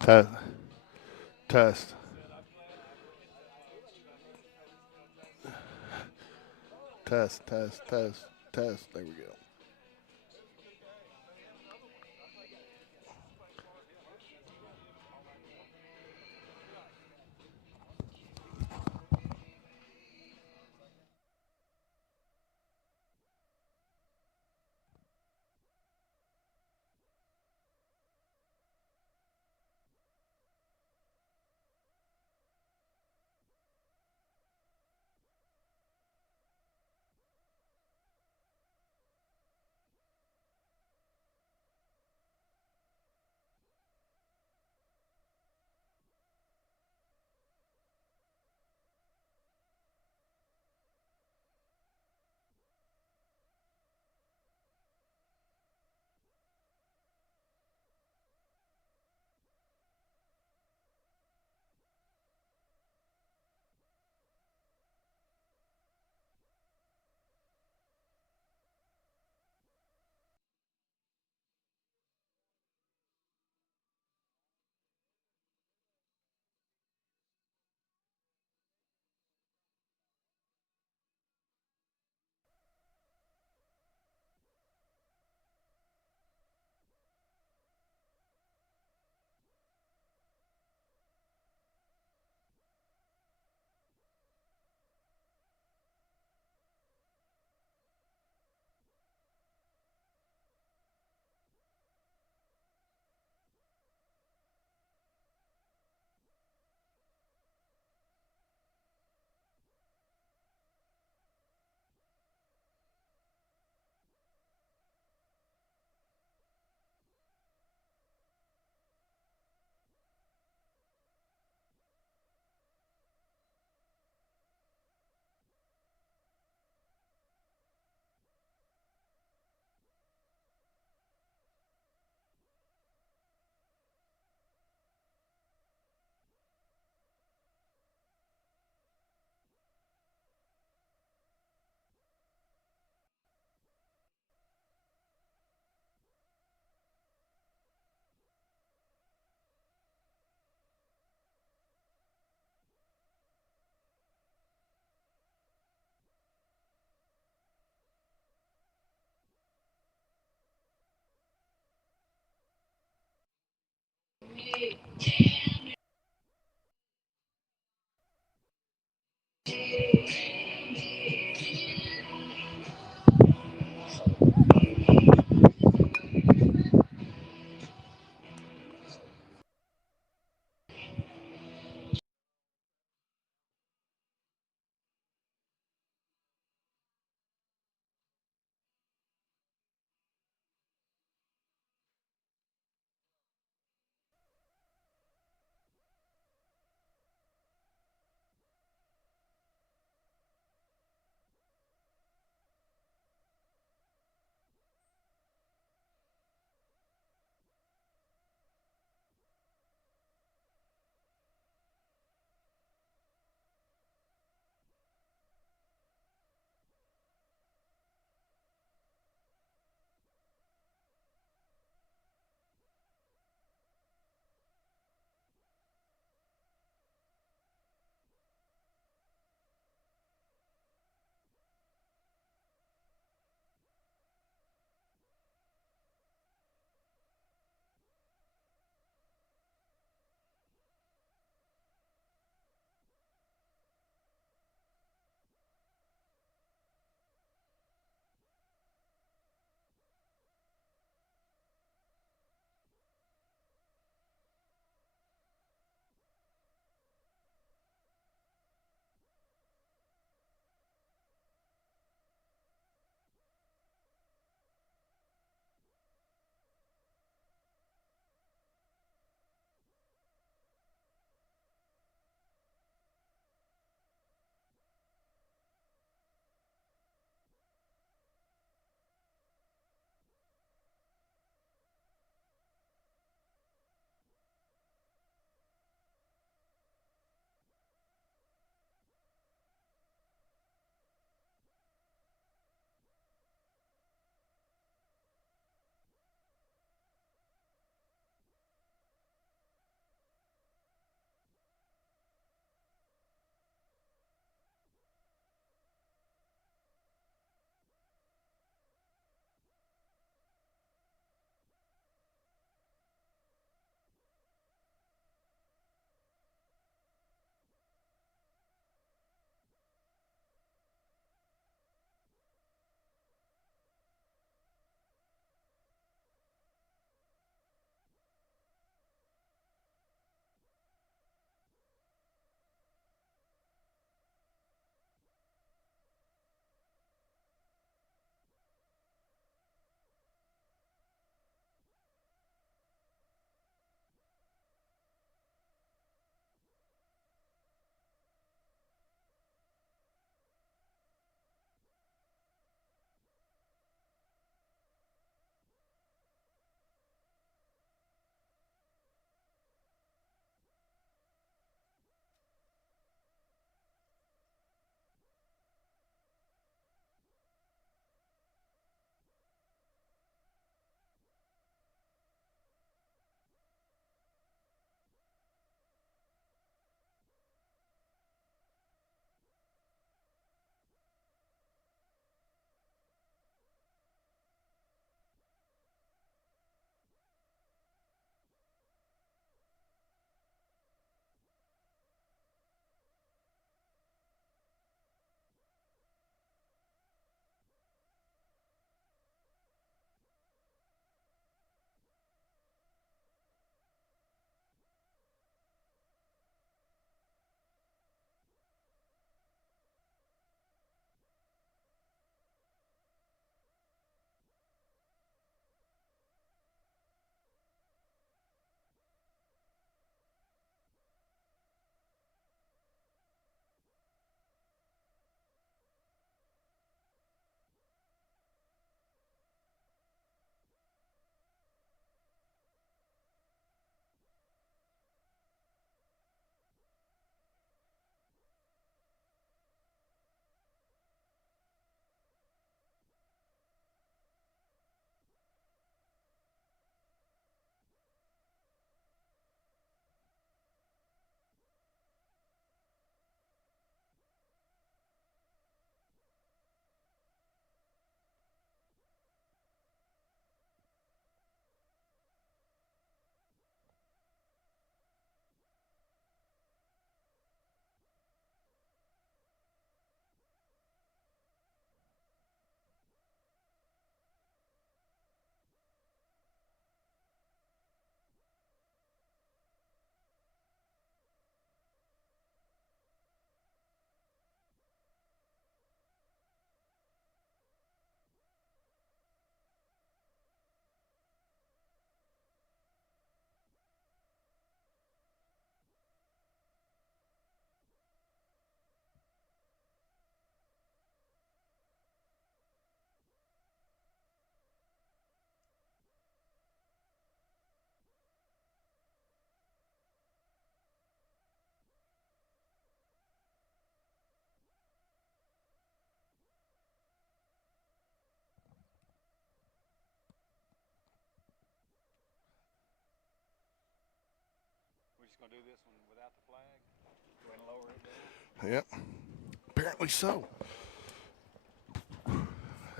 Test. Test. Test. Test. Test. Test. There we go. just going to do this one without the flag? Go ahead and lower it down? Yep. Apparently so.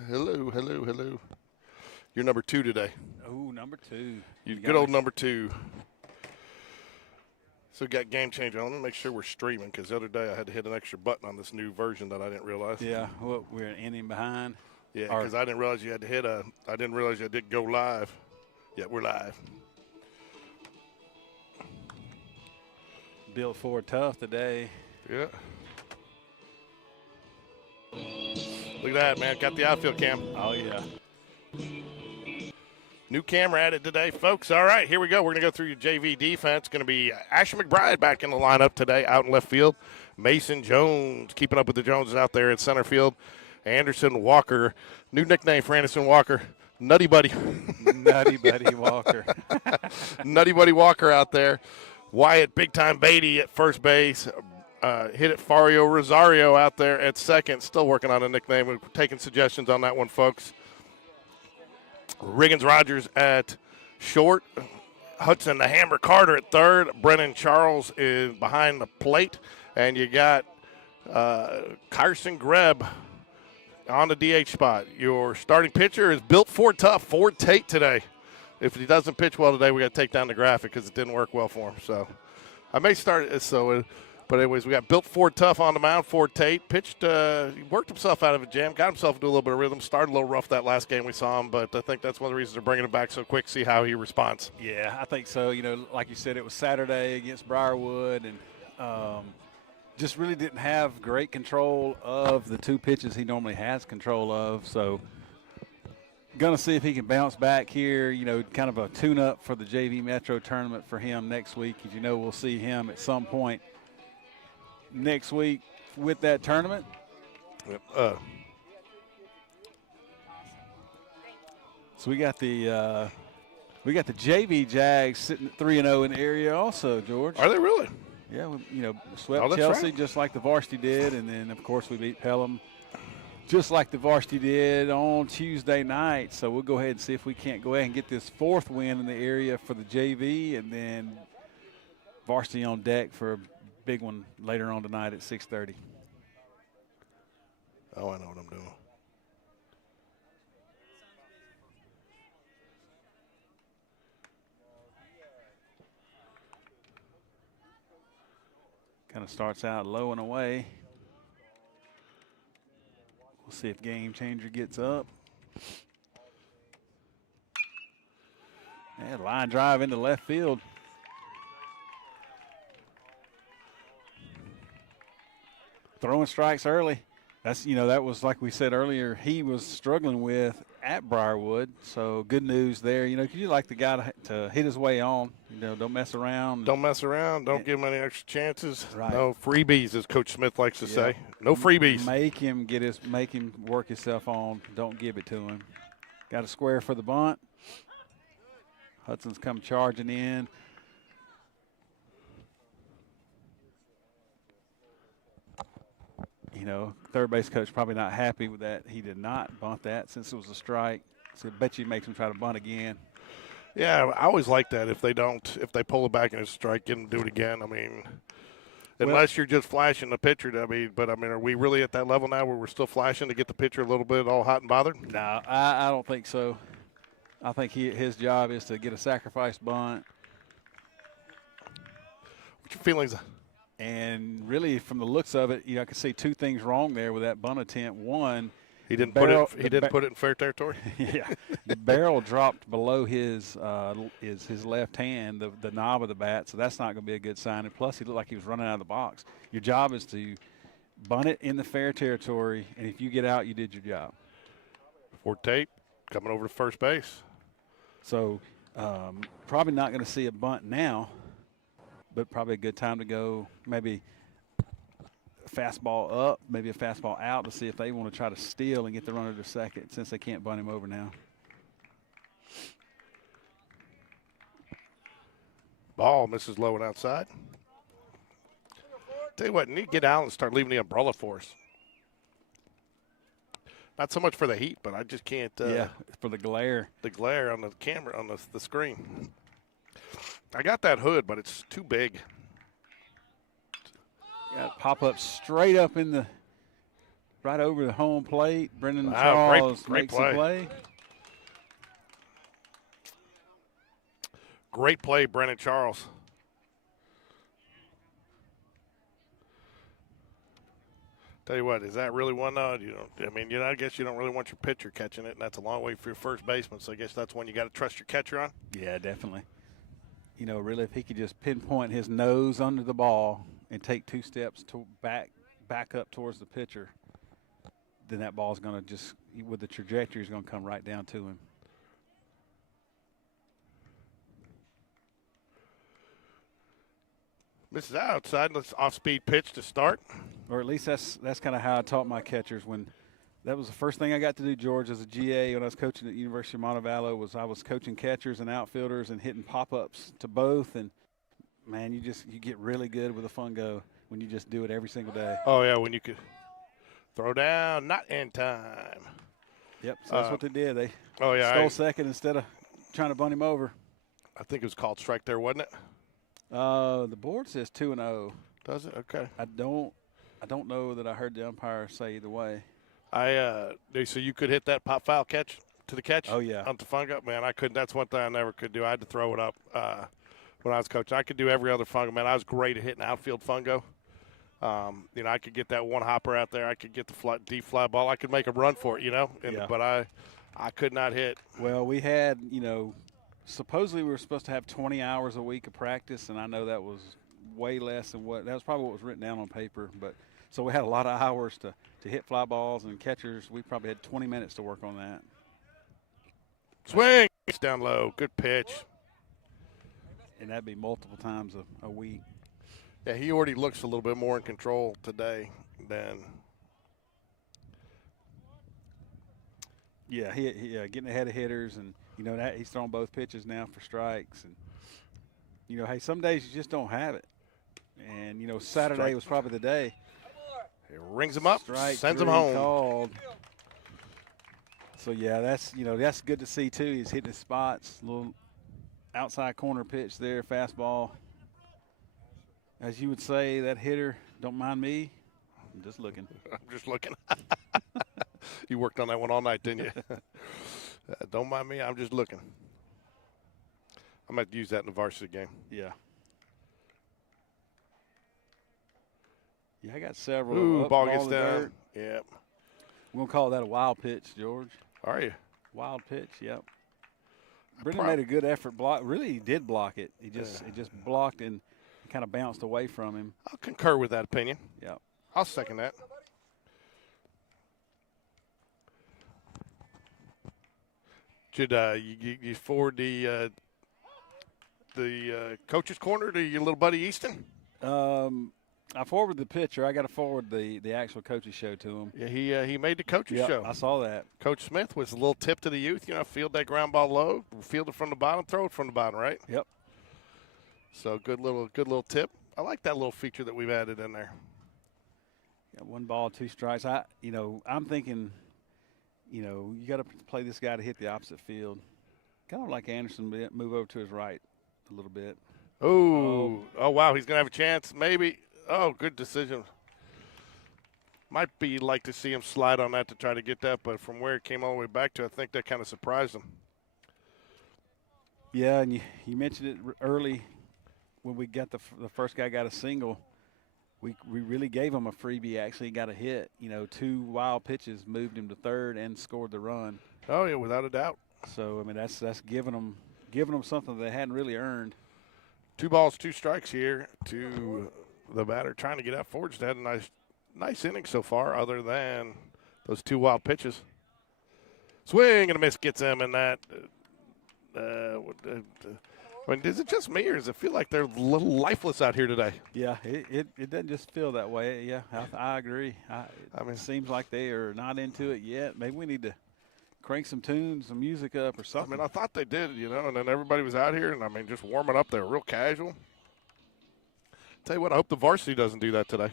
Hello, hello, hello. You're number 2 today. Oh, number 2. You good old number 2. So got game changer on. Let me make sure we're streaming because the other day I had to hit an extra button on this new version that I didn't realize. Yeah, well, we're an inning behind. Yeah, because I didn't realize you had to hit I didn't realize you did go live. Yeah, we're live. Built Ford tough today. Yeah. Look at that, man. Got the outfield cam. Oh, yeah. New camera added today, folks. All right, here we go. We're going to go through your JV defense. Going to be Asher McBride back in the lineup today out in left field. Mason Jones, keeping up with the Joneses out there at center field. Anderson Walker, new nickname for Anderson Walker, Nutty Buddy. Nutty Buddy Walker. Nutty Buddy Walker out there. Wyatt Big Time Beatty at first base. Hit it Fario Rosario out there at second. Still working on a nickname. We're taking suggestions on that one, folks. Riggins Rogers at short. Hudson the Hammer Carter at third. Brennan Charles is behind the plate. And you got Carson Greb on the DH spot. Your starting pitcher is built for tough, Ford Tate today. If he doesn't pitch well today, we got to take down the graphic because it didn't work well for him. So I may start it so. But anyways, we got built Ford tough on the mound. Ford Tate pitched, he worked himself out of a jam, got himself into a little bit of rhythm. Started a little rough that last game we saw him, but I think that's one of the reasons they're bringing him back so quick. See how he responds. Yeah, I think so. You know, like you said, it was Saturday against Briarwood, and just really didn't have great control of the 2 pitches he normally has control of. So, going to see if he can bounce back here. You know, kind of a tune-up for the JV Metro tournament for him next week. As you know, we'll see him at some point next week with that tournament. Yep. So we got the JV Jags sitting at 3-0 in the area also, George. Are they really? Yeah, we, swept Chelsea right, just like the Varsity did, and then of course we beat Pelham just like the Varsity did on Tuesday night. So we'll go ahead and see if we can't go ahead and get this 4th win in the area for the JV, and then Varsity on deck for a big one later on tonight at 6:30. Oh, I know what I'm doing. Kind of starts out low and away. We'll see if Game Changer gets up. And line drive into left field. Throwing strikes early. That's, that was like we said earlier, he was struggling with at Briarwood. So good news there. Because you like the guy to hit his way on. Don't mess around. Don't mess around. Don't give him any extra chances. Right. No freebies, as Coach Smith likes to say. No freebies. Make him work himself on. Don't give it to him. Got a square for the bunt. Hudson's come charging in. Third base coach probably not happy with that. He did not bunt that since it was a strike. So I bet you makes him try to bunt again. Yeah, I always like that. If they pull it back and it's a strike, get them to do it again. I mean, unless you're just flashing the pitcher. But are we really at that level now where we're still flashing to get the pitcher a little bit all hot and bothered? No, I don't think so. I think his job is to get a sacrifice bunt. What's your feelings? And really, from the looks of it, I could see 2 things wrong there with that bunt attempt. One, he didn't put it in fair territory. Yeah, the barrel dropped below his left hand, the knob of the bat, so that's not going to be a good sign. And plus, he looked like he was running out of the box. Your job is to bunt it in the fair territory, and if you get out, you did your job. Ford Tate coming over to first base. So probably not going to see a bunt now, but probably a good time to go maybe a fastball up, maybe a fastball out to see if they want to try to steal and get the runner to second since they can't bunt him over now. Ball misses low and outside. Tell you what, you need to get out and start leaving the umbrella for us. Not so much for the heat, but I just can't. For the glare. The glare on the camera, on the screen. I got that hood, but it's too big. Got pop up straight up in the right over the home plate. Brendan Wow, Charles great makes the play. Great play, Brendan Charles. Tell you what, is that really one? You don't. I mean, I guess you don't really want your pitcher catching it, and that's a long way for your first baseman. So I guess that's one you got to trust your catcher on. Yeah, definitely. Really, if he could just pinpoint his nose under the ball and take 2 steps to back up towards the pitcher, then that ball's going to just, with the trajectory, is going to come right down to him. Misses outside. Let's off-speed pitch to start. Or at least that's kind of how I taught my catchers. When that was the first thing I got to do, George, as a GA when I was coaching at the University of Montevallo, was I was coaching catchers and outfielders and hitting pop-ups to both. And man, you get really good with a fungo when you just do it every single day. Oh yeah, when you could throw down, not in time. Yep, so that's what they did. They stole second instead of trying to bunt him over. I think it was called strike there, wasn't it? The board says 2-0. Does it? Okay. I don't know that I heard the umpire say either way. So you could hit that pop foul catch to the catch? Oh yeah. On the fungo? Man, I couldn't. That's one thing I never could do. I had to throw it up when I was coaching. I could do every other fungo. Man, I was great at hitting outfield fungo. I could get that one hopper out there. I could get the deep fly ball. I could make a run for it, But I could not hit. Well, we had, supposedly we were supposed to have 20 hours a week of practice, and I know that was way less than that was probably what was written down on paper. But so we had a lot of hours to hit fly balls, and catchers, we probably had 20 minutes to work on that. Swing. It's down low. Good pitch. And that'd be multiple times a week. Yeah, he already looks a little bit more in control today than. Yeah, he getting ahead of hitters, and that he's throwing both pitches now for strikes, and hey, some days you just don't have it, and Saturday was probably the day. He rings him up, Strike sends him home. Called. So yeah, that's that's good to see too. He's hitting his spots, little outside corner pitch there, fastball. As you would say, that hitter, don't mind me. I'm just looking. I'm just looking. You worked on that one all night, didn't you? Don't mind me. I'm just looking. I might use that in the varsity game. Yeah. Yeah, I got several. Ooh, ball gets down. Yep. We're going to call that a wild pitch, George. Are you? Wild pitch, yep. Brendan made a good effort. Really, he did block it. He just blocked and kind of bounced away from him. I'll concur with that opinion. Yeah. I'll second that. Should you forward the coach's corner to your little buddy Easton? I forwarded the picture. I got to forward the actual coach's show to him. Yeah, he made the coach's show. I saw that. Coach Smith was a little tip to the youth. Field that ground ball low, field it from the bottom, throw it from the bottom, right? Yep. So good little tip. I like that little feature that we've added in there. Got 1 ball, 2 strikes. I'm thinking, you got to play this guy to hit the opposite field. Kind of like Anderson, move over to his right a little bit. Oh, wow, he's going to have a chance, maybe. Oh, good decision. Might be like to see him slide on that to try to get that, but from where it came all the way back to, I think that kind of surprised him. Yeah, and you mentioned it early when we got the first guy got a single. We really gave him a freebie. Actually, he got a hit. 2 wild pitches moved him to third and scored the run. Oh yeah, without a doubt. So I mean, that's giving them something they hadn't really earned. 2 balls, 2 strikes here to the batter trying to get out forward. Just had a nice inning so far, other than those 2 wild pitches. Swing and a miss gets him, and that. I mean, is it just me, or does it feel like they're a little lifeless out here today? Yeah, it doesn't just feel that way. Yeah, I agree. I mean, it seems like they are not into it yet. Maybe we need to crank some tunes, some music up or something. I mean, I thought they did, and then everybody was out here, and, I mean, just warming up. They were real casual. Tell you what, I hope the varsity doesn't do that today.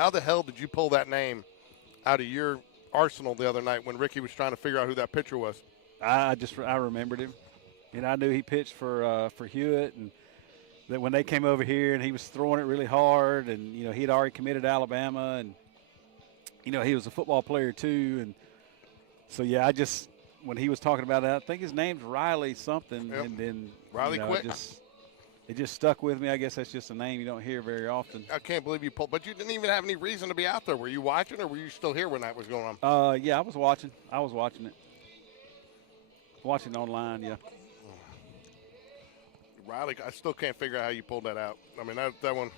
How the hell did you pull that name out of your arsenal the other night when Ricky was trying to figure out who that pitcher was? I remembered him, and I knew he pitched for Hewitt, and that when they came over here and he was throwing it really hard, and he'd already committed to Alabama, and he was a football player too, and so yeah, when he was talking about that, I think his name's Riley something, yep. and then Riley Quick. It just stuck with me. I guess that's just a name you don't hear very often. I can't believe you pulled, but you didn't even have any reason to be out there. Were you watching, or were you still here when that was going on? Yeah, I was watching. it. Watching online, yeah. Riley, I still can't figure out how you pulled that out. I mean, that one.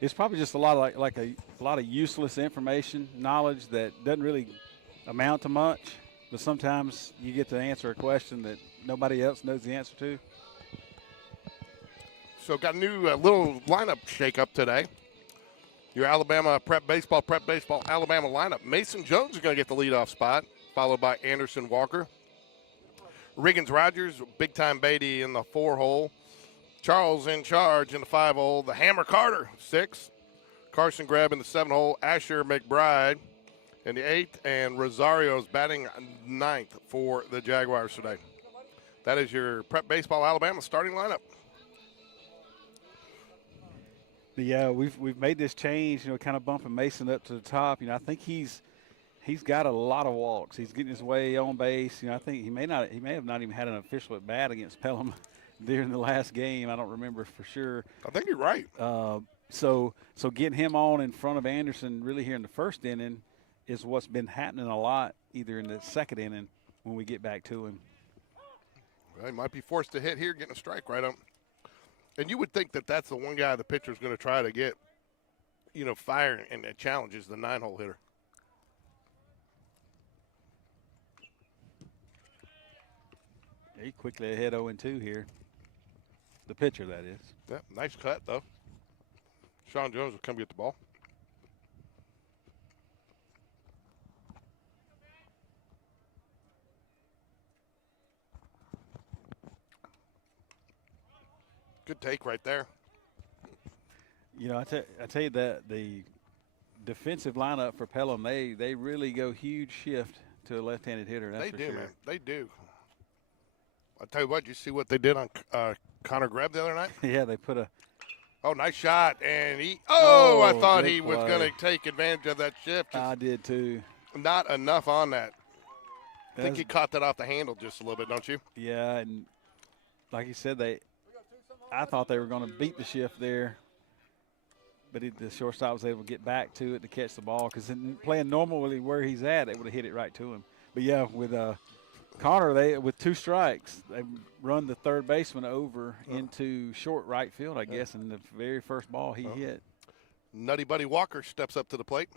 It's probably just a lot of a lot of useless information, knowledge that doesn't really amount to much. But sometimes you get to answer a question that nobody else knows the answer to. So got a new little lineup shake-up today. Your Alabama prep baseball, Alabama lineup. Mason Jones is going to get the leadoff spot, followed by Anderson Walker. Riggins Rogers, big-time Beatty in the 4-hole. Charles in charge in the 5-hole. The Hammer Carter, 6. Carson Grebb in the 7-hole. Asher McBride in the 8th. And Rosario's batting 9th for the Jaguars today. That is your prep baseball Alabama starting lineup. Yeah, we've made this change, kind of bumping Mason up to the top. I think he's got a lot of walks. He's getting his way on base. I think he may have not even had an official at bat against Pelham during the last game. I don't remember for sure. I think you're right. So getting him on in front of Anderson really here in the first inning is what's been happening a lot, either in the second inning when we get back to him. Well, he might be forced to hit here, getting a strike right on. And you would think that that's the one guy the pitcher's going to try to get, fire and challenges the 9-hole hitter. He quickly ahead 0-2 here. The pitcher, that is. Yeah, nice cut, though. Sean Jones will come get the ball. Good take right there. I tell you that the defensive lineup for Pelham, they really go huge shift to a left-handed hitter. That's for sure. Man. They do. I'll tell you what, you see what they did on Connor Grebb the other night? Yeah, they put a – oh, nice shot. And I thought he was play. going to take advantage of that shift. I did too. Not enough on that. I think he caught that off the handle just a little bit, don't you? Yeah, and like you said, I thought they were going to beat the shift there, but the shortstop was able to get back to it to catch the ball because playing normally where he's at, they would have hit it right to him. But, yeah, with Connor, with 2 strikes, they run the third baseman over into short right field, I guess, and the very first ball he hit. Nutty Buddy Walker steps up to the plate.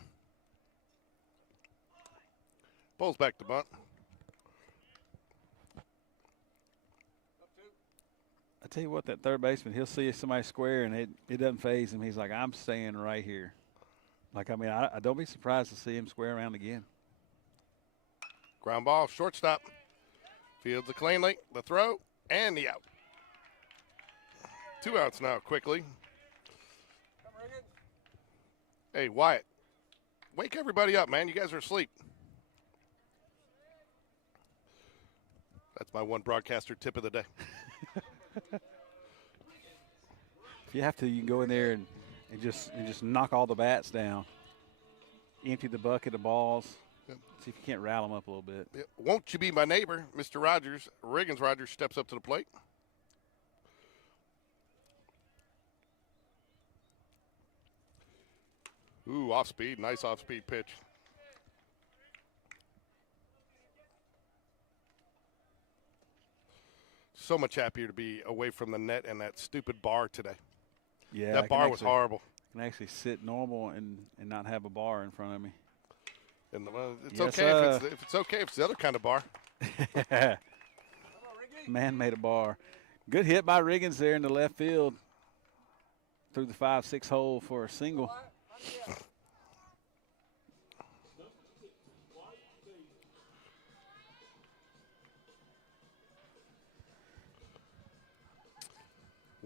Pulls back to bunt. I tell you what, that third baseman, he'll see somebody square, and it doesn't faze him. He's like, I'm staying right here. I don't be surprised to see him square around again. Ground ball, shortstop. Fields it cleanly. The throw and the out. 2 outs now quickly. Hey, Wyatt, wake everybody up, man. You guys are asleep. That's my one broadcaster tip of the day. If you have to, you can go in there and just knock all the bats down. Empty the bucket of balls. Yep. See if you can't rattle them up a little bit. Yep. Won't you be my neighbor, Mr. Rogers? Riggins Rogers steps up to the plate. Ooh, off speed. Nice off speed pitch. So much happier to be away from the net and that stupid bar today. Yeah, that bar was horrible. I can actually sit normal and not have a bar in front of me. And it's okay if it's okay if it's the other kind of bar. Man made a bar. Good hit by Riggins there in the left field through the 5-6 hole for a single.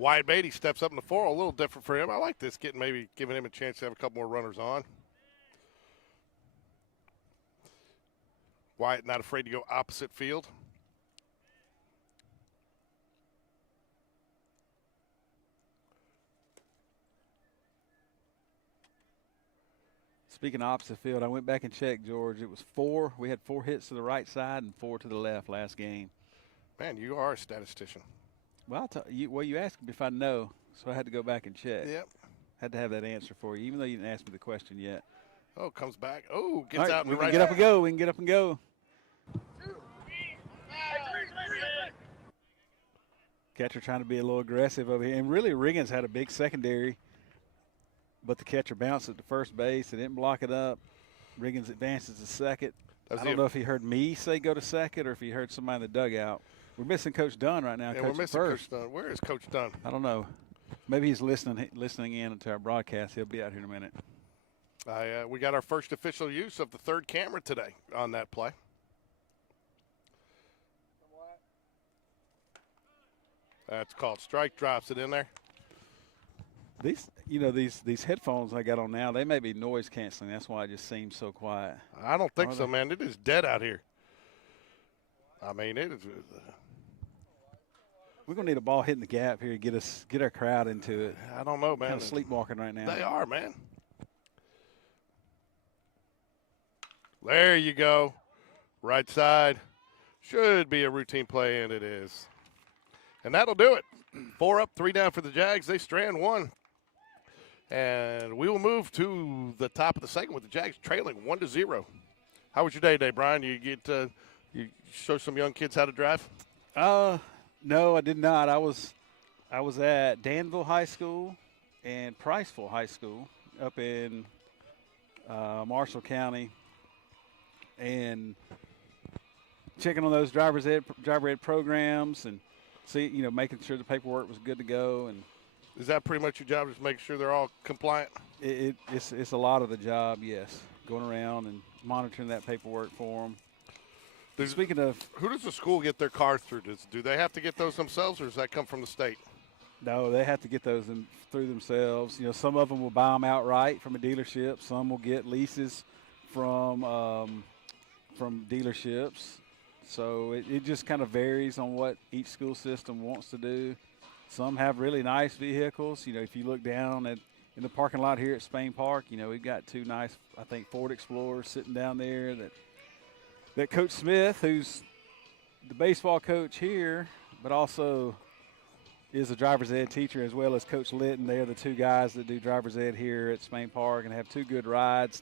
Wyatt Beatty steps up in the 4, a little different for him. I like this, maybe giving him a chance to have a couple more runners on. Wyatt not afraid to go opposite field. Speaking of opposite field, I went back and checked, George. It was 4. We had 4 hits to the right side and 4 to the left last game. Man, you are a statistician. Well, you asked me if I know, so I had to go back and check. Yep. Had to have that answer for you, even though you didn't ask me the question yet. Oh, comes back. Oh, gets right, out in the right. We can get up and go. We can get up and go. Catcher trying to be a little aggressive over here. And really, Riggins had a big secondary, but the catcher bounced at the first base. It didn't block it up. Riggins advances to second. I don't know if he heard me say go to second or if he heard somebody in the dugout. We're missing Coach Dunn right now. Yeah, we're missing Coach Dunn. Where is Coach Dunn? I don't know. Maybe he's listening in to our broadcast. He'll be out here in a minute. We got our first official use of the third camera today on that play. That's called strike. Drops it in there. These headphones I got on now, they may be noise canceling. That's why it just seems so quiet. I don't think so, man. It is dead out here. I mean, it is. We're gonna need a ball hitting the gap here to get our crowd into it. I don't know, man. Kind of sleepwalking right now. They are, man. There you go. Right side. Should be a routine play, and it is. And that'll do it. 4 up, 3 down for the Jags. They strand 1. And we will move to the top of the second with the Jags trailing 1-0. How was your day, Brian? You show some young kids how to drive? No, I did not. I was at Danville High School and Priceville High School up in Marshall County, and checking on those driver ed programs and making sure the paperwork was good to go. And is that pretty much your job, just making sure they're all compliant? It's a lot of the job, yes. Going around and monitoring that paperwork for them. Speaking of, who does the school get their cars through? Do they have to get those themselves, or does that come from the state? No, they have to get those through themselves. Some of them will buy them outright from a dealership. Some will get leases from dealerships. So it just kind of varies on what each school system wants to do. Some have really nice vehicles. If you look down in the parking lot here at Spain Park, we've got 2 nice, I think, Ford Explorers sitting down there that Coach Smith, who's the baseball coach here, but also is a driver's ed teacher, as well as Coach Litton. They're the 2 guys that do driver's ed here at Spain Park and have 2 good rides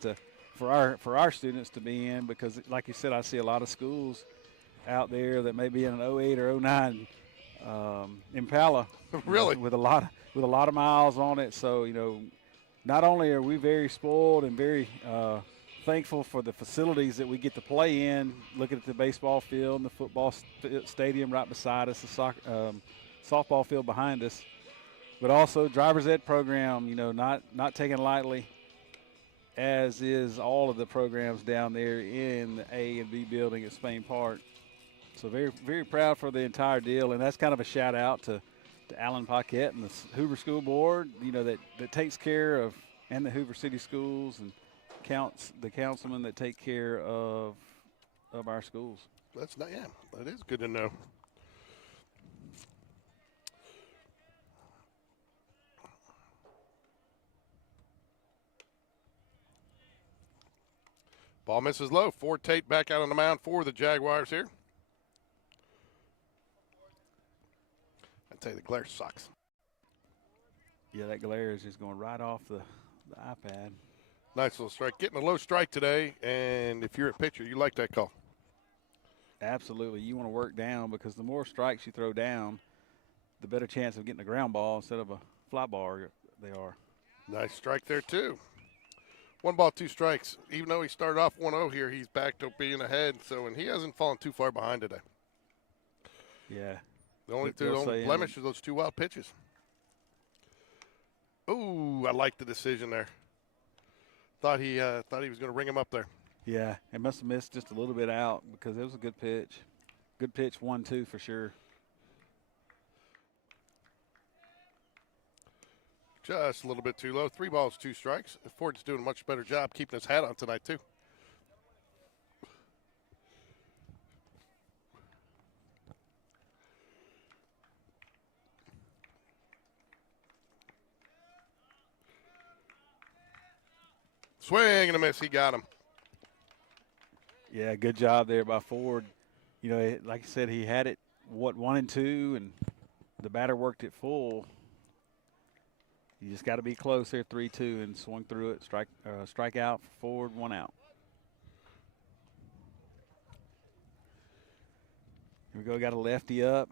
for our students to be in, because, like you said, I see a lot of schools out there that may be in an 08 or 09 Impala. Really? With a lot of miles on it. So, not only are we very spoiled and very thankful for the facilities that we get to play in, looking at the baseball field and the football stadium right beside us, the softball field behind us, but also driver's ed program, not taken lightly, as is all of the programs down there in the A and B building at Spain Park. So very, very proud for the entire deal, and that's kind of a shout out to Alan Paquette and the Hoover School Board, that takes care of, and the Hoover City Schools, and the councilmen that take care of our schools. That is good to know. Ball misses low. Ford Tate back out on the mound for the Jaguars here. I'd say the glare sucks. Yeah, that glare is just going right off the iPad. Nice little strike. Getting a low strike today, and if you're a pitcher, you like that call. Absolutely. You want to work down, because the more strikes you throw down, the better chance of getting a ground ball instead of a fly ball they are. Nice strike there, too. 1 ball, 2 strikes. Even though he started off 1-0 here, he's back to being ahead, and he hasn't fallen too far behind today. Yeah. The only blemish is those 2 wild pitches. Ooh, I like the decision there. Thought he was going to ring him up there. Yeah, it must have missed just a little bit out, because it was a good pitch. Good pitch, 1-2 for sure. Just a little bit too low. 3 balls, 2 strikes. Ford's doing a much better job keeping his hat on tonight, too. Swing and a miss. He got him. Yeah, good job there by Ford. You know, like I said, he had it, 1 and 2, and the batter worked it full. You just got to be close there, 3-2, and swung through it. Strike out for Ford, 1 out. Here we go. Got a lefty up.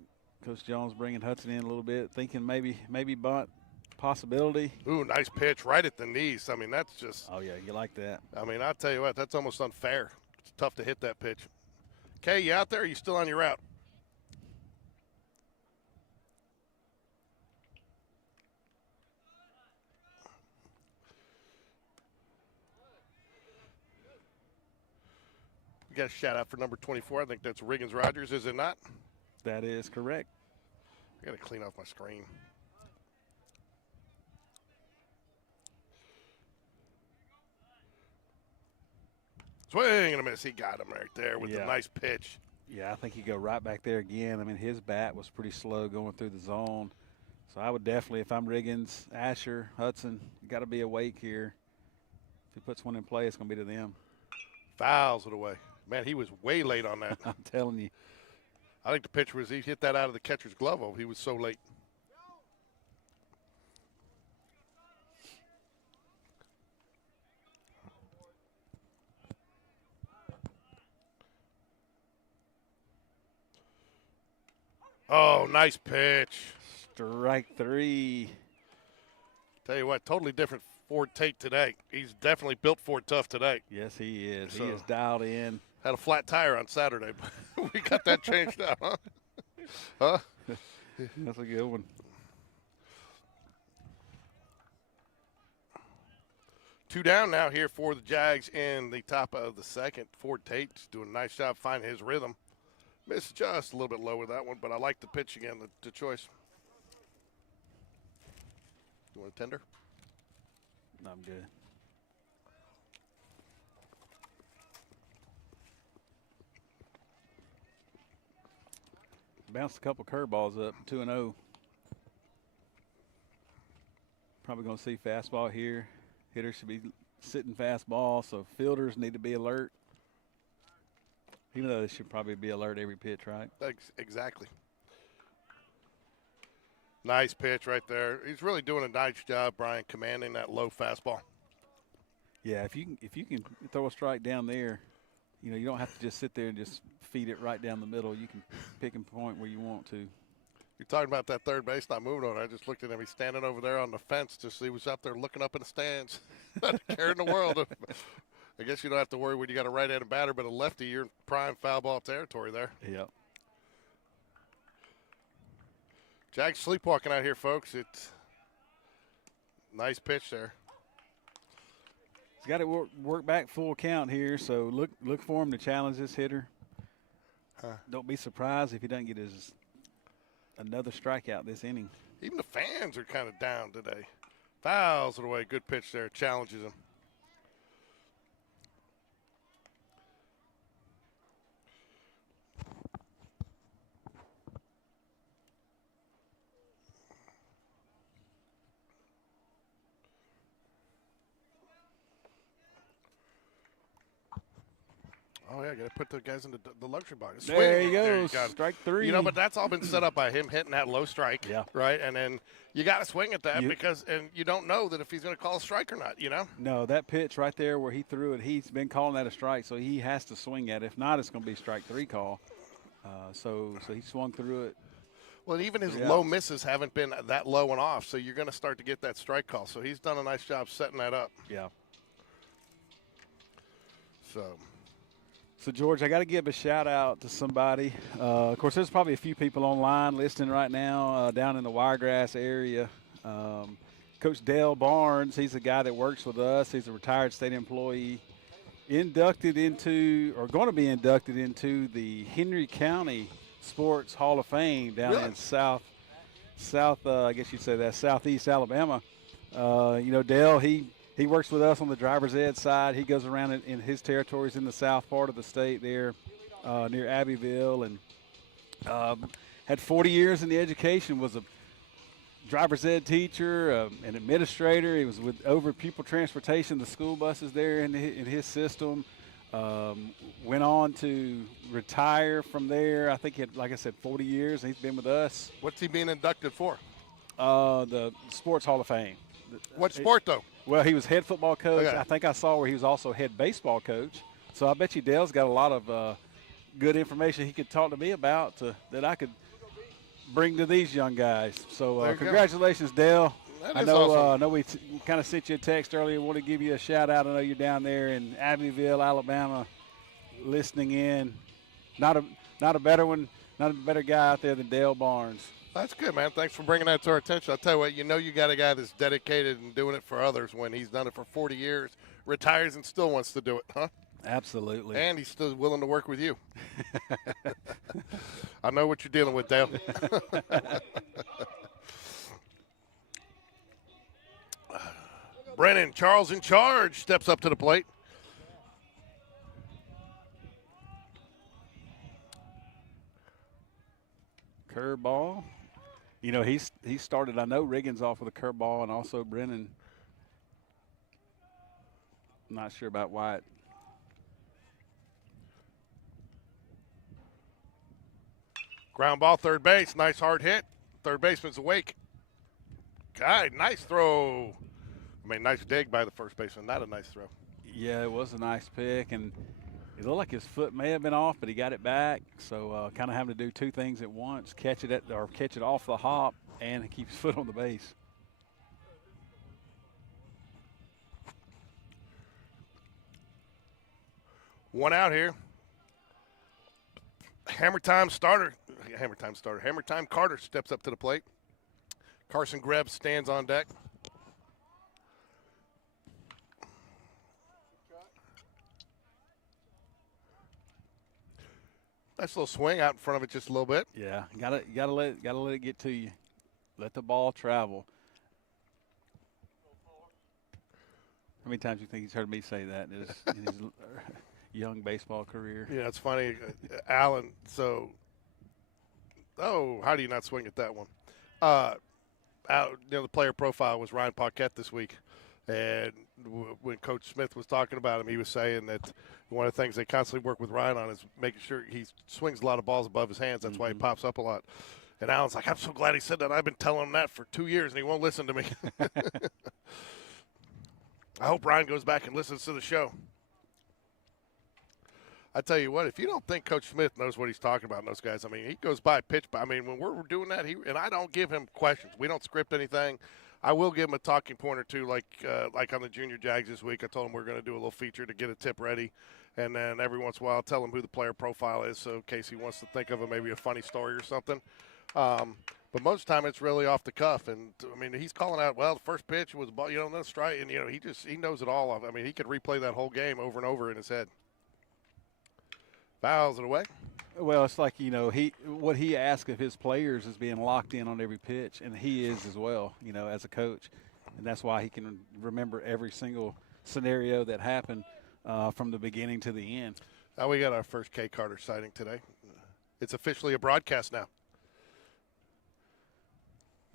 Coach Jones bringing Hudson in a little bit, thinking maybe bunt possibility. Ooh, nice pitch right at the knees. I mean, that's just. Oh yeah, you like that. I mean, I'll tell you what, that's almost unfair. It's tough to hit that pitch. Kay, you out there? Or are you still on your route? We got a shout out for number 24. I think that's Riggins Rogers, is it not? That is correct. I got to clean off my screen. Swing and a miss. He got him right there with a nice pitch. Yeah, I think he go right back there again. I mean, his bat was pretty slow going through the zone. So I would definitely, if I'm Riggins, Asher, Hudson, you got to be awake here. If he puts one in play, it's going to be to them. Fouls it away. Man, he was way late on that. I'm telling you. I think the pitcher he hit that out of the catcher's glove. He was so late. Oh, nice pitch. Strike 3. Tell you what, totally different Ford Tate today. He's definitely built Ford tough today. Yes, he is. So, he is dialed in. Had a flat tire on Saturday, but we got that changed out, huh? Huh? That's a good one. Two down now here for the Jags in the top of the second. Ford Tate's doing a nice job finding his rhythm. Missed just a little bit low with that one, but I like the pitch again, the choice. You want a tender? No, I'm good. Bounced a couple curveballs up, 2-0. Probably going to see fastball here. Hitters should be sitting fastball, so fielders need to be alert. Even though they should probably be alert every pitch, right? Exactly. Nice pitch right there. He's really doing a nice job, Brian, commanding that low fastball. Yeah, if you can throw a strike down there, you know, you don't have to just sit there and just feed it right down the middle. You can pick and point where you want to. You're talking about that third base not moving on. I just looked at him. He's standing over there on the fence to see he was up there looking up in the stands. Not a care in the world. I guess you don't have to worry when you got a right-handed batter, but a lefty, you're in prime foul ball territory there. Yep. Jags sleepwalking out here, folks. It's nice pitch there. He's got to work back full count here, so look for him to challenge this hitter. Don't be surprised if he doesn't get another strikeout this inning. Even the fans are kind of down today. Fouls it away. Good pitch there. Challenges him. Oh, yeah, got to put the guys in the luxury box. Swing. There he There you goes. got it. Strike 3. You know, but that's all been set up by him hitting that low strike, right? And then you got to swing at that because you don't know that if he's going to call a strike or not, you know? No, that pitch right there where he threw it, he's been calling that a strike, so he has to swing at it. If not, it's going to be strike 3 call. So he swung through it. Well, even his low misses haven't been that low and off, so you're going to start to get that strike call. So he's done a nice job setting that up. Yeah. So, George, I got to give a shout-out to somebody. Of course, there's probably a few people online listening right now down in the Wiregrass area. Coach Dale Barnes, he's a guy that works with us. He's a retired state employee, inducted into or going to be inducted into the Henry County Sports Hall of Fame down in South, I guess you'd say that, Southeast Alabama. Dale, he works with us on the driver's ed side. He goes around in his territories in the south part of the state there near Abbeville, and had 40 years in the education, was a driver's ed teacher, an administrator. He was with over pupil transportation, the school buses there in his system. Went on to retire from there. I think he had, like I said, 40 years. He's been with us. What's he being inducted for? The Sports Hall of Fame. What sport, though? Well, he was head football coach. Okay. I think I saw where he was also head baseball coach. So I bet you Dale's got a lot of good information he could talk to me about that I could bring to these young guys. So congratulations, Dale. That I is know. awesome. I know we kind of sent you a text earlier. Want to give you a shout out. I know you're down there in Abbeville, Alabama, listening in. Not a better one. Not a better guy out there than Dale Barnes. That's good, man. Thanks for bringing that to our attention. I'll tell you what, you got a guy that's dedicated and doing it for others when he's done it for 40 years, retires and still wants to do it, huh? Absolutely. And he's still willing to work with you. I know what you're dealing with, Dale. Brennan Charles in charge, steps up to the plate. Curveball. He started, I know Riggins off with a curveball, and also Brennan. I'm not sure about White. Ground ball, third base. Nice hard hit. Third baseman's awake. God, nice throw. Nice dig by the first baseman. Not a nice throw. Yeah, it was a nice pick, and it looked like his foot may have been off, but he got it back. So kind of having to do two things at once: catch it off the hop, and keep his foot on the base. One out here. Hammer time Carter steps up to the plate. Carson Greb stands on deck. Nice little swing out in front of it just a little bit. Yeah, gotta let it get to you. Let the ball travel. How many times do you think he's heard me say that in his young baseball career? Yeah, it's funny, Alan. So, how do you not swing at that one? The player profile was Ryan Paquette this week, and when Coach Smith was talking about him, he was saying that one of the things they constantly work with Ryan on is making sure he swings a lot of balls above his hands. That's why he pops up a lot. And Alan's like, I'm so glad he said that. I've been telling him that for 2 years, and he won't listen to me. I hope Ryan goes back and listens to the show. I tell you what, if you don't think Coach Smith knows what he's talking about in those guys, he goes by pitch. When we're doing that, and I don't give him questions. We don't script anything. I will give him a talking point or two, like on the Junior Jags this week. I told him we're going to do a little feature to get a tip ready, and then every once in a while I'll tell him who the player profile is, so in case he wants to think of maybe a funny story or something. But most of the time it's really off the cuff, and he's calling out, well, the first pitch was ball, no strike, and he knows it all. He could replay that whole game over and over in his head. Fouls it away. Well, it's like, what he asks of his players is being locked in on every pitch, and he is as well, as a coach. And that's why he can remember every single scenario that happened from the beginning to the end. Now we got our first Kay Carter sighting today. It's officially a broadcast now.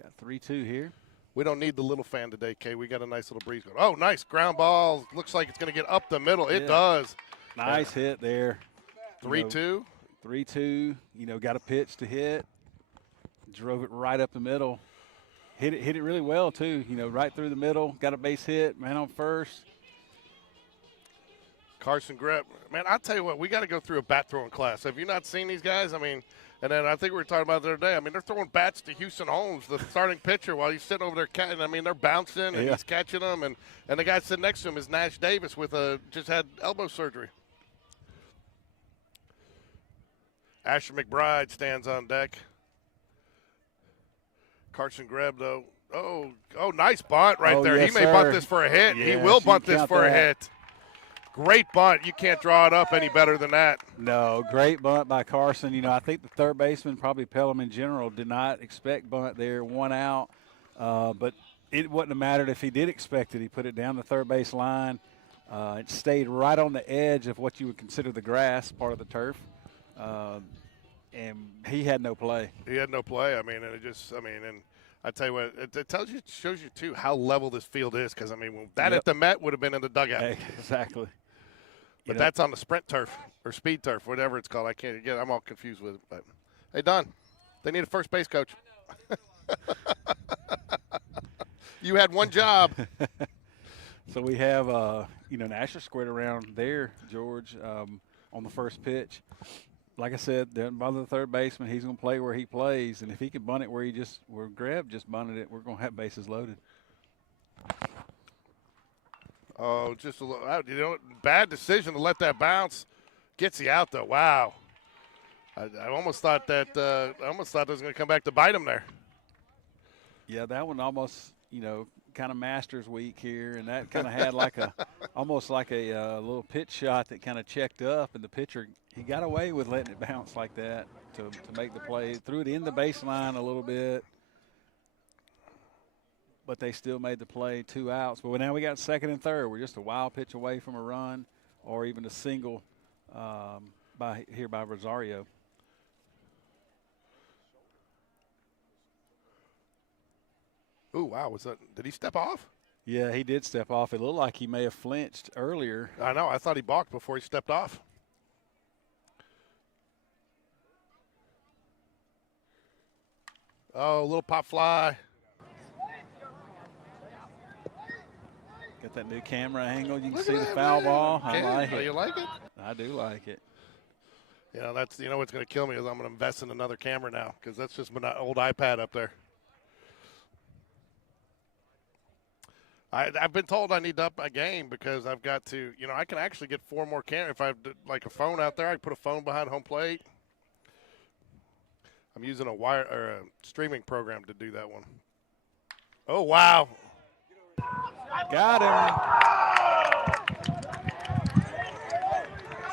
Got 3-2 here. We don't need the little fan today, Kay. We got a nice little breeze going. Oh, nice ground ball. Looks like it's going to get up the middle. It does. Nice hit there. 3-2. 3-2, got a pitch to hit. Drove it right up the middle. Hit it really well, too, right through the middle. Got a base hit, man on first. Carson Greb. Man, I'll tell you what, we got to go through a bat throwing class. Have you not seen these guys? And then I think we were talking about the other day. They're throwing bats to Houston Holmes, the starting pitcher, while he's sitting over there catching. They're bouncing, and he's catching them. And the guy sitting next to him is Nash Davis just had elbow surgery. Asher McBride stands on deck. Carson Greb, though. Oh, nice bunt right there. Yes, he may bunt this for a hit. Yes, he will bunt this for a hit. Great bunt. You can't draw it up any better than that. No, great bunt by Carson. I think the third baseman, probably Pelham in general, did not expect bunt there. 1 out. But it wouldn't have mattered if he did expect it. He put it down the third base line. It stayed right on the edge of what you would consider the grass, part of the turf. And he had no play. He had no play. I mean, and and I tell you what, it shows you too how level this field is. Because I mean, that at the Met would have been in the dugout. Exactly. But that's on the sprint turf or speed turf, whatever it's called. I can't get. I'm all confused with it. But hey, Don, they need a first base coach. You had one job. So we have, Nasher squared around there, George, on the first pitch. Like I said, by the third baseman, he's going to play where he plays, and if he can bunt it where Greb just bunted it, we're going to have bases loaded. Oh, just a little, bad decision to let that bounce. Gets you out though. Wow. I almost thought that was going to come back to bite him there. Yeah, that one almost, kind of Masters week here, and that kind of had almost like a little pitch shot that kind of checked up, and the pitcher, he got away with letting it bounce like that to make the play. Threw it in the baseline a little bit, but they still made the play, 2 outs. But now we got second and third. We're just a wild pitch away from a run or even a single by Rosario. Ooh, wow. Did he step off? Yeah, he did step off. It looked like he may have flinched earlier. I know. I thought he balked before he stepped off. Oh, a little pop fly. Got that new camera angle. You can see the foul ball. I like it. Oh, you like it? I do like it. What's going to kill me is I'm going to invest in another camera now because that's just my old iPad up there. I've been told I need to up my game because I've got to, I can actually get 4 more cameras. If I have like a phone out there, I can put a phone behind home plate. I'm using a streaming program to do that one. Oh, wow. Got him.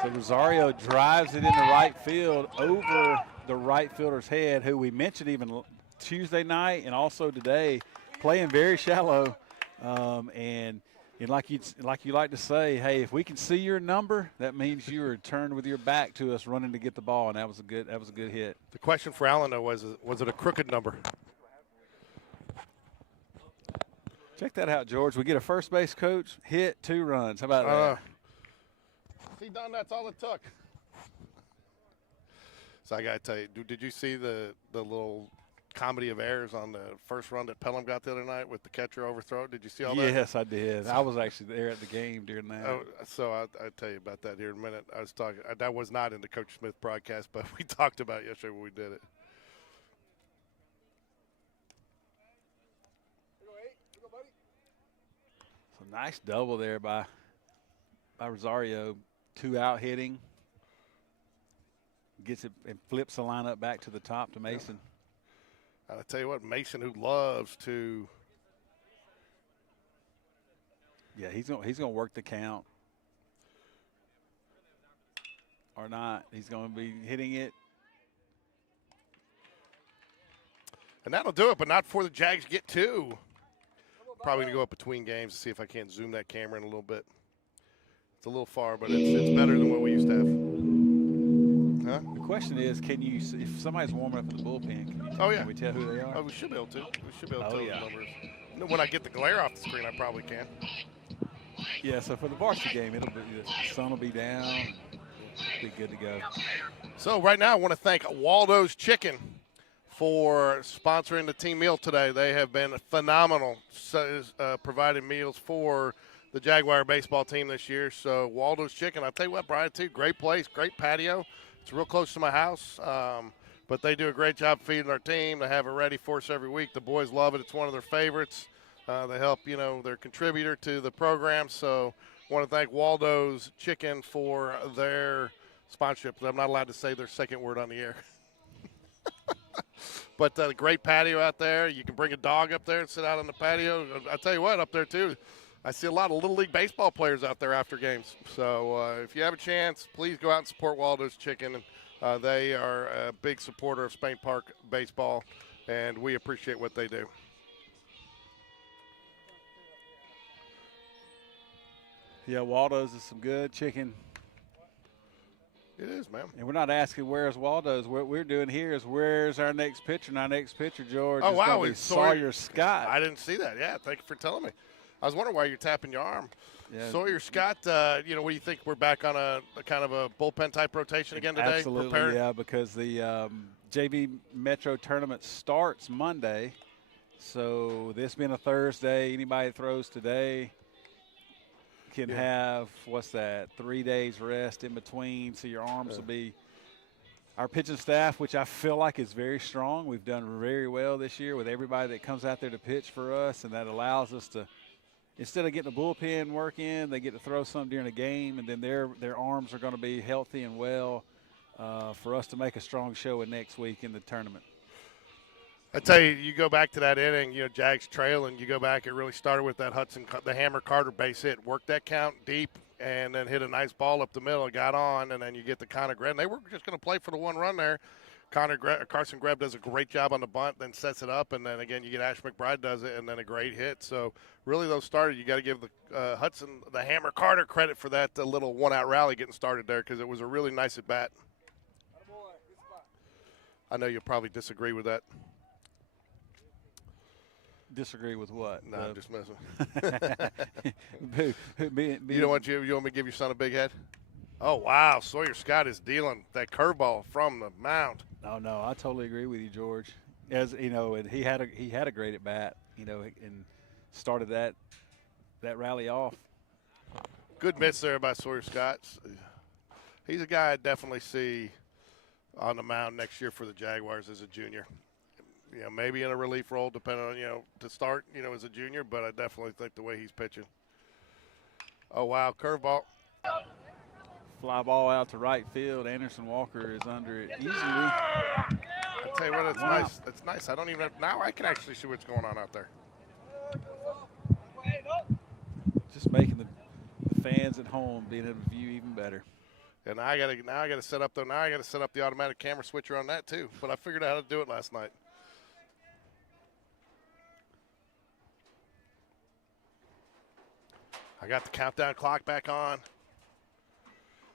So Rosario drives it into right field over the right fielder's head, who we mentioned even Tuesday night and also today, playing very shallow. And like you like to say, hey, if we can see your number, that means you are turned with your back to us, running to get the ball, and that was a good hit. The question for Allen though was it a crooked number? Check that out, George. We get a first base coach, hit, 2 runs. How about that? See, Don, that's all it took. So I got to tell you, did you see the little comedy of errors on the first run that Pelham got the other night with the catcher overthrow? Did you see all that? Yes, I did. I was actually there at the game during that. Oh, so I'll tell you about that here in a minute. I was talking. That was not in the Coach Smith broadcast, but we talked about it yesterday when we did it. So nice double there by Rosario. 2 out hitting. Gets it and flips the lineup back to the top to Mason. Yeah. And I tell you what, Mason, who loves to. Yeah, he's gonna work the count. Or not. He's going to be hitting it. And that'll do it, but not before the Jags get 2. Probably going to go up between games to see if I can't zoom that camera in a little bit. It's a little far, but it's better than what we used to have. Huh? The question is, if somebody's warming up in the bullpen, can we tell who they are? Oh, we should be able to. We should be able to tell the numbers. When I get the glare off the screen, I probably can. Yeah, so for the varsity game, the sun will be down. Be good to go. So right now I want to thank Waldo's Chicken for sponsoring the team meal today. They have been phenomenal providing meals for the Jaguar baseball team this year. So Waldo's Chicken, I'll tell you what, Brian, too, great place, great patio. It's real close to my house, but they do a great job feeding our team. They have it ready for us every week. The boys love it. It's one of their favorites. They help, they're a contributor to the program. So I want to thank Waldo's Chicken for their sponsorship. I'm not allowed to say their second word on the air. But the great patio out there. You can bring a dog up there and sit out on the patio. I'll tell you what, up there too, I see a lot of Little League baseball players out there after games. So if you have a chance, please go out and support Waldo's Chicken. And they are a big supporter of Spain Park baseball, and we appreciate what they do. Yeah, Waldo's is some good chicken. It is, man. And we're not asking where's Waldo's. What we're doing here is where's our next pitcher. And our next pitcher, George, Oh, is wow. going to be It's Sawyer Scott. I didn't see that. Yeah, thank you for telling me. I was wondering why you're tapping your arm. Yeah. Sawyer Scott, what do you think? We're back on a kind of a bullpen type rotation again today? Absolutely, Prepared? yeah, because the JV Metro tournament starts Monday. So this being a Thursday, anybody that throws today can have, 3 days rest in between. So your arms will be – our pitching staff, which I feel like is very strong. We've done very well this year with everybody that comes out there to pitch for us, and that allows us to – instead of getting a bullpen work in, they get to throw some during a game, and then their arms are going to be healthy and well for us to make a strong showing next week in the tournament. I tell you, you go back to that inning, Jags trailing. You go back, it really started with that the Hammer Carter base hit, worked that count deep, and then hit a nice ball up the middle. It got on, and then you get the Connor Greb. They were just going to play for the one run there. Carson Greb does a great job on the bunt, then sets it up, and then again you get Ash McBride does it, and then a great hit. So really, those started. You got to give the the Hammer Carter credit for that little one-out rally getting started there because it was a really nice at bat. I know you'll probably disagree with that. Disagree with what? No, I'm just messing. You want me to give your son a big head? Oh wow, Sawyer Scott is dealing that curveball from the mound. Oh no, I totally agree with you, George. As you know, and he had a great at bat, and started that rally off. Good miss there by Sawyer Scott. He's a guy I definitely see on the mound next year for the Jaguars as a junior. Maybe in a relief role, depending on to start, as a junior. But I definitely think the way he's pitching. Oh wow, curveball. Fly ball out to right field. Anderson Walker is under it easily. I tell you what, it's nice. It's nice. I don't even have, now I can actually see what's going on out there. Just making the fans at home being able to view even better. And now I gotta set up the automatic camera switcher on that too. But I figured out how to do it last night. I got the countdown clock back on.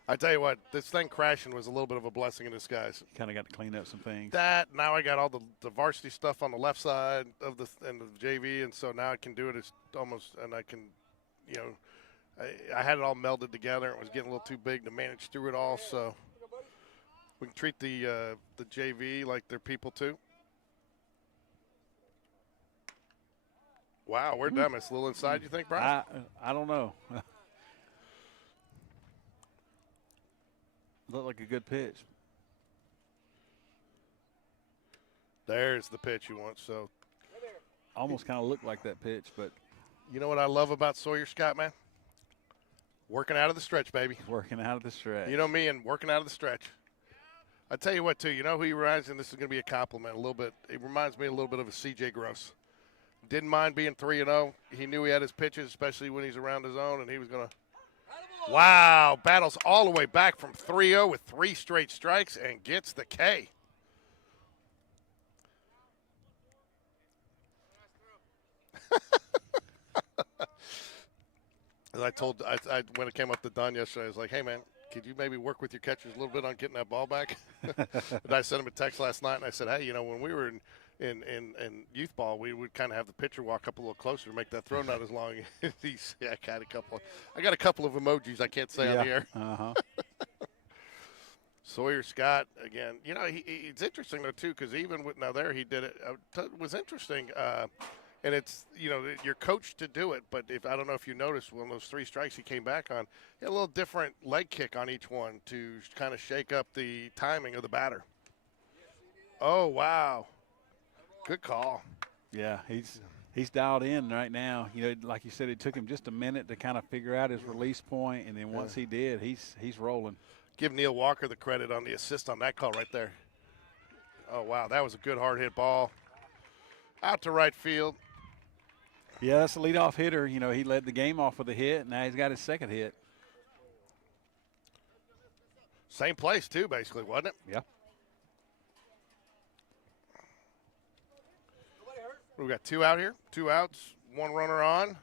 I tell you what, this thing crashing was a little bit of a blessing in disguise. Kind of got to clean up some things. Now I got all the varsity stuff on the left side of the JV, and so now I can do it as almost, and I can, I had it all melded together. It was getting a little too big to manage through it all, so we can treat the JV like they're people too. Wow, we're done. It's a little inside, you think, Brian? I don't know. Looked like a good pitch. There's the pitch you want. So almost kind of looked like that pitch, but you know what I love about Sawyer Scott, man? Working out of the stretch, baby. Working out of the stretch. You know me and working out of the stretch. I tell you what, too. You know who he reminds me, and this is going to be a compliment a little bit. He reminds me a little bit of a C.J. Gross. Didn't mind being 3-0. He knew he had his pitches, especially when he's around his own, and he was going to. Wow, battles all the way back from 3-0 with 3 straight strikes and gets the K. As I told, when it came up to Don yesterday, I was like, hey, man, could you maybe work with your catchers a little bit on getting that ball back? And I sent him a text last night, and I said, hey, when we were in youth ball, we would kind of have the pitcher walk up a little closer to make that throw not as long. I got a couple of emojis I can't say on the air. Uh-huh. Sawyer Scott again. It's interesting though too because even with he did it. It was interesting, and it's you're coached to do it. But I don't know if you noticed when those 3 strikes he came back on, he had a little different leg kick on each one to kind of shake up the timing of the batter. Oh wow. Good call. Yeah, he's dialed in right now. Like you said, it took him just a minute to kind of figure out his release point, and then once he did, he's rolling. Give Neil Walker the credit on the assist on that call right there. Oh, wow, that was a good hard hit ball. Out to right field. Yeah, that's a leadoff hitter. He led the game off with a hit, and now he's got his second hit. Same place, too, basically, wasn't it? Yeah. We got 2 out here, 2 outs, 1 runner on.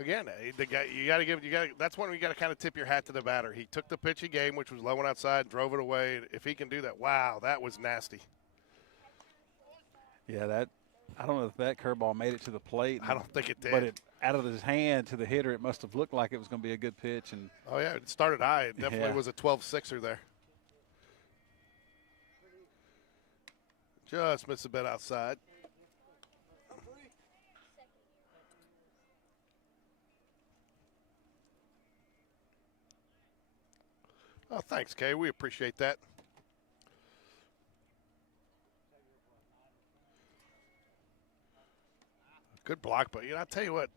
Again, the guy, that's when you got to kind of tip your hat to the batter. He took the pitch he gave, which was low and outside, drove it away. If he can do that, wow, that was nasty. Yeah, I don't know if that curveball made it to the plate. I don't think it did. But out of his hand to the hitter, it must have looked like it was going to be a good pitch. And oh, yeah, it started high. It definitely was a 12-6er there. Just missed a bit outside. Oh, thanks, Kay. We appreciate that. Good block, but I'll tell you what,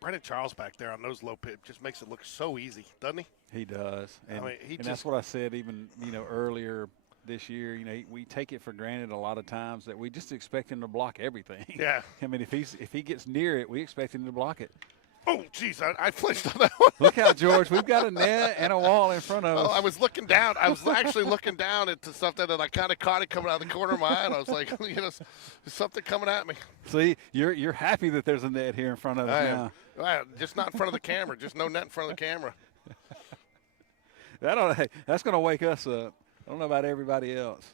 Brendan Charles back there on those low pitch just makes it look so easy, doesn't he? He does, and, and that's what I said even earlier this year. We take it for granted a lot of times that we just expect him to block everything. Yeah. I mean, if he gets near it, we expect him to block it. Oh, geez, I flinched on that one. Look out, George. We've got a net and a wall in front of us. I was looking down. I was actually looking down into something, and I kind of caught it coming out of the corner of my eye, and I was like, there's something coming at me. See, you're happy that there's a net here in front of us now. Well, just not in front of the camera. Just no net in front of the camera. That's going to wake us up. I don't know about everybody else.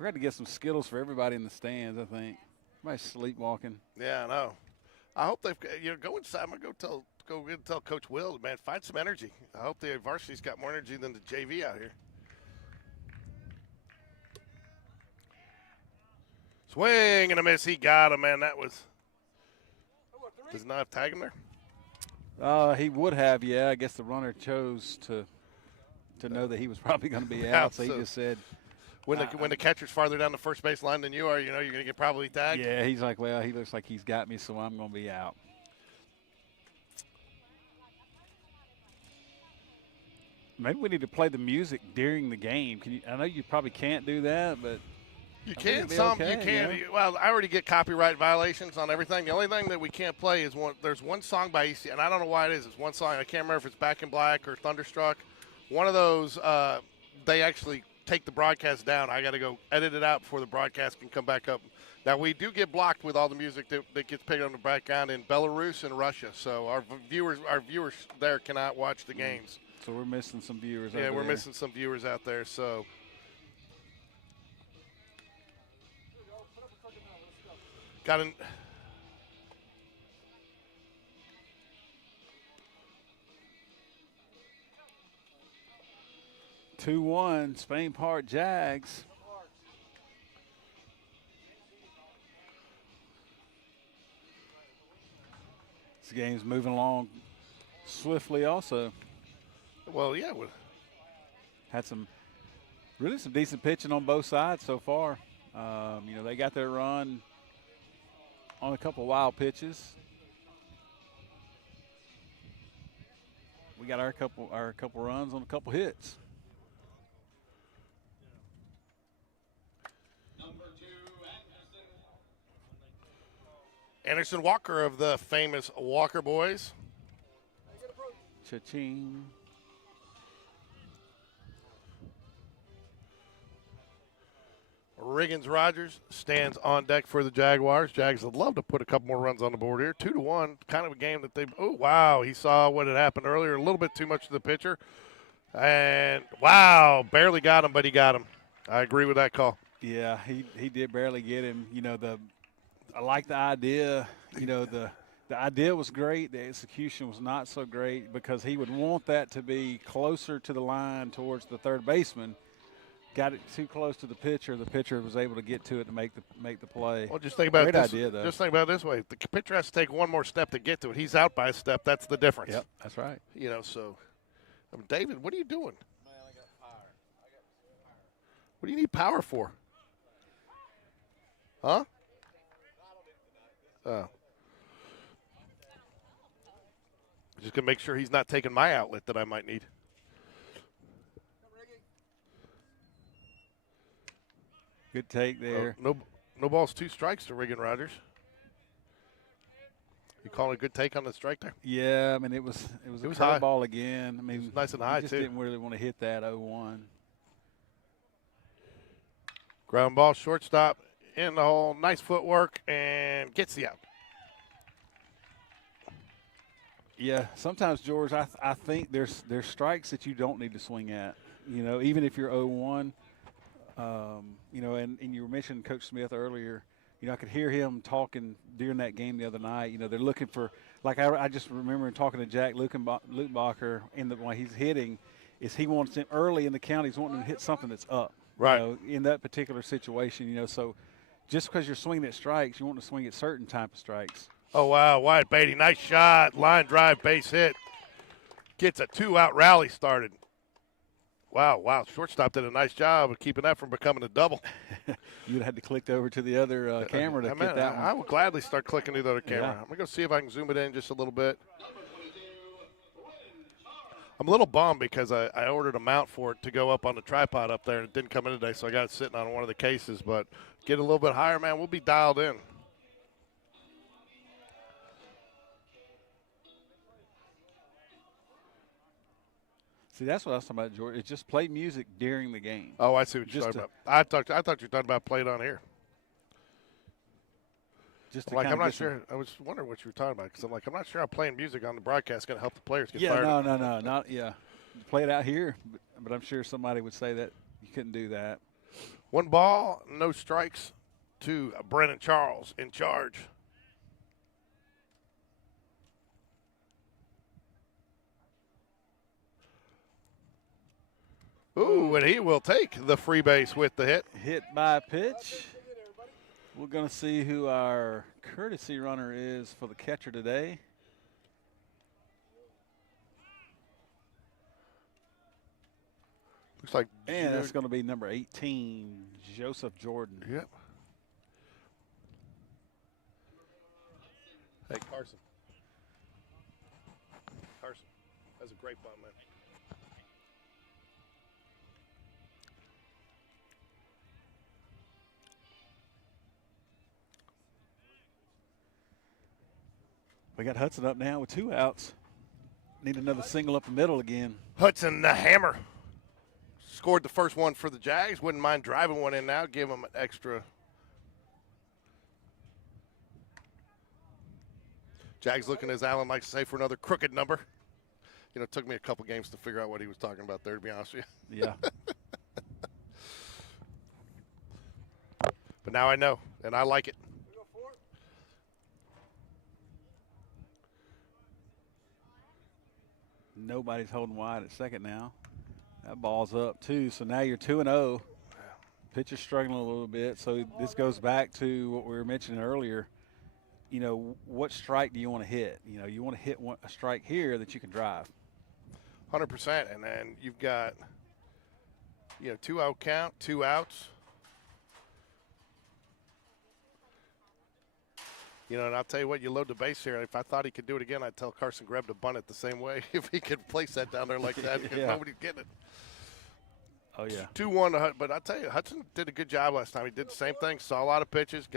We're going to get some Skittles for everybody in the stands, I think. Everybody's sleepwalking. Yeah, I know. I hope they've go inside. I'm gonna go tell Coach Will, man, find some energy. I hope the varsity's got more energy than the JV out here. Swing and a miss. He got him, man. That was. Does not have tag him there? He would have, yeah. I guess the runner chose to know that he was probably going to be out, so he just said. When the catcher's farther down the first base line than you are, you're going to get probably tagged. Yeah, he's like, well, he looks like he's got me, so I'm going to be out. Maybe we need to play the music during the game. I know you probably can't do that, but you can. You can. Yeah. Well, I already get copyright violations on everything. The only thing that we can't play is there's one song by EC, and I don't know why it is. It's one song. I can't remember if it's Back in Black or Thunderstruck. One of those, they actually take the broadcast down. I got to go edit it out before the broadcast can come back up. Now, we do get blocked with all the music that gets picked on the background in Belarus and Russia, so our viewers there cannot watch the games. So we're missing some viewers out there. Yeah, we're missing some viewers out there, so. Got an. 2-1, Spain Park Jags. This game's moving along swiftly also. Well, yeah. Had some decent pitching on both sides so far. They got their run on a couple wild pitches. We got our couple runs on a couple hits. Anderson Walker of the famous Walker Boys. Cha-ching. Riggins Rogers stands on deck for the Jaguars. Jags would love to put a couple more runs on the board here. 2-1, kind of a game that they – oh, wow, he saw what had happened earlier. A little bit too much to the pitcher. And, wow, barely got him, but he got him. I agree with that call. Yeah, he did barely get him. I like the idea. The idea was great. The execution was not so great because he would want that to be closer to the line towards the third baseman. Got it too close to the pitcher. The pitcher was able to get to it to make the play. Well, just think about great idea, though. Just think about it this way: the pitcher has to take one more step to get to it. He's out by a step. That's the difference. Yep, that's right. So, David, what are you doing? Man, I got power. What do you need power for? Huh? Oh. Just going to make sure he's not taking my outlet that I might need. Good take there. No balls, 2 strikes to Riggin Rogers. You calling a good take on the strike there? Yeah, it was a curveball again. It was nice and high, just too. Didn't really want to hit that 0-1. Ground ball, shortstop in the hole. Nice footwork and gets the out. Yeah, sometimes, George, I think there's strikes that you don't need to swing at. Even if you're 0-1, and you mentioned Coach Smith earlier. I could hear him talking during that game the other night. They're looking for, like I just remember talking to Jack Lukenbacher when he's hitting, is he wants him early in the count. He's wanting to hit something that's up. Right. In that particular situation. So just because you're swinging at strikes, you want to swing at certain type of strikes. Oh, wow. Wyatt Beatty, nice shot. Line drive, base hit. Gets a 2-out rally started. Wow. Shortstop did a nice job of keeping that from becoming a double. You'd have to click over to the other camera to get that one. I will gladly start clicking to the other camera. Yeah. I'm going to go see if I can zoom it in just a little bit. I'm a little bummed because I ordered a mount for it to go up on the tripod up there, and it didn't come in today, so I got it sitting on one of the cases. But get a little bit higher, man, we'll be dialed in. See, that's what I was talking about, George. It's just play music during the game. Oh, I see what you're talking about. I thought you were talking about play it on here. I'm not sure. I was wondering what you were talking about because I'm not sure how playing music on the broadcast is going to help the players get fired up. No, not play it out here, but I'm sure somebody would say that you couldn't do that. 1 ball, no strikes to Brennan Charles in charge. Ooh, and he will take the free base with the hit. Hit by pitch. We're going to see who our courtesy runner is for the catcher today. Looks like. And that's going to be number 18, Joseph Jordan. Yep. Hey, Carson. That's a great ball, man. We got Hudson up now with 2 outs. Need another single up the middle again. Hudson, the hammer. Scored the first one for the Jags. Wouldn't mind driving one in now. Give them an extra. Jags looking, as Alan likes to say, for another crooked number. It took me a couple games to figure out what he was talking about there, to be honest with you. Yeah. But now I know, and I like it. Nobody's holding wide at second now. That ball's up, too. So now you're 2-0. Pitcher's struggling a little bit. So this goes back to what we were mentioning earlier. What strike do you want to hit? You want to hit a strike here that you can drive. 100%. And then you've got, 2-out count, 2 outs. And I'll tell you what, you load the base here. If I thought he could do it again, I'd tell Carson Greb to bunt it the same way if he could place that down there like that because nobody's getting it. Oh, yeah. 2-1 to Hudson. But I'll tell you, Hudson did a good job last time. He did the same thing, saw a lot of pitches,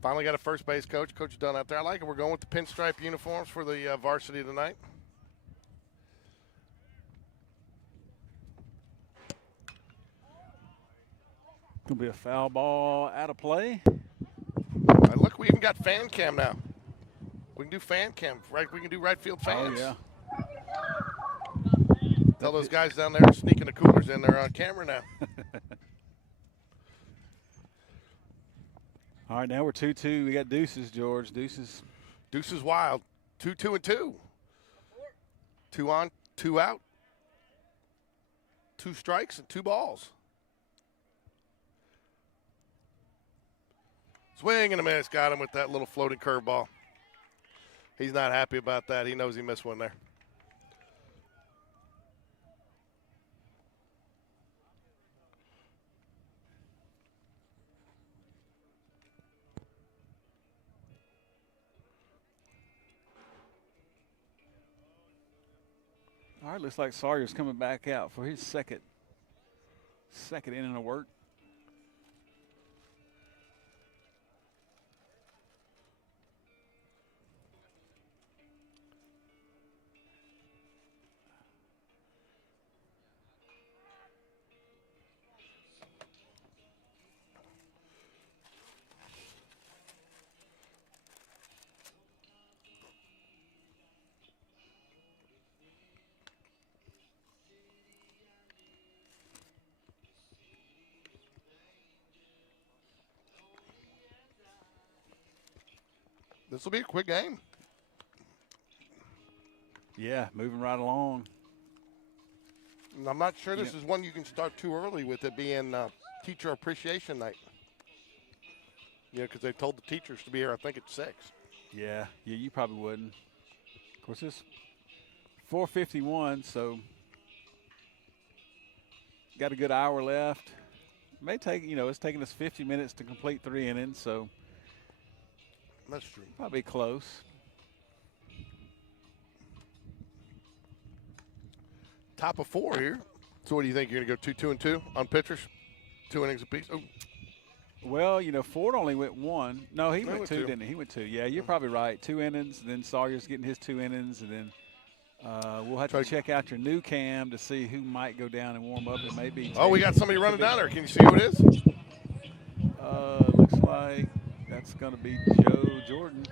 finally got a first base coach. Coach is done out there. I like it. We're going with the pinstripe uniforms for the varsity tonight. Going to be a foul ball out of play. Look, we even got fan cam now. We can do fan cam, right? We can do right field fans. Oh, yeah. Tell those guys down there sneaking the coolers in there on camera now. All right, now we're 2-2. We got deuces, George. Deuces Wild. 2-2-2. 2 on, 2 out. 2 strikes and 2 balls. Swing and a miss. Got him with that little floating curveball. He's not happy about that. He knows he missed one there. All right, looks like Sawyer's coming back out for his second inning of work. This will be a quick game. Yeah, moving right along. And I'm not sure this is one you can start too early with it being teacher appreciation night. Because they told the teachers to be here, I think, at 6. Yeah, you probably wouldn't. Of course, it's 4:51, so got a good hour left. May take, it's taking us 50 minutes to complete 3 innings, so that's true. Probably close. Top of 4 here. So what do you think? You're going to go 2-2 on pitchers? 2 innings apiece? Oh. Well, Ford only went 1. No, he went 2, didn't he? He went 2. Yeah, you're probably right. 2 innings, and then Sawyer's getting his 2 innings, and then we'll have to check out your new cam to see who might go down and warm up. It may be. Oh, we got somebody running down there. Can you see who it is? Looks like that's going to be Joe Jordan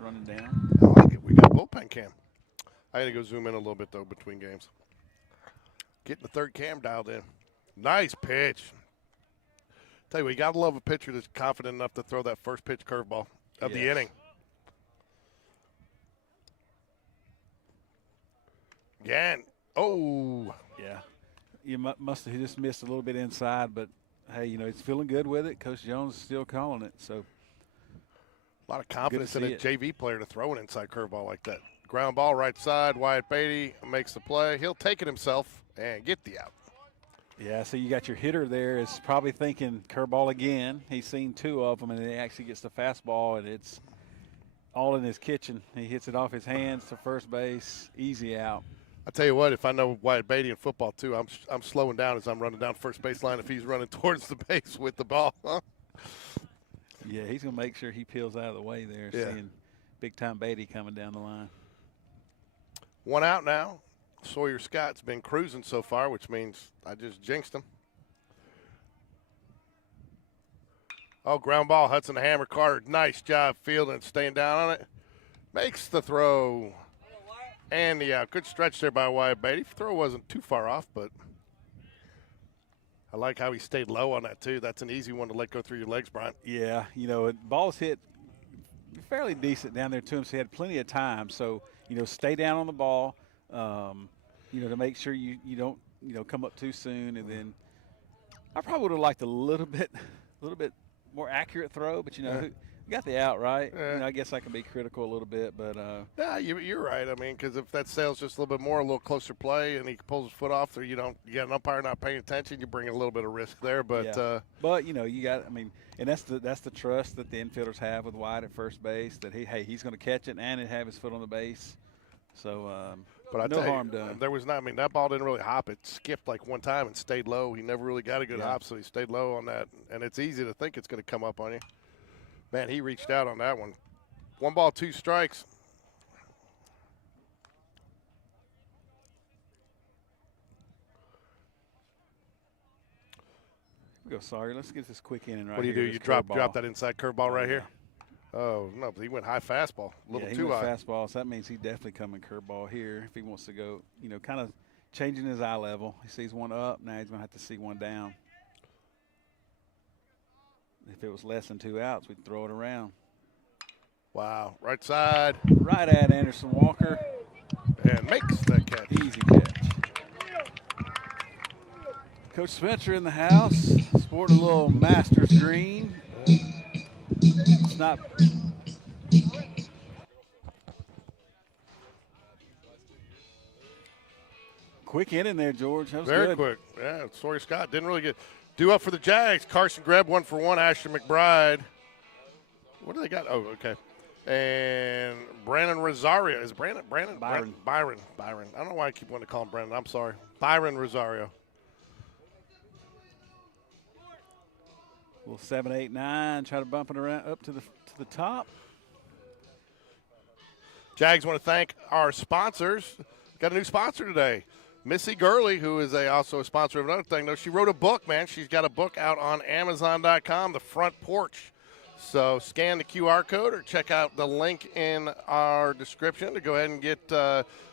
running down. I like it. We got bullpen cam. I got to go zoom in a little bit, though, between games. Getting the third cam dialed in. Nice pitch. Tell you what, you got to love a pitcher that's confident enough to throw that first pitch curveball of the inning. Again. Oh. Yeah. You must have just missed a little bit inside, but, hey, he's feeling good with it. Coach Jones is still calling it. So a lot of confidence in a JV player to throw an inside curveball like that. Ground ball right side. Wyatt Beatty makes the play. He'll take it himself and get the out. Yeah, so you got your hitter there is probably thinking curveball again. He's seen 2 of them, and then he actually gets the fastball, and it's all in his kitchen. He hits it off his hands to first base, easy out. I tell you what, if I know Wyatt Beatty in football too, I'm slowing down as I'm running down first baseline if he's running towards the base with the ball. Yeah, he's going to make sure he peels out of the way there, seeing big-time Beatty coming down the line. 1 out now. Sawyer Scott's been cruising so far, which means I just jinxed him. Oh, ground ball. Hudson the Hammer Carter. Nice job fielding and staying down on it. Makes the throw. And the out. Good stretch there by Wyatt Beatty. Throw wasn't too far off, but I like how he stayed low on that, too. That's an easy one to let go through your legs, Brian. Yeah, ball's hit fairly decent down there to him, so he had plenty of time. So, stay down on the ball, to make sure you don't, come up too soon. And then I probably would have liked a little bit more accurate throw, but, got the out, right? I guess I can be critical a little bit, but yeah, you're right. I mean, because if that sails just a little bit more, a little closer play, and he pulls his foot off, or you got an umpire not paying attention, you bring a little bit of risk there. But but you got, and that's the trust that the infielders have with Wyatt at first base, that he's going to catch it and have his foot on the base. So, but no harm done. There was not. That ball didn't really hop. It skipped like one time and stayed low. He never really got a good hop, so he stayed low on that. And it's easy to think it's going to come up on you. Man, he reached out on that one. 1 ball, 2 strikes. Here we go, sorry. Let's get this quick inning right here. What do you do? You drop that inside curveball right here? Oh, no, but he went high fastball. A little too high. Fastball, so that means he's definitely coming curveball here if he wants to go, kind of changing his eye level. He sees one up. Now he's going to have to see one down. If it was less than 2 outs, we'd throw it around. Wow. Right side. Right at Anderson Walker. And makes that catch. Easy catch. Coach Spencer in the house, sporting a little Masters green. It's not. Quick inning there, George. That was very good. Quick. Yeah, Sawyer Scott didn't really get. Due up for the Jags. Carson Greb 1 for 1. Ashton McBride. What do they got? Oh, okay. And Brandon Rosario. Is Brandon? Byron. Byron. I don't know why I keep wanting to call him Brandon. I'm sorry. Byron Rosario. Little 7, 8, 9. Try to bump it around up to the top. Jags want to thank our sponsors. Got a new sponsor today. Missy Gurley, who is also a sponsor of another thing, though. She wrote a book, man. She's got a book out on Amazon.com, The Front Porch. So scan the QR code or check out the link in our description to go ahead and get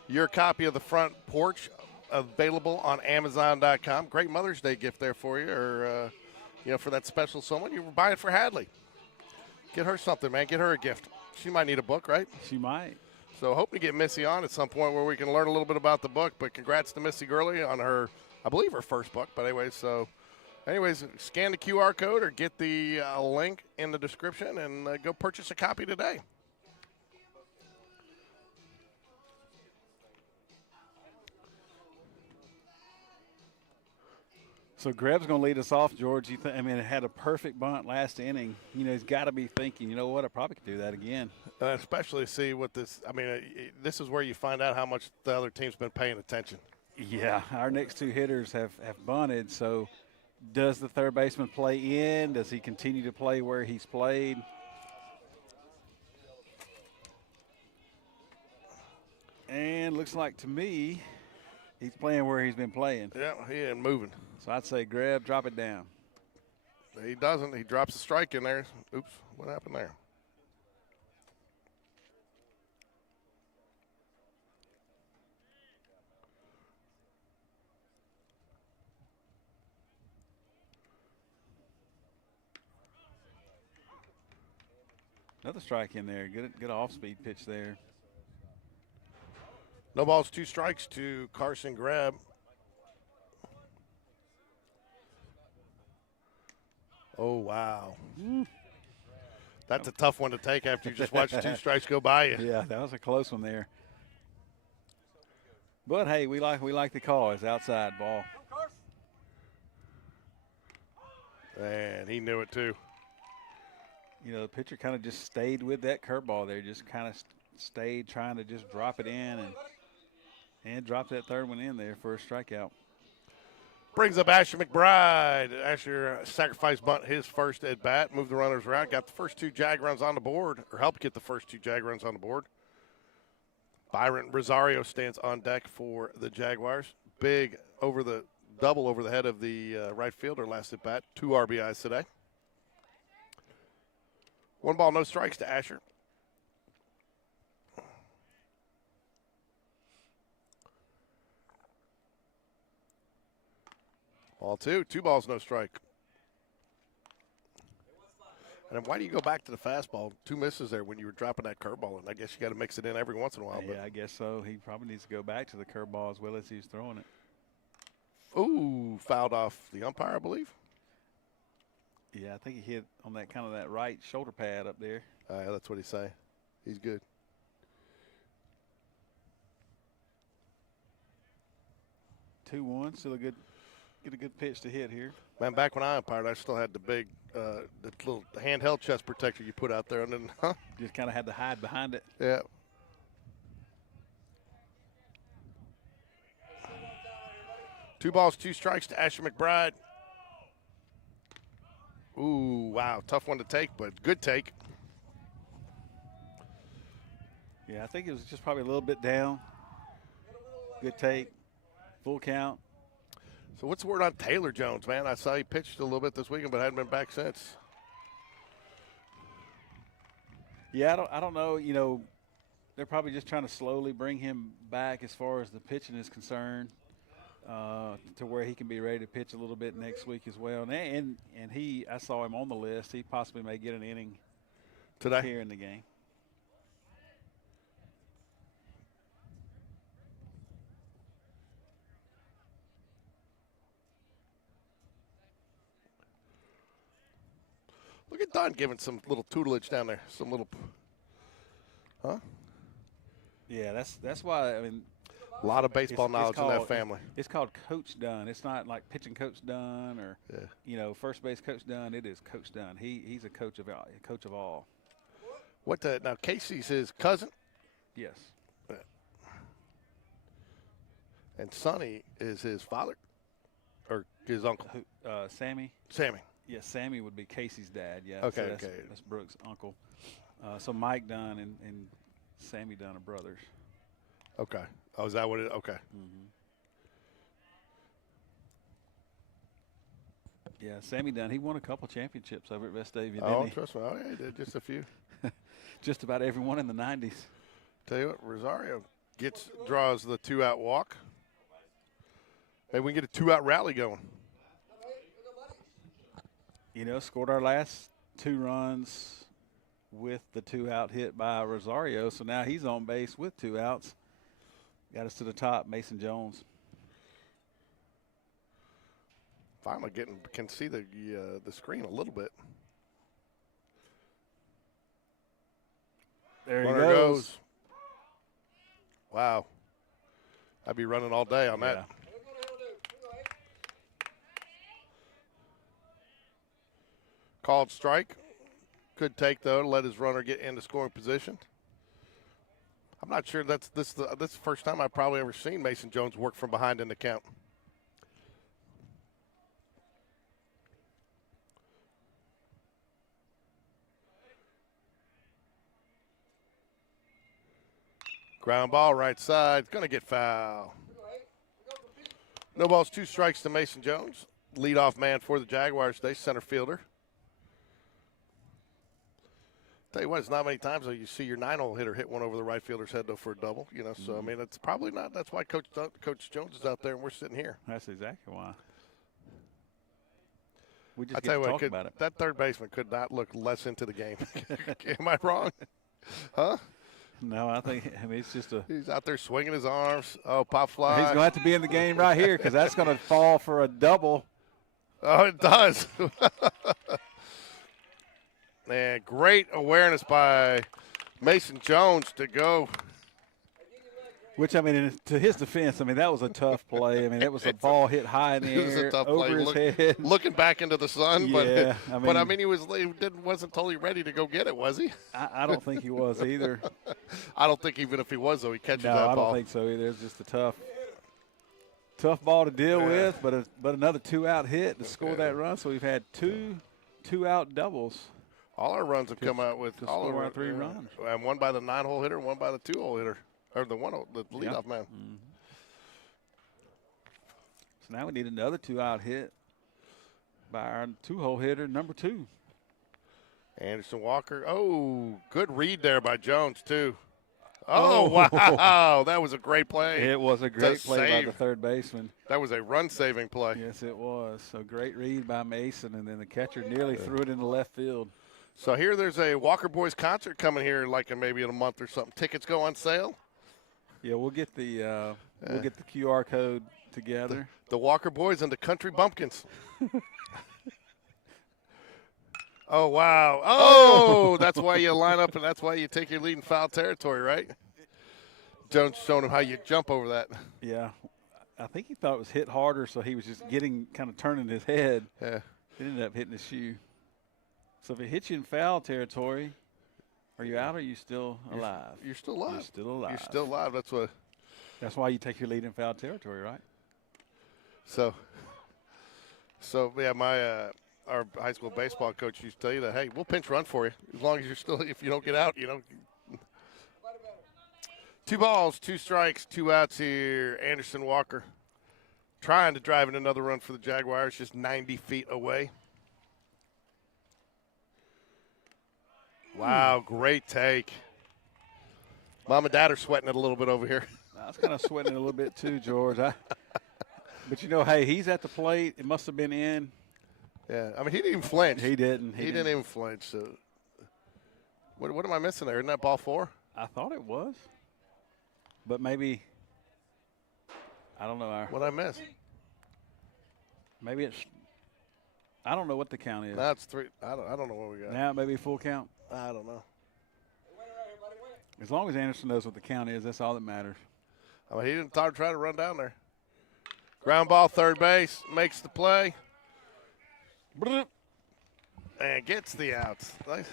your copy of The Front Porch available on Amazon.com. Great Mother's Day gift there for you, or for that special someone. You were buying it for Hadley. Get her something, man. Get her a gift. She might need a book, right? She might. So hoping to get Missy on at some point where we can learn a little bit about the book. But congrats to Missy Gurley on her, I believe, her first book. But anyways, scan the QR code or get the link in the description and go purchase a copy today. So Greb's going to lead us off, George. It had a perfect bunt last inning. He's got to be thinking, you know what, I probably could do that again. Especially see what this – this is where you find out how much the other team's been paying attention. Yeah, our next two hitters have bunted. So does the third baseman play in? Does he continue to play where he's played? And looks like to me he's playing where he's been playing. Yeah, he ain't moving. So I'd say, Greb, drop it down. He doesn't. He drops a strike in there. Oops, what happened there? Another strike in there. Good off-speed pitch there. No balls, 2 strikes to Carson Greb. Oh, wow. That's a tough one to take after you just watched 2 strikes go by you. Yeah, that was a close one there. But, hey, we like the call. It's outside ball. And he knew it, too. The pitcher kind of just stayed with that curveball there, just kind of stayed trying to just drop it in and drop that third one in there for a strikeout. Brings up Asher McBride. Asher sacrificed bunt his first at bat, moved the runners around, got the first 2 Jag runs on the board, or helped get the first 2 Jag runs on the board. Byron Rosario stands on deck for the Jaguars. Big double over the head of the right fielder last at bat. 2 RBIs today. 1 ball, no strikes to Asher. Ball 2, 2 balls, no strike. And then why do you go back to the fastball? 2 misses there when you were dropping that curveball, and I guess you got to mix it in every once in a while. Yeah, I guess so. He probably needs to go back to the curveball as well as he's throwing it. Ooh, fouled off the umpire, I believe. Yeah, I think he hit on that kind of that right shoulder pad up there. That's what he's saying. He's good. Two one, still get a good pitch to hit here. Man, back when I umpired, I still had the big, the little handheld chest protector you put out there, and then just kind of had to hide behind it. Yeah. Two balls, 2 strikes to Asher McBride. Ooh, wow, tough one to take, but good take. Yeah, I think it was just probably a little bit down. Good take, full count. So what's the word on Taylor Jones, man? I saw he pitched a little bit this weekend, but hadn't been back since. Yeah, I don't know. They're probably just trying to slowly bring him back as far as the pitching is concerned, to where he can be ready to pitch a little bit next week as well. And I saw him on the list. He possibly may get an inning today here in the game. Look at Don giving some little tutelage down there. Some little, huh? Yeah, that's why, a lot of baseball knowledge in that family. It's called Coach Dunn. It's not like pitching Coach Dunn or first base Coach Dunn. It is Coach Dunn. He's a coach of all. Now Casey's his cousin? Yes. And Sonny is his father or his uncle? Sammy. Sammy. Yes, Sammy would be Casey's dad. Yeah. Okay. So that's Brooks' uncle. So Mike Dunn and Sammy Dunn are brothers. Okay. Oh, is that what it? Okay. Mm-hmm. Yeah, Sammy Dunn. He won a couple championships over at Vestavia. Oh, trust me. Oh, yeah, he did just a few. Just about everyone in the 90s. Tell you what, Rosario draws the 2-out walk. Maybe we can get a 2-out rally going. Scored our last 2 runs with the 2-out hit by Rosario. So now he's on base with 2 outs. Got us to the top, Mason Jones. Finally can see the screen a little bit. There he Runner goes. Wow. I'd be running all day on that. Called strike. Good take, though, to let his runner get into scoring position. I'm not sure this is the first time I've probably ever seen Mason Jones work from behind in the count. Ground ball, right side. Going to get foul. No balls, 2 strikes to Mason Jones. Leadoff man for the Jaguars today, center fielder. Tell you what, it's not many times though you see your 9-hole hitter hit one over the right fielder's head though for a double. You know, so I mean it's probably not. That's why Coach Jones is out there and we're sitting here. That's exactly why. We just I tell you what, about it. That third baseman could not look less into the game. Am I wrong? Huh? No, I mean it's just He's out there swinging his arms. Oh, pop fly. He's going to have to be in the game right here because that's going to fall for a double. Oh, it does. And great awareness by Mason Jones to go. Which, I mean, to his defense, I mean, that was a tough play. I mean, it was a ball hit high in the air, It was a tough over play. his head. Looking back into the sun, Yeah, but I mean, he wasn't totally ready to go get it, was he? I don't think he was either. I don't think even if he was, though, he catches No, that I ball. don't think so either. It's just a tough ball to deal with, but another 2-out hit to score that run. So we've had two out doubles. All our runs have come out with all score of our 3 runs, and one by the 9-hole hitter, one by the 2-hole hitter, or the leadoff man. Mm-hmm. So now we need another 2-out hit by our 2-hole hitter, number 2. Anderson Walker. Oh, good read there by Jones too. Oh, wow, that was a great play. It was a great play save. by the third baseman. That was a run-saving play. Yes, it was. So great read by Mason, and then the catcher nearly threw it into left field. So here there's a Walker Boys concert coming here like maybe in a month or something. Tickets go on sale. Yeah, we'll get the QR code together. The Walker Boys and the Country Bumpkins. Oh, wow. Oh, that's why you line up and that's why you take your lead in foul territory, right? Jones showing him how you jump over that. Yeah. I think he thought it was hit harder, so he was just kind of turning his head. Yeah. It ended up hitting his shoe. So if it hits you in foul territory, are you out or are you still alive? You're still alive. You're still alive. You're still alive. That's why you take your lead in foul territory, right? So yeah, our high school baseball coach used to tell you that, hey, we'll pinch run for you as long as you're still, if you don't get out, 2 balls, 2 strikes, 2 outs here. Anderson Walker trying to drive in another run for the Jaguars, just 90 feet away. Wow, great take. Mom and Dad are sweating it a little bit over here. I was kind of sweating it a little bit too, George. But hey, he's at the plate. It must have been in. Yeah, I mean, he didn't even flinch. He didn't. He didn't even flinch. So, what am I missing there? Isn't that ball 4? I thought it was, but maybe I don't know. What I miss? Maybe it's. I don't know what the count is. Now it's 3. I don't know what we got. Now it may be full count. I don't know. As long as Anderson knows what the count is, that's all that matters. I mean, he didn't try to run down there. Ground ball, third base, makes the play. And gets the outs. Nice.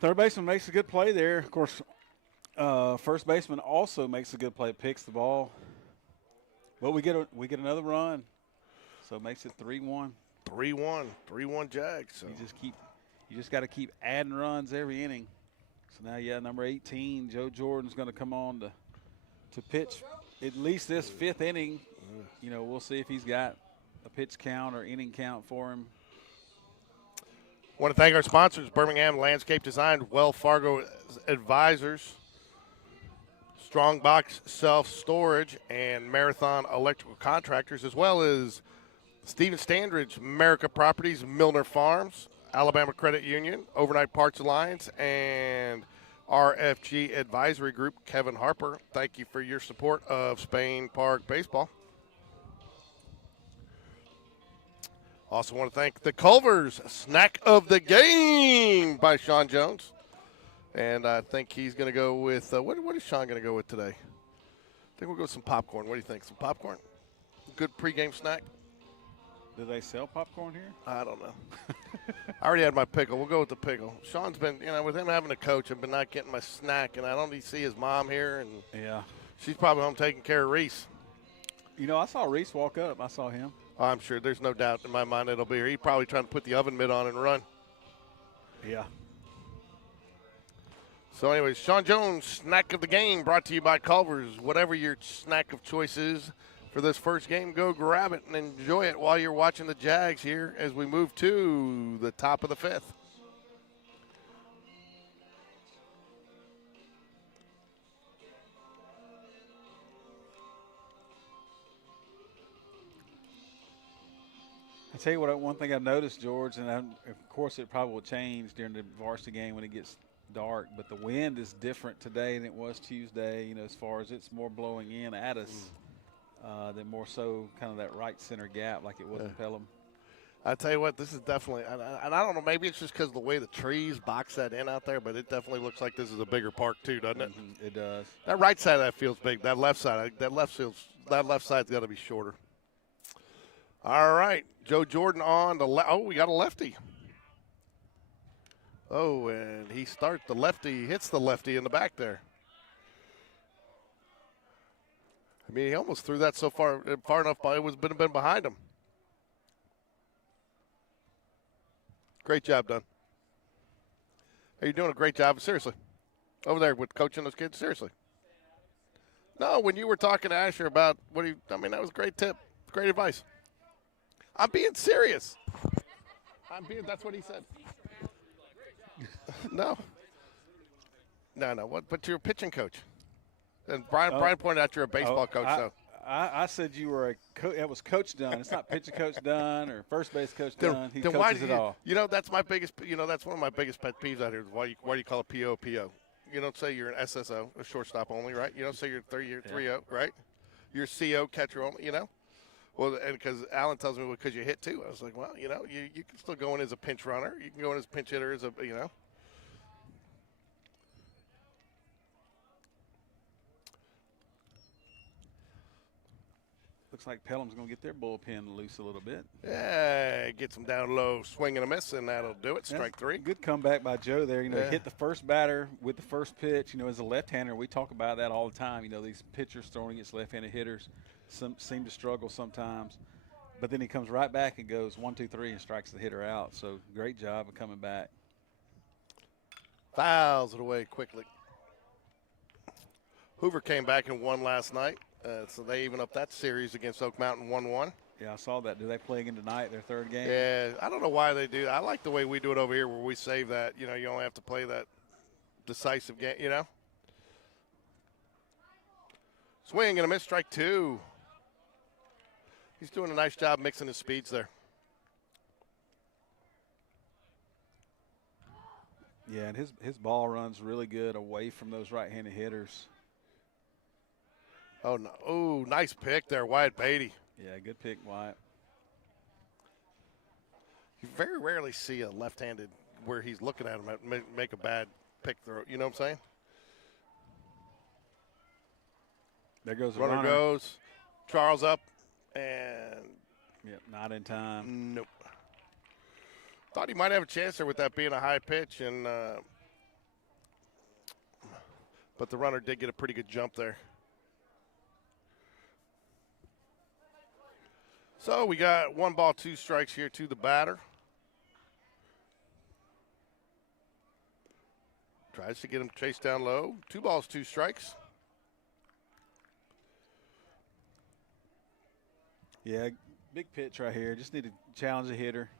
Third baseman makes a good play there. Of course, first baseman also makes a good play, picks the ball. But we get another run, so it makes it 3-1. 3-1 Jags. So. You just got to keep adding runs every inning. So now, number 18, Joe Jordan's going to come on to pitch at least this 5th inning. We'll see if he's got a pitch count or inning count for him. I want to thank our sponsors, Birmingham Landscape Design, Wells Fargo Advisors, Strongbox Self-Storage, and Marathon Electrical Contractors, as well as Stephen Standridge, America Properties, Milner Farms, Alabama Credit Union, Overnight Parts Alliance, and RFG Advisory Group, Kevin Harper. Thank you for your support of Spain Park Baseball. Also want to thank the Culvers Snack of the Game by Sean Jones. And I think he's going to go with, what is Sean going to go with today? I think we'll go with some popcorn. What do you think? Some popcorn? Good pregame snack? Do they sell popcorn here? I don't know. I already had my pickle. We'll go with the pickle. Sean's been, with him having a coach, I've been not getting my snack, and I don't even see his mom here. And yeah. She's probably home taking care of Reese. I saw Reese walk up. I saw him. Oh, I'm sure. There's no doubt in my mind it'll be here. He's probably trying to put the oven mitt on and run. Yeah. So, anyways, Sean Jones, Snack of the Game, brought to you by Culver's. Whatever your snack of choice is for this first game, go grab it and enjoy it while you're watching the Jags here as we move to the top of the fifth. I tell you what, one thing I've noticed, George, and of course it probably will change during the varsity game when it gets dark, but the wind is different today than it was Tuesday, as far as it's more blowing in at us than more so kind of that right center gap like it was in Pelham. I tell you what, this is definitely, and I don't know, maybe it's just because of the way the trees box that in out there, but it definitely looks like this is a bigger park too, doesn't it? Mm-hmm. It does. That right side of that field's big. That left side, that left side's got to be shorter. All right, Joe Jordan on the left. Oh, we got a lefty. Oh, and he starts the lefty, hits the lefty in the back there. I mean, he almost threw that so far enough, but it was been behind him. Great job done. Hey, you're doing a great job. Seriously, over there with coaching those kids. Seriously. No, when you were talking to Asher about that was a great tip, great advice. I'm being serious. That's what he said. No. What? But you're a pitching coach. And Brian pointed out you're a baseball coach. I said you were that was Coach Dunn. It's not pitching coach Dunn or first base coach Dunn. He coaches it all. That's my biggest. That's one of my biggest pet peeves out here. Is why do you call it PO? You don't say you're an SSO, a shortstop only, right? You don't say you're 3-0, right? You're CO, catcher only. Well, and because Alan tells me because you hit too. I was like, well, you can still go in as a pinch runner. You can go in as a pinch hitter as Looks like Pelham's going to get their bullpen loose a little bit. Yeah, gets them down low, swing and a miss, and that'll do it. Strike three. Good comeback by Joe there. Hit the first batter with the first pitch. As a left-hander, we talk about that all the time. These pitchers throwing against left-handed hitters seem to struggle sometimes. But then he comes right back and goes 1, 2, 3 and strikes the hitter out. So great job of coming back. Fouls it away quickly. Hoover came back and won last night. So they even up that series against Oak Mountain 1-1. Yeah, I saw that. Do they play again tonight, their third game? Yeah, I don't know why they do. I like the way we do it over here where we save that. You only have to play that decisive game, Swing and a miss, strike two. He's doing a nice job mixing his speeds there. Yeah, and his ball runs really good away from those right-handed hitters. Oh, no. Oh, nice pick there, Wyatt Beatty. Yeah, good pick, Wyatt. You very rarely see a left-handed where he's looking at him make a bad pick throw. You know what I'm saying? There goes the runner. Goes. Charles up, and not in time. Nope. Thought he might have a chance there with that being a high pitch, and but the runner did get a pretty good jump there. So we got 1 ball, 2 strikes here to the batter. Tries to get him chased down low. 2 balls, 2 strikes. Yeah, big pitch right here. Just need to challenge the hitter,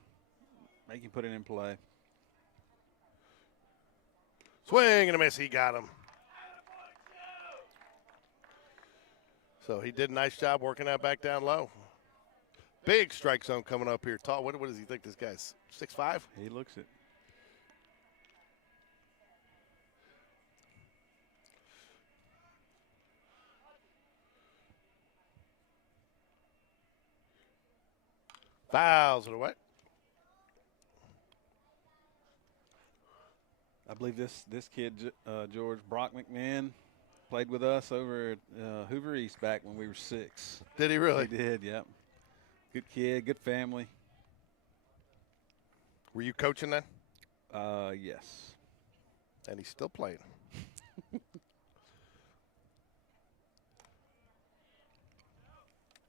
make him put it in play. Swing and a miss. He got him. So he did a nice job working that back down low. Big strike zone coming up here. Tall. What does he think this guy's? 6'5"? He looks it. Fouls it away. I believe this kid, George Brock McMahon, played with us over at Hoover East back when we were 6. Did he really? He did, yep. Good kid, good family. Were you coaching then? Yes. And he's still playing.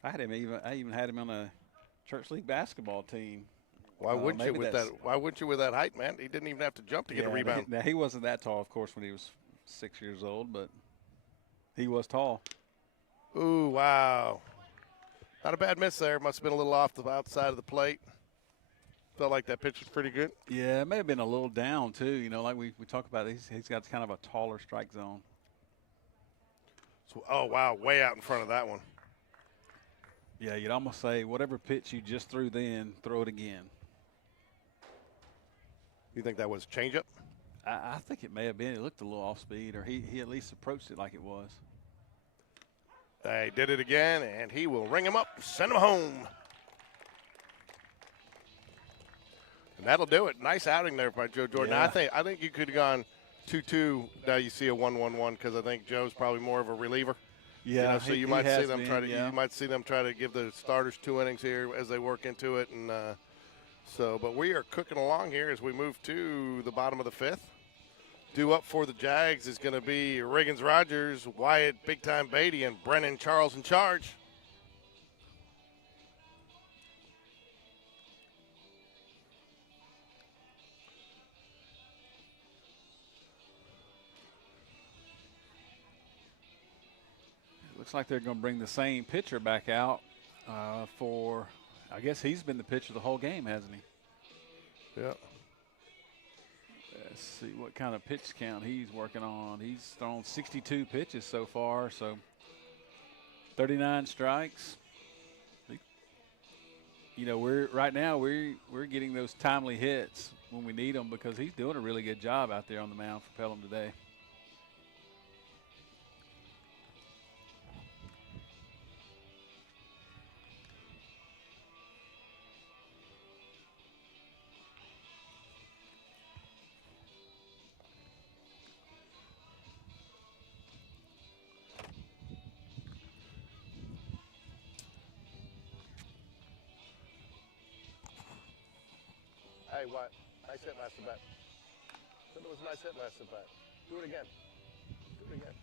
I even had him on a church league basketball team. Why wouldn't you with that? Why wouldn't you with that height, man? He didn't even have to jump to get a rebound. Now he wasn't that tall, of course, when he was 6 years old, but he was tall. Ooh, wow! Not a bad miss there. Must have been a little off the outside of the plate. Felt like that pitch was pretty good. Yeah, it may have been a little down too. You know, like we talk about, he's got kind of a taller strike zone. So, oh wow, way out in front of that one. Yeah, you'd almost say whatever pitch you just threw then, throw it again. You think that was a changeup? I think it may have been. It looked a little off speed, or he at least approached it like it was. They did it again, and he will ring him up, send him home. And that'll do it. Nice outing there by Joe Jordan. Yeah. I think you could have gone 2-2. Now you see a 1-1-1 because I think Joe's probably more of a reliever. Yeah, so you might see them try to give the starters 2 innings here as they work into it, and but we are cooking along here as we move to the bottom of the 5th. Due up for the Jags is going to be Riggins Rogers, Wyatt Big Time Beatty, and Brennan Charles in charge. Looks like they're going to bring the same pitcher back out for, I guess he's been the pitcher the whole game, hasn't he? Yeah. Let's see what kind of pitch count he's working on. He's thrown 62 pitches so far, so 39 strikes. You know, we're getting those timely hits when we need them because he's doing a really good job out there on the mound for Pelham today. Hey, what? Nice hit last at bat. Said it was a nice hit last at bat. Do it again. Do it again.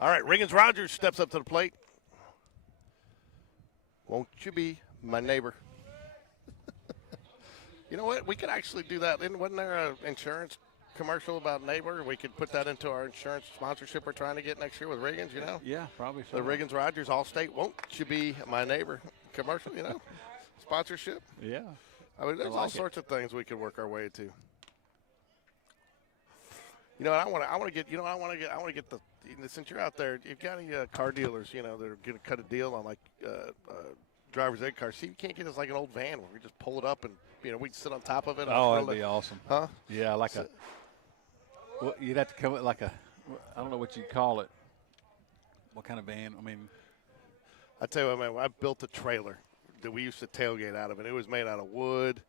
All right, Riggins Rogers steps up to the plate. Won't you be my neighbor? You know what? We could actually do that. Wasn't there an insurance commercial about neighbor? We could put that into our insurance sponsorship we're trying to get next year with Riggins, you know? Yeah, probably so. The Riggins Rogers Allstate, won't you be my neighbor commercial, you know? Sponsorship. Yeah. I mean, there's all sorts of things we could work our way to. You know, I want to get the. Since you're out there, you've got any car dealers, you know, that are going to cut a deal on like driver's ed cars. See, you can't get us like an old van where we just pull it up and we sit on top of it. Oh, that'd be awesome. Huh? Yeah, well, you'd have to come with like I don't know what you'd call it. What kind of van? I mean, I tell you what, man, I built a trailer that we used to tailgate out of, and it was made out of wood,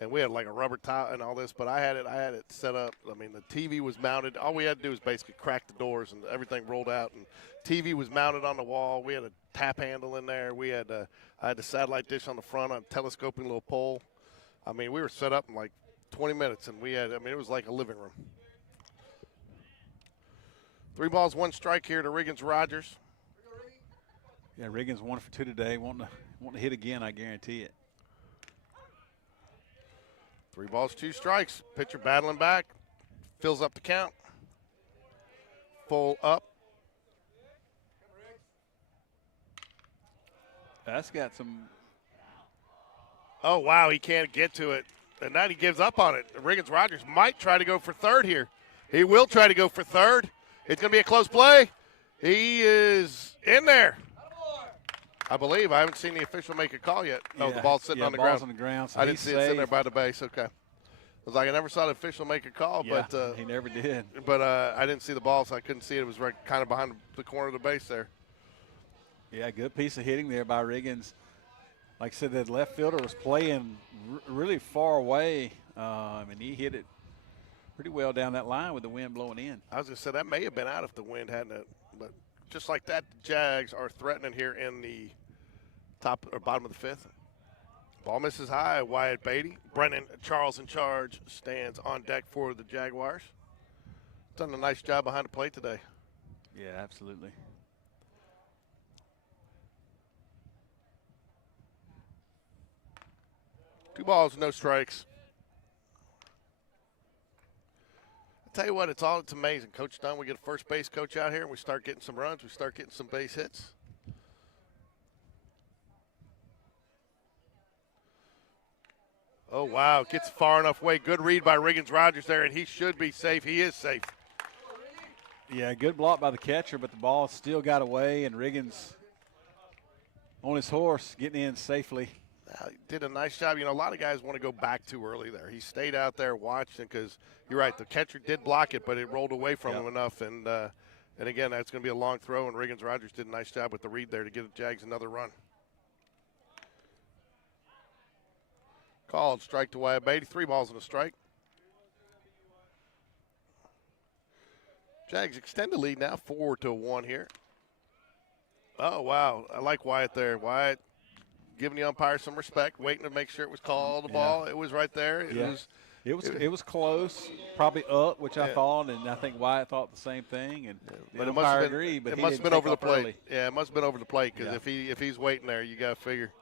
and we had like a rubber top and all this, but I had it set up. I mean, the TV was mounted. All we had to do was basically crack the doors, and everything rolled out, and TV was mounted on the wall. We had a tap handle in there. I had the satellite dish on the front on a telescoping little pole. I mean, we were set up in like 20 minutes, and it was like a living room. 3 balls, 1 strike here to Riggins Rogers. Yeah, Riggins 1 for 2 today. Wanting to hit again, I guarantee it. 3 balls, 2 strikes. Pitcher battling back. Fills up the count. Full up. That's got some. Oh, wow, he can't get to it. And now he gives up on it. Riggins Rogers might try to go for third here. He will try to go for third. It's going to be a close play. He is in there. I believe. I haven't seen the official make a call yet. Oh, Yeah, the ball's sitting on the ball's ground. on the ground. So I didn't see it sitting there safe. by the base. Okay. I was like, I never saw the official make a call, Yeah, but he never did. But I didn't see the ball, so I couldn't see it. It was right kind of behind the corner of the base there. Yeah, good piece of hitting there by Riggins. Like I said, that left fielder was playing really far away, and he hit it pretty well down that line with the wind blowing in. I was going to say that may have been out if the wind hadn't. But just like that, the Jags are threatening here in the top or bottom of the fifth. Ball misses high. Wyatt Beatty. Brennan Charles in charge stands on deck for the Jaguars. Done a nice job behind the plate today. Yeah, absolutely. Two balls, no strikes. I tell you what, it's amazing. Coach Dunn, we get a first base coach out here, and we start getting some runs. We start getting some base hits. Oh, wow. Gets far enough away. Good read by Riggins Rogers there, and he should be safe. He is safe. Yeah, good block by the catcher, but the ball still got away, and Riggins on his horse getting in safely. He did a nice job. You know, a lot of guys want to go back too early there. He stayed out there watching because you're right. The catcher did block it, but it rolled away from him enough. And again, that's going to be a long throw, and Riggins Rogers did a nice job with the read there to give the Jags another run. Called strike to Wyatt Beatty. 3 balls and a strike. Jags extend the lead now 4-1 here. Oh, wow. I like Wyatt there. Wyatt giving the umpire some respect, waiting to make sure it was called the ball. It was right there. It was close, probably up, which I thought, and I think Wyatt thought the same thing. And but the it must umpire have been, agreed, but it must have been over the plate. Early. Yeah, it must have been over the plate because if he's waiting there, you got to figure.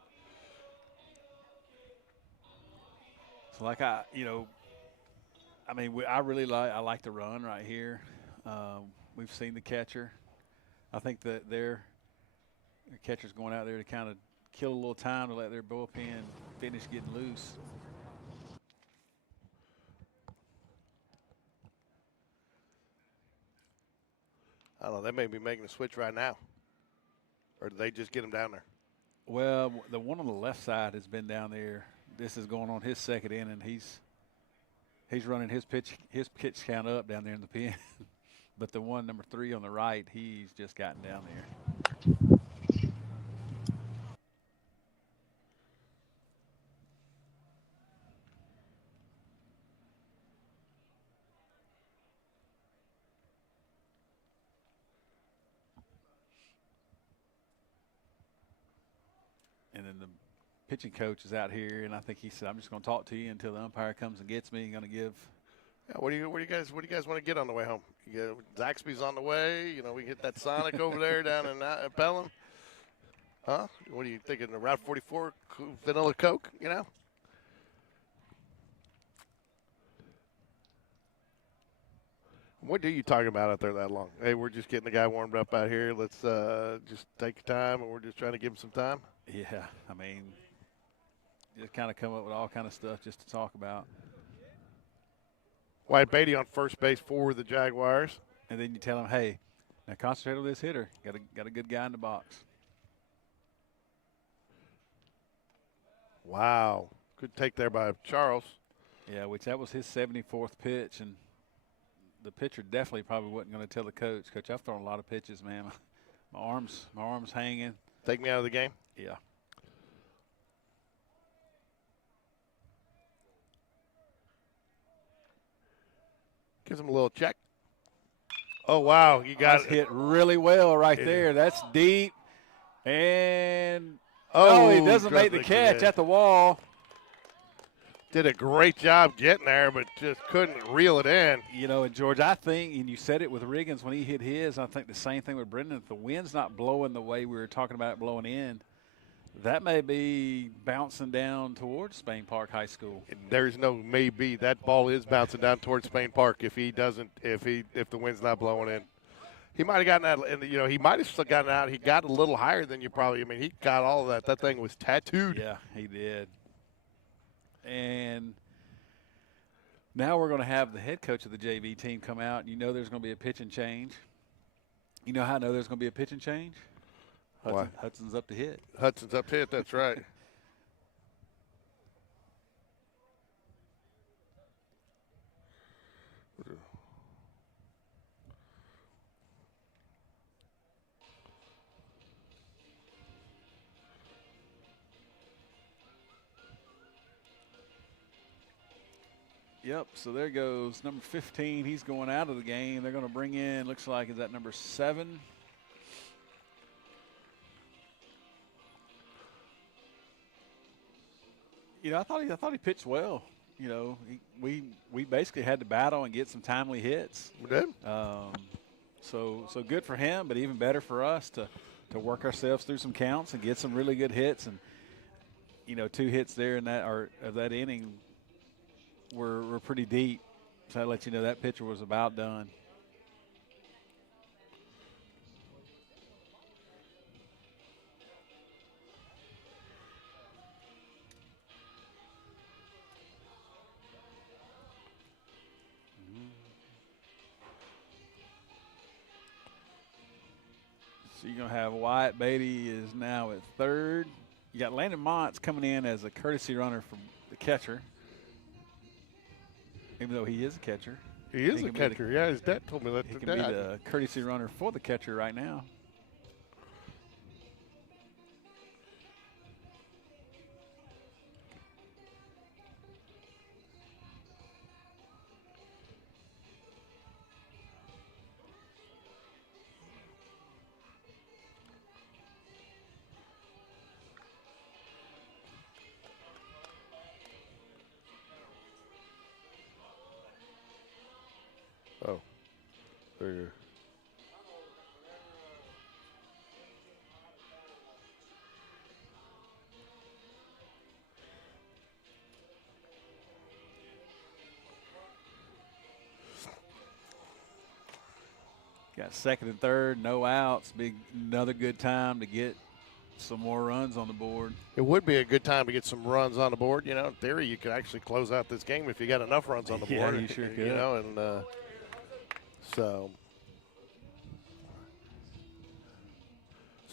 So I like the run right here. We've seen the catcher. I think that their catcher's going out there to kind of kill a little time to let their bullpen finish getting loose. I don't know. They may be making a switch right now. Or did they just get him down there? Well, the one on the left side has been down there. This is going on his second inning. He's running his pitch count up down there in the pen. But the one, number 3 on the right, he's just gotten down there. And then the pitching coach is out here, and I think he said, "I'm just going to talk to you until the umpire comes and gets me. I'm going to give." Yeah, what do you guys want to get on the way home? Zaxby's on the way. You know, we hit that Sonic over there down in Pelham. Huh? What are you thinking? The Route 44 vanilla Coke? You know. What are you talking about out there that long? Hey, we're just getting the guy warmed up out here. Let's just take your time, and we're just trying to give him some time. Yeah, I mean, just kind of come up with all kind of stuff just to talk about. Wyatt Beatty on first base for the Jaguars. And then you tell him, hey, now concentrate on this hitter. Got a good guy in the box. Wow. Good take there by Charles. Yeah, which that was his 74th pitch, and the pitcher definitely probably wasn't going to tell the coach, Coach, I've thrown a lot of pitches, man. My arm's hanging. Take me out of the game? Yeah. Gives him a little check. Oh, wow. You got it. Hit really well right there. That's deep. And he doesn't make the catch at the wall. Did a great job getting there, but just couldn't reel it in. You know, and George, I think, and you said it with Riggins when he hit his, I think the same thing with Brendan. If the wind's not blowing the way we were talking about it blowing in, that may be bouncing down towards Spain Park High School. There's no maybe. That ball is bouncing down towards Spain Park if the wind's not blowing in. He might have gotten that, and he might have still gotten out. He got a little higher than you probably. I mean, he got all of that. That thing was tattooed. Yeah, he did. And now we're going to have the head coach of the JV team come out. You know there's going to be a pitching change. You know how I know there's going to be a pitching change? Hudson's up to hit. Hudson's up to hit, that's right. Yep, so there goes number 15. He's going out of the game. They're going to bring in, looks like, is that number 7? I thought he pitched well. We basically had to battle and get some timely hits. We did. So good for him, but even better for us to work ourselves through some counts and get some really good hits. And 2 hits there in that inning were pretty deep. So I let you know that pitcher was about done. So you're going to have Wyatt Beatty is now at third. You got Landon Montz coming in as a courtesy runner from the catcher, even though he is a catcher. He is a catcher. Yeah, his dad told me that today. He can be the courtesy runner for the catcher right now. Oh, there you go. Got second and third, no outs. Another good time to get some more runs on the board. It would be a good time to get some runs on the board. In theory, you could actually close out this game if you got enough runs on the board. Yeah, you sure could. And so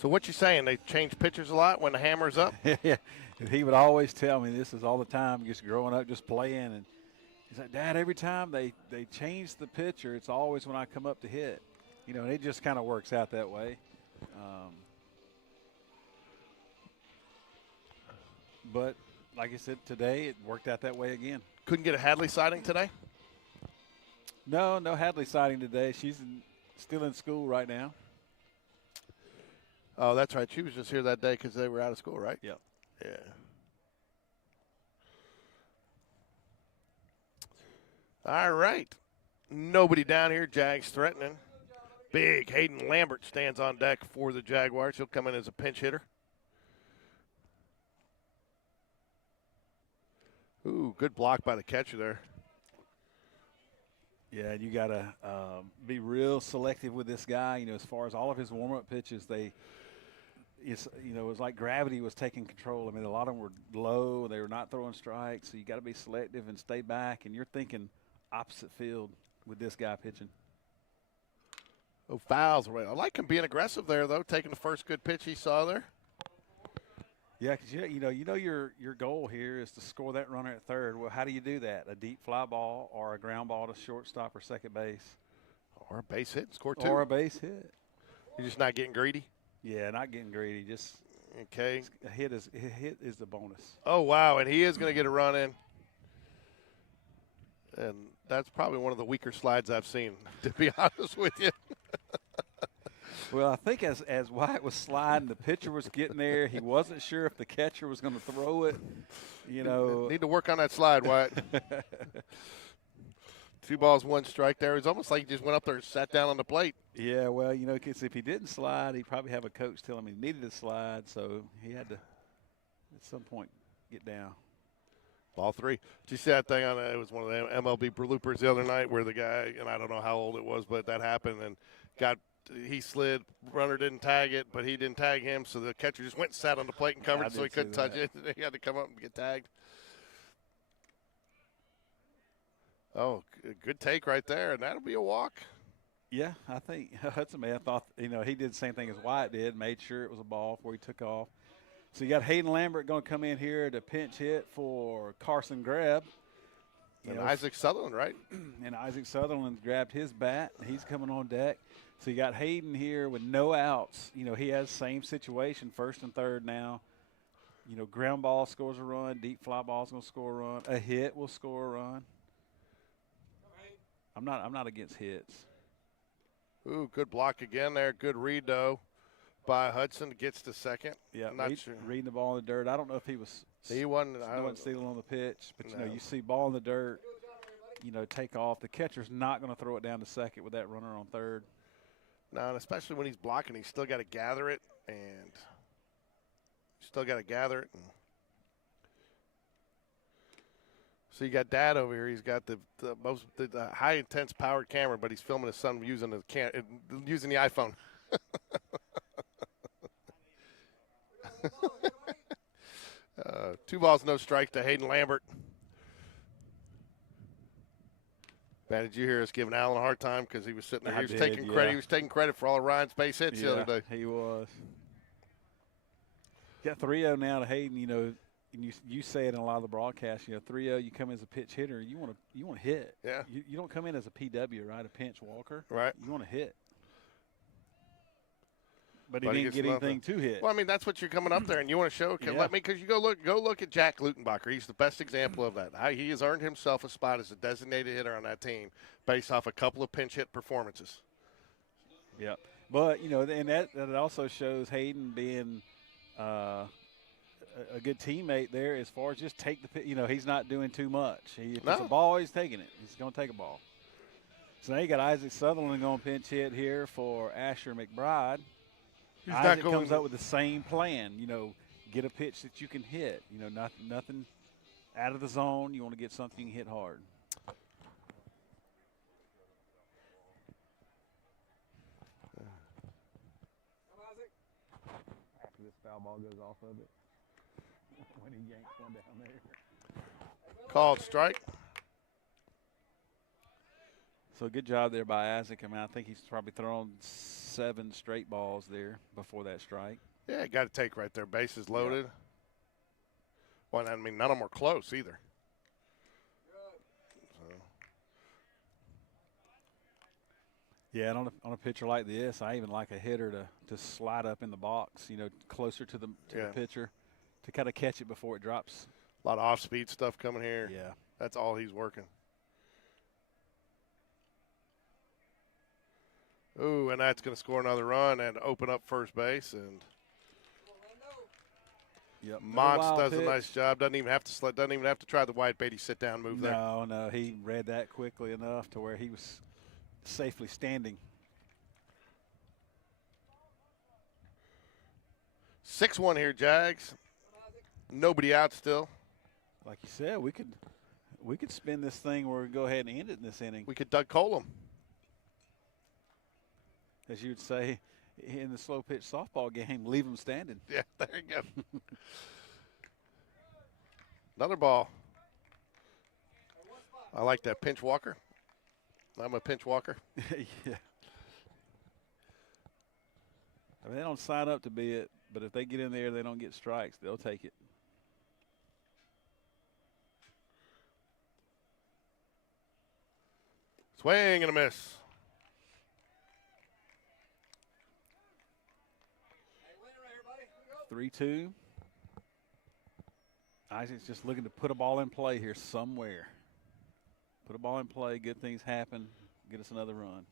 what you saying? They change pitchers a lot when the hammer's up? Yeah, he would always tell me this is all the time, just growing up, just playing. And he's like, Dad, every time they change the pitcher, it's always when I come up to hit. And it just kind of works out that way. But like I said, today it worked out that way again. Couldn't get a Hadley sighting today? No Hadley sighting today. She's still in school right now. Oh, that's right. She was just here that day because they were out of school, right? Yep. Yeah. All right. Nobody down here. Jags threatening. Big Hayden Lambert stands on deck for the Jaguars. He'll come in as a pinch hitter. Ooh, good block by the catcher there. Yeah, you got to be real selective with this guy. As far as all of his warm-up pitches, it was like gravity was taking control. I mean, a lot of them were low. They were not throwing strikes. So you got to be selective and stay back. And you're thinking opposite field with this guy pitching. Oh, fouls away. I like him being aggressive there, though, taking the first good pitch he saw there. Yeah, because your goal here is to score that runner at third. Well, how do you do that? A deep fly ball or a ground ball to shortstop or second base? Or a base hit, score 2. Or a base hit. You're just not getting greedy? Yeah, not getting greedy. Just okay. A hit is the bonus. Oh, wow, and he is going to get a run in. And that's probably one of the weaker slides I've seen, to be honest with you. Well, I think as Wyatt was sliding, the pitcher was getting there. He wasn't sure if the catcher was going to throw it. Need to work on that slide, Wyatt. 2 balls, 1 strike there. It's almost like he just went up there and sat down on the plate. Yeah, well, because if he didn't slide, he'd probably have a coach tell him he needed to slide, so he had to at some point get down. Ball 3. Did you see that thing on it? It was one of the MLB bloopers the other night where the guy, and I don't know how old it was, but that happened and he slid, runner didn't tag it, but he didn't tag him, so the catcher just went and sat on the plate and covered it so he couldn't touch it. He had to come up and get tagged. Oh, good take right there, and that'll be a walk. Yeah, I think Hudson may have thought, he did the same thing as Wyatt did, made sure it was a ball before he took off. So you got Hayden Lambert going to come in here to pinch hit for Carson Greb. And Isaac Sutherland, right? And Isaac Sutherland grabbed his bat. He's coming on deck. So you got Hayden here with no outs. He has the same situation, first and third now. Ground ball scores a run. Deep fly ball's going to score a run. A hit will score a run. I'm not against hits. Ooh, good block again there. Good read, though, by Hudson. Gets to second. Yeah, I'm not sure. Reading the ball in the dirt. I don't know if he was stealing on the pitch. But, you see ball in the dirt, take off. The catcher's not going to throw it down to second with that runner on third. No, and especially when he's blocking, he's still got to gather it. And so you got Dad over here. He's got the high intense powered camera, but he's filming his son using the iPhone. 2 balls, no strike to Hayden Lambert. Man, did you hear us giving Allen a hard time because he was sitting there? He was taking credit. He was taking credit for all of Ryan's base hits the other day. He was. Got 3-0 now to Hayden. And you say it in a lot of the broadcasts. 3-0. You come as a pitch hitter. You want to hit. Yeah. You don't come in as a PW, right? A pinch walker. Right. You want to hit. But he didn't get anything to hit. Well, I mean, that's what you're coming up there, and you want to show. Because you go look at Jack Lutenbacher. He's the best example of that. He has earned himself a spot as a designated hitter on that team based off a couple of pinch hit performances. Yeah, but and that also shows Hayden being a good teammate there as far as just take the. He's not doing too much. If it's a ball, he's taking it. He's going to take a ball. So now you got Isaac Sutherland going to pinch hit here for Asher McBride. Isaac comes up with the same plan, get a pitch that you can hit, nothing out of the zone. You want to get something you can hit hard. After this foul ball goes off of it, when he yanks one down there. Called strike. So good job there by Isaac. I think he's probably thrown 7 straight balls there before that strike. Yeah, got to take right there. Bases loaded. Yeah. Well, I mean, none of them are close either. So. Yeah, and on a pitcher like this, I even like a hitter to slide up in the box, closer to the pitcher to kind of catch it before it drops. A lot of off-speed stuff coming here. Yeah. That's all he's working. Ooh, and that's going to score another run and open up first base. And Mons does a nice job. Doesn't even have to try the Wyatt Beatty sit-down move there. No, he read that quickly enough to where he was safely standing. 6-1 here, Jags. Nobody out still. Like you said, we could spin this thing where we go ahead and end it in this inning. We could Doug Cole him. As you would say in the slow pitch softball game, leave them standing. Yeah, there you go. Another ball. I like that pinch walker. I'm a pinch walker. Yeah. I mean, they don't sign up to be it, but if they get in there, they don't get strikes, they'll take it. Swing and a miss. Hey, 3-2. Isaac's just looking to put a ball in play here somewhere. Put a ball in play, good things happen, get us another run.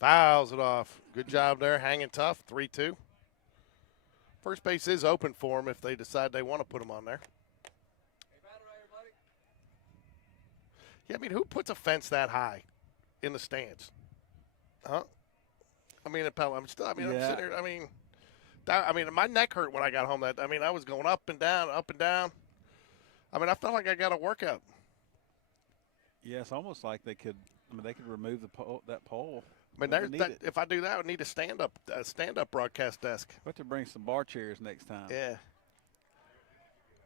Fouls it off. Good job there, hanging tough, 3-2. First base is open for him if they decide they want to put him on there. Yeah, I mean, who puts a fence that high in the stands? Huh? I mean, at Pelham, I'm sitting here, I mean, my neck hurt when I got home. I was going up and down, up and down. I mean, I felt like I got a workout. Yeah, it's almost like they could remove that pole. I mean, if I do that, I would need a stand-up broadcast desk. We'll have to bring some bar chairs next time. Yeah.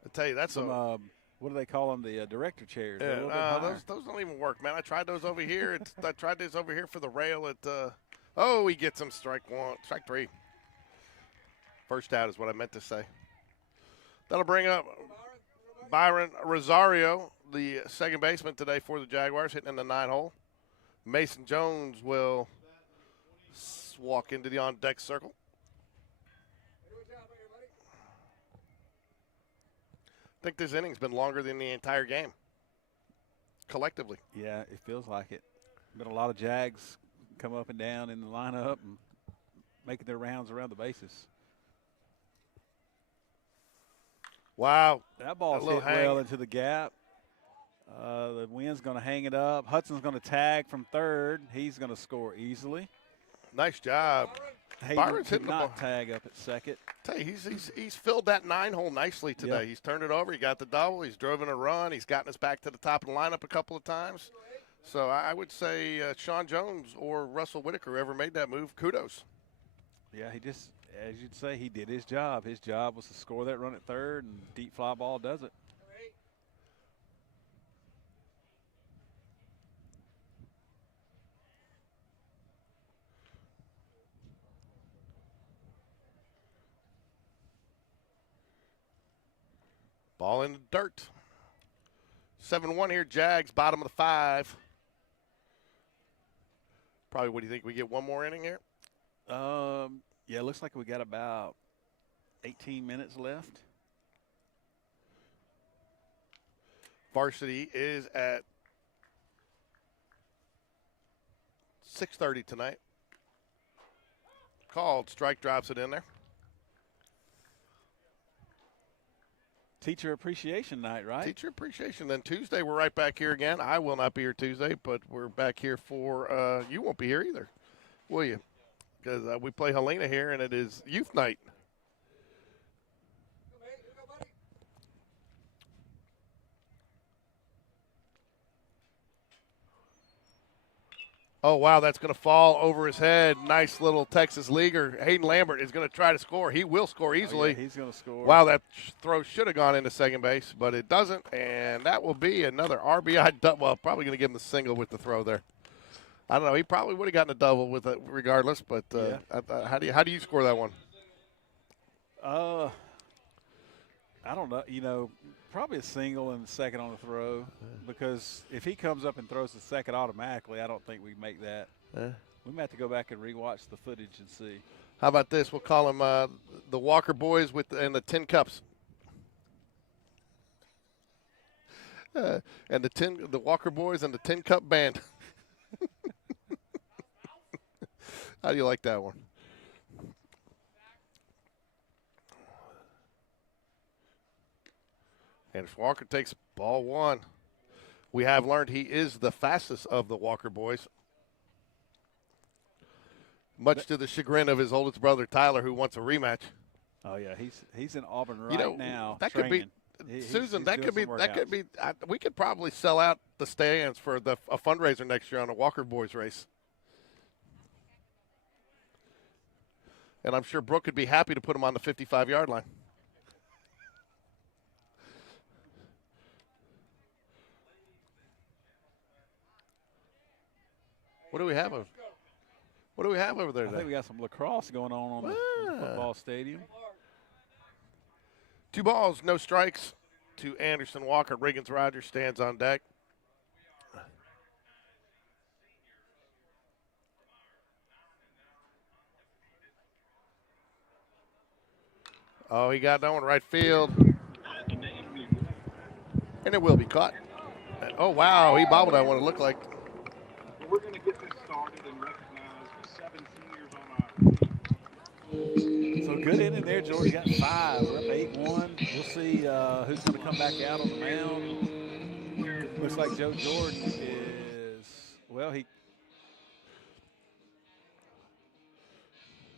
I tell you, that's what do they call them? The director chairs. Yeah, those don't even work, man. I tried those over here. I tried this over here for the rail at. He gets him strike 3. First out is what I meant to say. That'll bring up Byron Rosario, the second baseman today for the Jaguars, hitting in the 9-hole. Mason Jones will walk into the on-deck circle. I think this inning's been longer than the entire game, collectively. Yeah, it feels like it. Been a lot of Jags come up and down in the lineup and making their rounds around the bases. Wow. That ball's hit well into the gap. The wind's going to hang it up. Hudson's going to tag from third. He's going to score easily. Nice job. Byron's hitting the ball. Tag up at second. Tell you, he's filled that 9-hole nicely today. Yep. He's turned it over. He got the double. He's driven a run. He's gotten us back to the top of the lineup a couple of times. So I would say Sean Jones or Russell Whitaker, whoever made that move, kudos. Yeah, he just, as you'd say, he did his job. His job was to score that run at third, and deep fly ball does it. Ball in the dirt. 7-1 here, Jags, bottom of the 5. Probably, what do you think? We get one more inning here? Yeah, it looks like we got about 18 minutes left. Varsity is at 6:30 tonight. Called. Strike drops it in there. Teacher Appreciation Night, right? Teacher Appreciation. Then Tuesday, we're right back here again. I will not be here Tuesday, but we're back here for you won't be here either, will you? Because we play Helena here, and it is youth night. Oh, wow, that's going to fall over his head. Nice little Texas leaguer. Hayden Lambert is going to try to score. He will score easily. Oh, yeah, he's going to score. Wow, that throw should have gone into second base, but it doesn't, and that will be another RBI double. Well, probably going to give him the single with the throw there. I don't know. He probably would have gotten a double with it regardless, but how do you score that one? I don't know. You know, probably a single and a second on the throw, because if he comes up and throws the second automatically, I don't think we make that. We might have to go back and rewatch the footage and see. How about this? We'll call them the Walker Boys and the Tin Cups. And the Walker Boys and the Tin Cup Band. How do you like that one? Anderson Walker takes ball 1. We have learned he is the fastest of the Walker boys, much to the chagrin of his oldest brother, Tyler, who wants a rematch. Oh, yeah, he's in Auburn now. That training. could be, Susan, that could be, we could probably sell out the stands for a fundraiser next year on a Walker boys race. And I'm sure Brooke would be happy to put him on the 55-yard line. What do we have over there today? I think we got some lacrosse going on the football stadium. 2 balls, no strikes to Anderson Walker. Riggins Rogers stands on deck. Oh, he got that one right field. And it will be caught. Oh, wow, he bobbled that one, it looked like. We're going to get this started and recognize the 7 seniors on our. So good inning there, George. Got 5. We're up 8-1. We'll see who's going to come back out on the mound. Looks like Joe Jordan is,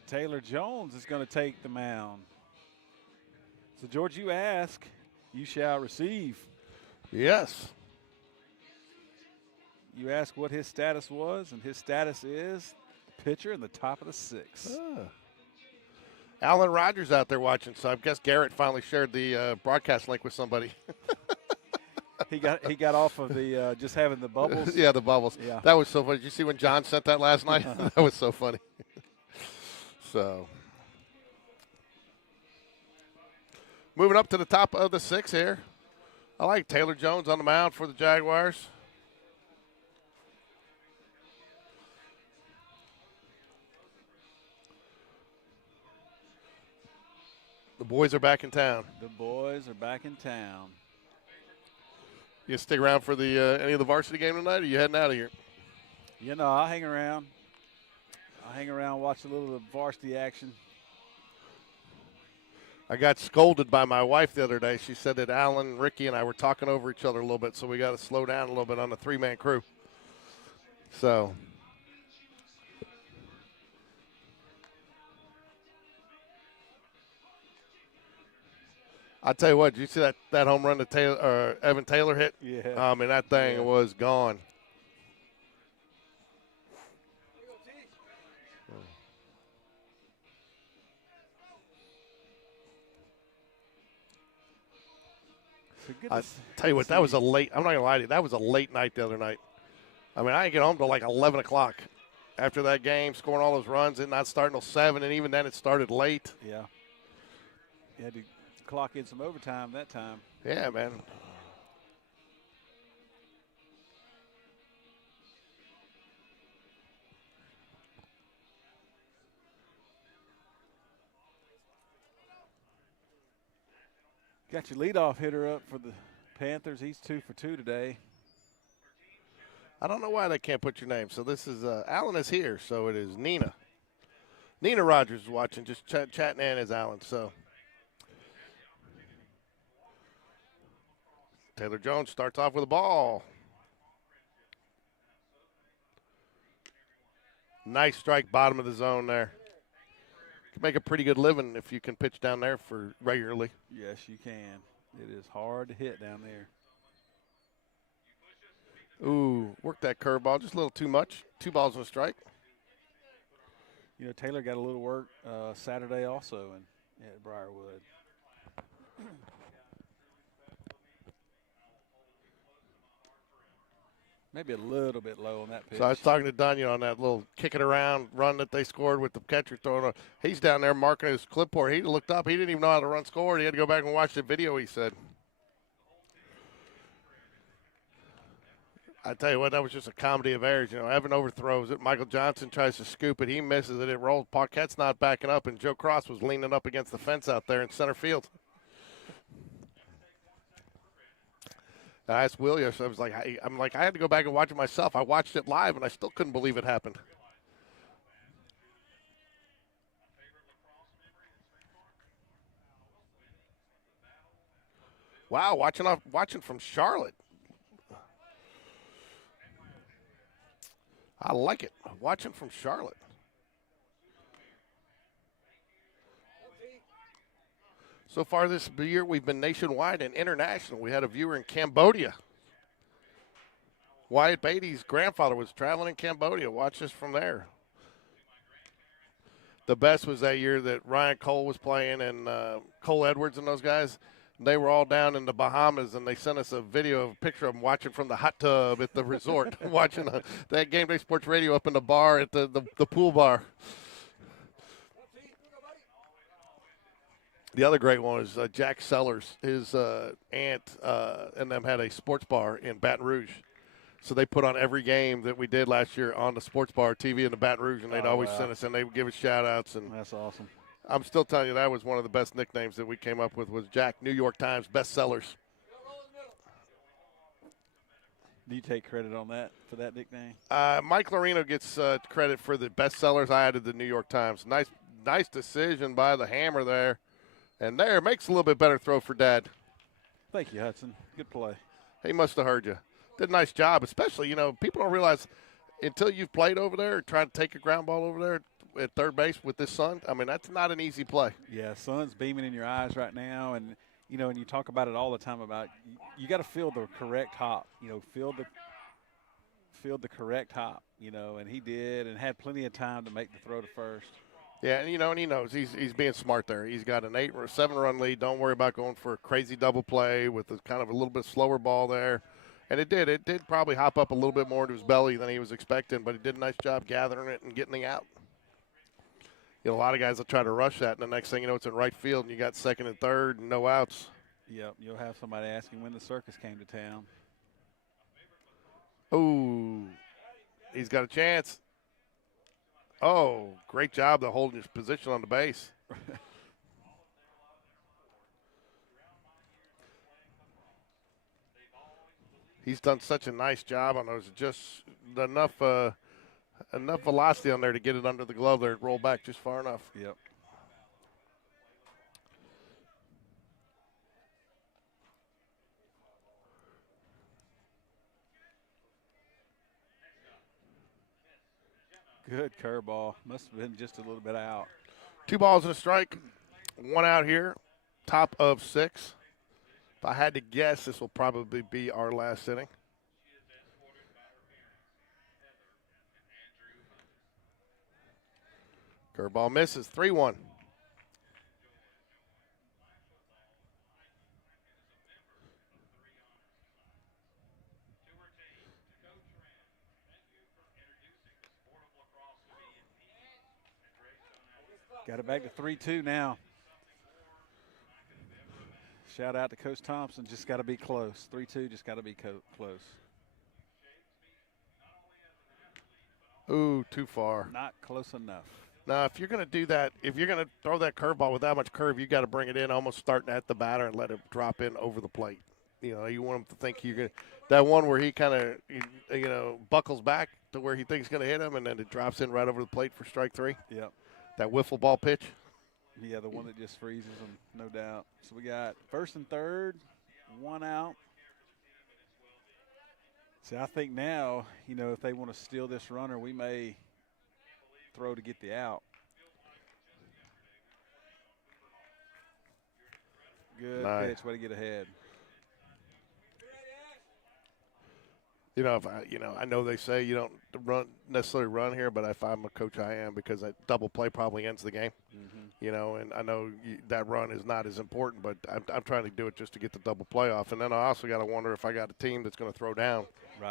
Taylor Jones is going to take the mound. So, George, you ask, you shall receive. Yes. You asked what his status was, and his status is pitcher in the top of the 6th. Alan Rogers out there watching, so I guess Garrett finally shared the broadcast link with somebody. He got off of the just having the bubbles. Yeah, the bubbles. Yeah. That was so funny. Did you see when John sent that last night? That was so funny. So, moving up to the top of the 6 here. I like Taylor Jones on the mound for the Jaguars. The boys are back in town. The boys are back in town. You stick around for the any of the varsity game tonight, or are you heading out of here? You know, I'll hang around. Watch a little of the varsity action. I got scolded by my wife the other day. She said that Alan, Ricky, and I were talking over each other a little bit, so we got to slow down a little bit on the 3-man crew. So, I'll tell you what, did you see that home run that Evan Taylor hit? Yeah. I mean, that thing was gone. I tell you what, that was I'm not going to lie to you, that was a late night the other night. I mean, I didn't get home till like 11 o'clock after that game, scoring all those runs and not starting till 7, and even then it started late. Yeah. You had to clock in some overtime that time. Yeah, man. Got your leadoff hitter up for the Panthers. He's 2 for 2 today. I don't know why they can't put your name. So this is Alan is here, so it is Nina. Nina Rogers is watching, just chatting in as Alan. So Taylor Jones starts off with a ball. Nice strike, bottom of the zone there. Can make a pretty good living if you can pitch down there for regularly. Yes, you can. It is hard to hit down there. Ooh, worked that curveball just a little too much. 2 balls and a strike. You know, Taylor got a little work Saturday also at Briarwood. Maybe a little bit low on that pitch. So I was talking to Dunya on that little kick it around run that they scored with the catcher throwing. He's down there marking his clipboard. He looked up. He didn't even know how to run score. He had to go back and watch the video, he said. I tell you what, that was just a comedy of errors. You know, Evan overthrows it. Michael Johnson tries to scoop it. He misses it. It rolls. Paquette's not backing up, and Joe Cross was leaning up against the fence out there in center field. I asked Will yesterday. I was like, I had to go back and watch it myself. I watched it live, and I still couldn't believe it happened. Wow, watching from Charlotte. I like it. Watching from Charlotte. So far this year, we've been nationwide and international. We had a viewer in Cambodia. Wyatt Beatty's grandfather was traveling in Cambodia. Watch us from there. The best was that year that Ryan Cole was playing and Cole Edwards and those guys. They were all down in the Bahamas, and they sent us a video of a picture of them watching from the hot tub at the resort, watching that Game Day Sports Radio up in the bar at the pool bar. The other great one is Jack Sellers. His aunt and them had a sports bar in Baton Rouge. So they put on every game that we did last year on the sports bar TV in the Baton Rouge, and they'd always send us in. They would give us shout-outs. And that's awesome. I'm still telling you, that was one of the best nicknames that we came up with was Jack, New York Times bestsellers. Do you take credit on that for that nickname? Mike Lorino gets credit for the bestsellers. I added the New York Times. Nice decision by the hammer there. And there, makes a little bit better throw for Dad. Thank you, Hudson. Good play. He must have heard you. Did a nice job, especially, you know, people don't realize until you've played over there, trying to take a ground ball over there at third base with this sun, I mean, that's not an easy play. Yeah, sun's beaming in your eyes right now. And, you know, and you talk about it all the time about you got to feel the correct hop, you know, feel the correct hop, you know, and he did and had plenty of time to make the throw to first. Yeah, and and he knows he's being smart there. He's got an 8 or 7 run lead. Don't worry about going for a crazy double play with a kind of a little bit slower ball there. And it did. It did probably hop up a little bit more into his belly than he was expecting, but he did a nice job gathering it and getting it out. A lot of guys will try to rush that, and the next thing you know, it's in right field, and you got second and third and no outs. Yep, you'll have somebody asking when the circus came to town. Oh, he's got a chance. Oh, great job of holding his position on the base. He's done such a nice job on those. Just enough velocity on there to get it under the glove there, roll back just far enough. Yep. Good curveball. Must have been just a little bit out. 2 balls and a strike. 1 out here. Top of 6. If I had to guess, this will probably be our last inning. Curveball misses. 3-1. Got it back to 3-2 now. Shout out to Coach Thompson. Just got to be close. 3-2, just got to be close. Ooh, too far. Not close enough. Now, if you're going to do that, if you're going to throw that curveball with that much curve, you got to bring it in almost starting at the batter and let it drop in over the plate. You want him to think you're going to – that one where he kind of, buckles back to where he thinks he's going to hit him, and then it drops in right over the plate for strike 3. Yep. That wiffle ball pitch. Yeah, the one that just freezes them, no doubt. So we got first and third, 1 out. See, I think now, if they want to steal this runner, we may throw to get the out. Good pitch, way to get ahead. I know they say you don't necessarily run here, but if I'm a coach, I am, because that double play probably ends the game. Mm-hmm. And I know that run is not as important, but I'm trying to do it just to get the double play off. And then I also got to wonder if I got a team that's going to throw down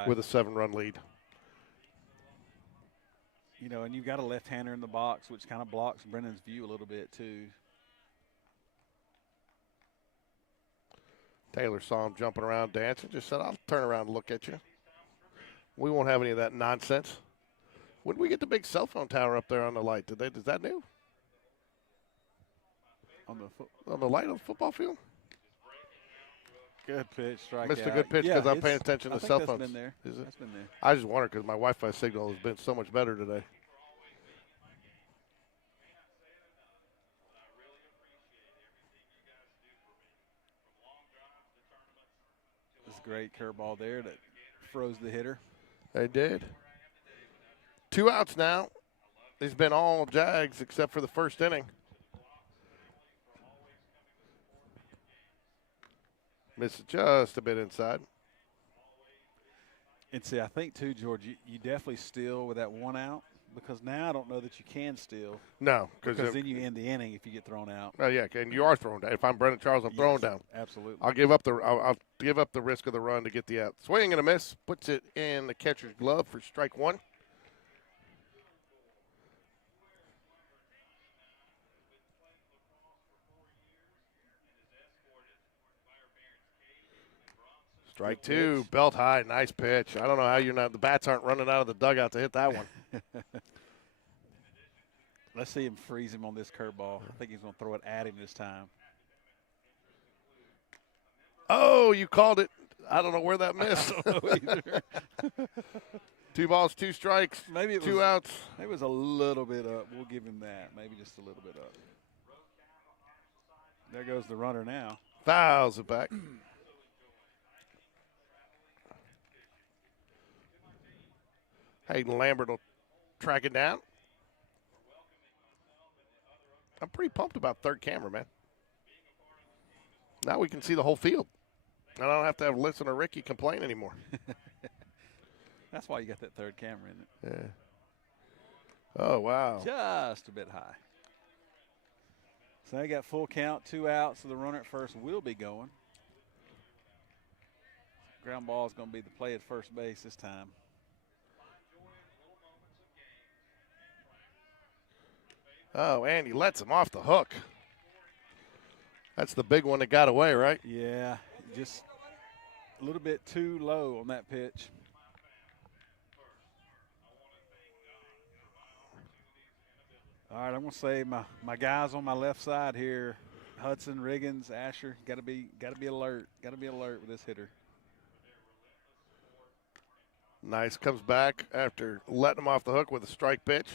with a 7-run lead. And you've got a left-hander in the box, which kind of blocks Brennan's view a little bit too. Taylor saw him jumping around, dancing, just said, I'll turn around and look at you. We won't have any of that nonsense. When did we get the big cell phone tower up there on the light? Is that new? On the light on the football field? Good pitch, strike Missed out. a good pitch because I'm paying attention to cell phones. That's been there. Is it? That's been there. I just wonder because my Wi-Fi signal has been so much better today. This is a great curveball there that froze the hitter. They did. 2 outs now. It's been all Jags except for the first inning. Missed just a bit inside. And see, I think too, George, you definitely steal with that 1 out, because now I don't know that you can steal. No, because then you end the inning if you get thrown out. Oh yeah, and you are thrown down. If I'm Brendan Charles, I'm thrown down. Absolutely. I'll give up the risk of the run to get the out. Swing and a miss, puts it in the catcher's glove for strike 1. Strike 2, belt high, nice pitch. I don't know how the bats aren't running out of the dugout to hit that one. Let's see him freeze him on this curveball. I think he's going to throw it at him this time. Oh, you called it. I don't know where that missed. I don't know either. 2 balls, 2 strikes, maybe it 2 outs. Maybe it was a little bit up. We'll give him that. Maybe just a little bit up. There goes the runner now. Fouls it back. Hayden Lambert will track it down. I'm pretty pumped about third camera, man. Now we can see the whole field. I don't have to have Listen or Ricky complain anymore. That's why you got that third camera in it. Yeah. Oh, wow. Just a bit high. So they got full count, 2 outs, so the runner at first will be going. Ground ball is going to be the play at first base this time. Oh, and he lets him off the hook. That's the big one that got away, right? Yeah, just a little bit too low on that pitch. All right, I'm going to say my guys on my left side here, Hudson, Riggins, Asher, got to be alert. Got to be alert with this hitter. Nice, comes back after letting him off the hook with a strike pitch.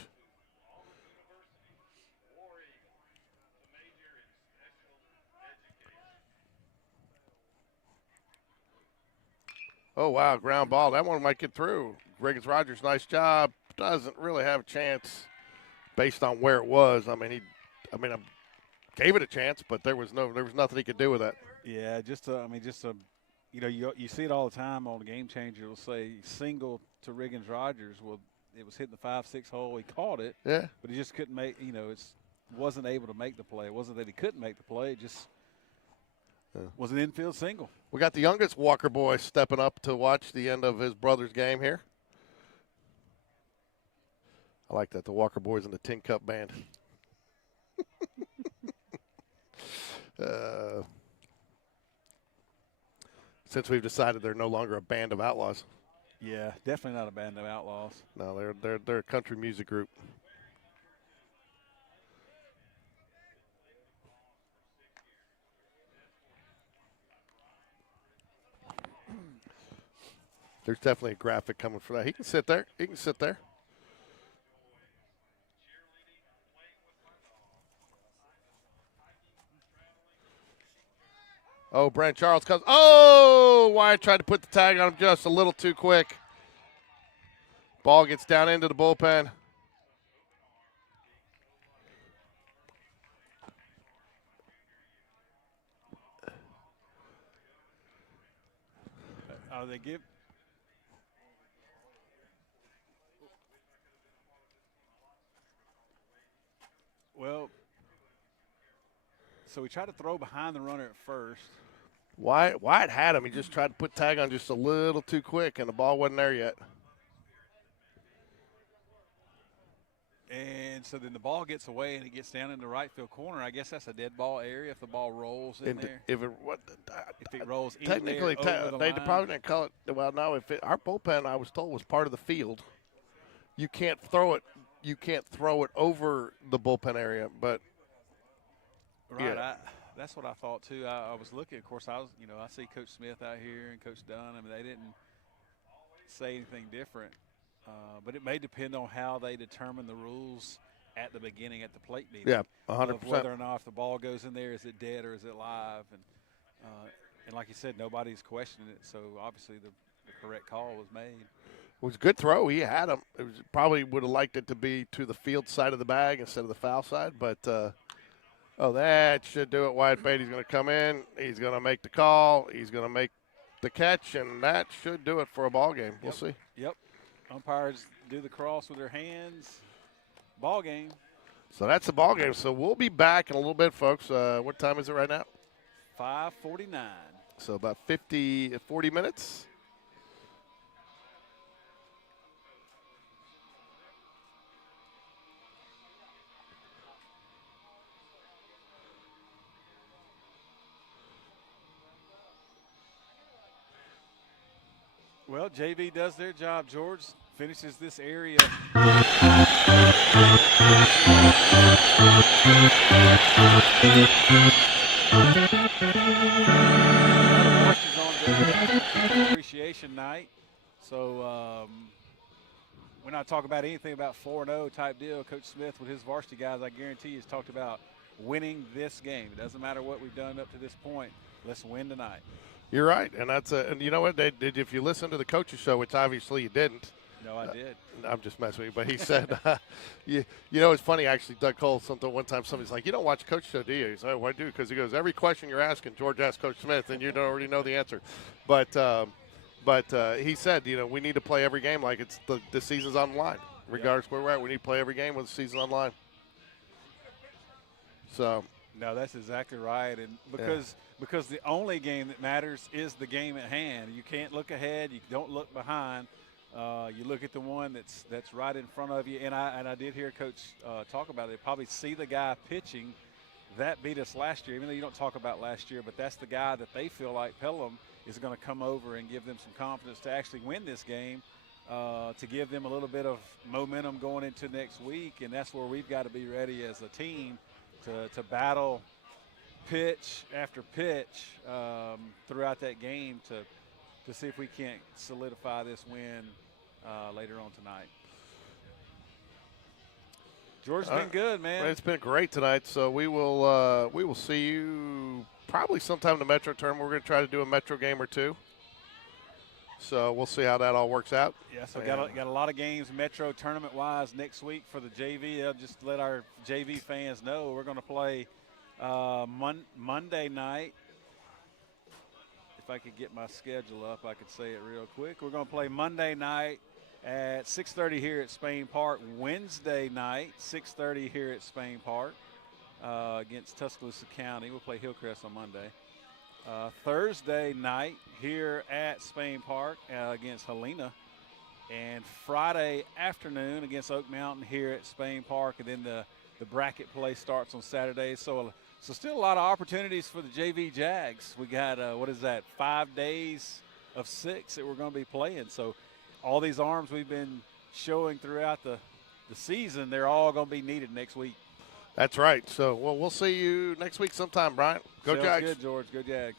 Oh, wow, ground ball. That one might get through. Riggins Rogers, nice job. Doesn't really have a chance based on where it was. I gave it a chance, but there was nothing he could do with that. Yeah, you see it all the time on the Game Changer. It'll say single to Riggins Rogers. Well, it was hitting the 5-6 hole. He caught it. Yeah. But he just couldn't make. Wasn't able to make the play. It wasn't that he couldn't make the play. It just was an infield single. We got the youngest Walker boy stepping up to watch the end of his brother's game here. I like that, the Walker boys in the Tin Cup band. Since we've decided they're no longer a band of outlaws. Yeah, definitely not a band of outlaws. No, they're a country music group. There's definitely a graphic coming for that. He can sit there. He can sit there. Oh, Brent Charles comes. Oh, Wyatt tried to put the tag on him just a little too quick. Ball gets down into the bullpen. They give. Well, so we tried to throw behind the runner at first. Wyatt had him. He just tried to put tag on just a little too quick, and the ball wasn't there yet. And so then the ball gets away, and it gets down in the right field corner. I guess that's a dead ball area if the ball rolls in there. If it rolls in technically, there, over the they line. probably didn't call it. Well, no. Our bullpen, I was told, was part of the field. You can't throw it. You can't throw it over the bullpen area, but right. Yeah. That's what I thought too. I was looking. Of course, I see Coach Smith out here and Coach Dunn. I mean, they didn't say anything different, but it may depend on how they determine the rules at the beginning at the plate meeting. Yeah, 100%. Whether or not if the ball goes in there, is it dead or is it live? And like you said, nobody's questioning it. So obviously the correct call was made. It was a good throw. He had him. It was probably would have liked it to be to the field side of the bag instead of the foul side, but that should do it. Wyatt Beatty's going to come in. He's going to make the call. He's going to make the catch, and that should do it for a ball game. We'll see. Yep. Umpires do the cross with their hands. Ball game. So that's the ball game. So we'll be back in a little bit, folks. What time is it right now? 5:49. So about 40 minutes. Well, JV does their job. George finishes this area. Appreciation night. So we're not talking about anything about 4-0 type deal. Coach Smith with his varsity guys, I guarantee you, has talked about winning this game. It doesn't matter what we've done up to this point. Let's win tonight. You're right, and and you know what? They did. If you listen to the coach's show, which obviously you didn't. No, I did. I'm just messing with you, but he said, you know, it's funny actually. Doug Cole, one time somebody's like, "You don't watch Coach show, do you?" He's like, "Why do?" Because he goes, "Every question you're asking, George asked Coach Smith, and you already know the answer." But he said, you know, we need to play every game like it's the season's on the line, regardless where we're at. We need to play every game with the season on the line. So No, that's exactly right. And because the only game that matters is the game at hand. You can't look ahead. You don't look behind. You look at the one that's right in front of you. And I did hear Coach talk about it. They probably see the guy pitching that beat us last year, even though you don't talk about last year, but that's the guy that they feel like Pelham is going to come over and give them some confidence to actually win this game, to give them a little bit of momentum going into next week. And that's where we've got to be ready as a team to battle pitch after pitch throughout that game to see if we can't solidify this win later on tonight. George's been good, man. It's been great tonight. So we will see you probably sometime in the Metro tournament. We're going to try to do a Metro game or two. So we'll see how that all works out. Yeah, so got a lot of games Metro tournament-wise next week for the JV. I'll just let our JV fans know we're going to play Monday night. If I could get my schedule up, I could say it real quick. We're going to play Monday night at 6:30 here at Spain Park. Wednesday night, 6:30 here at Spain Park against Tuscaloosa County. We'll play Hillcrest on Monday. Thursday night here at Spain Park against Helena. And Friday afternoon against Oak Mountain here at Spain Park. And then the bracket play starts on Saturday. So still a lot of opportunities for the JV Jags. We got, 5 days of 6 that we're going to be playing. So all these arms we've been showing throughout the season, they're all going to be needed next week. That's right. So, we'll see you next week sometime, Bryant. Go Sounds Jags. good, George. Go Jags.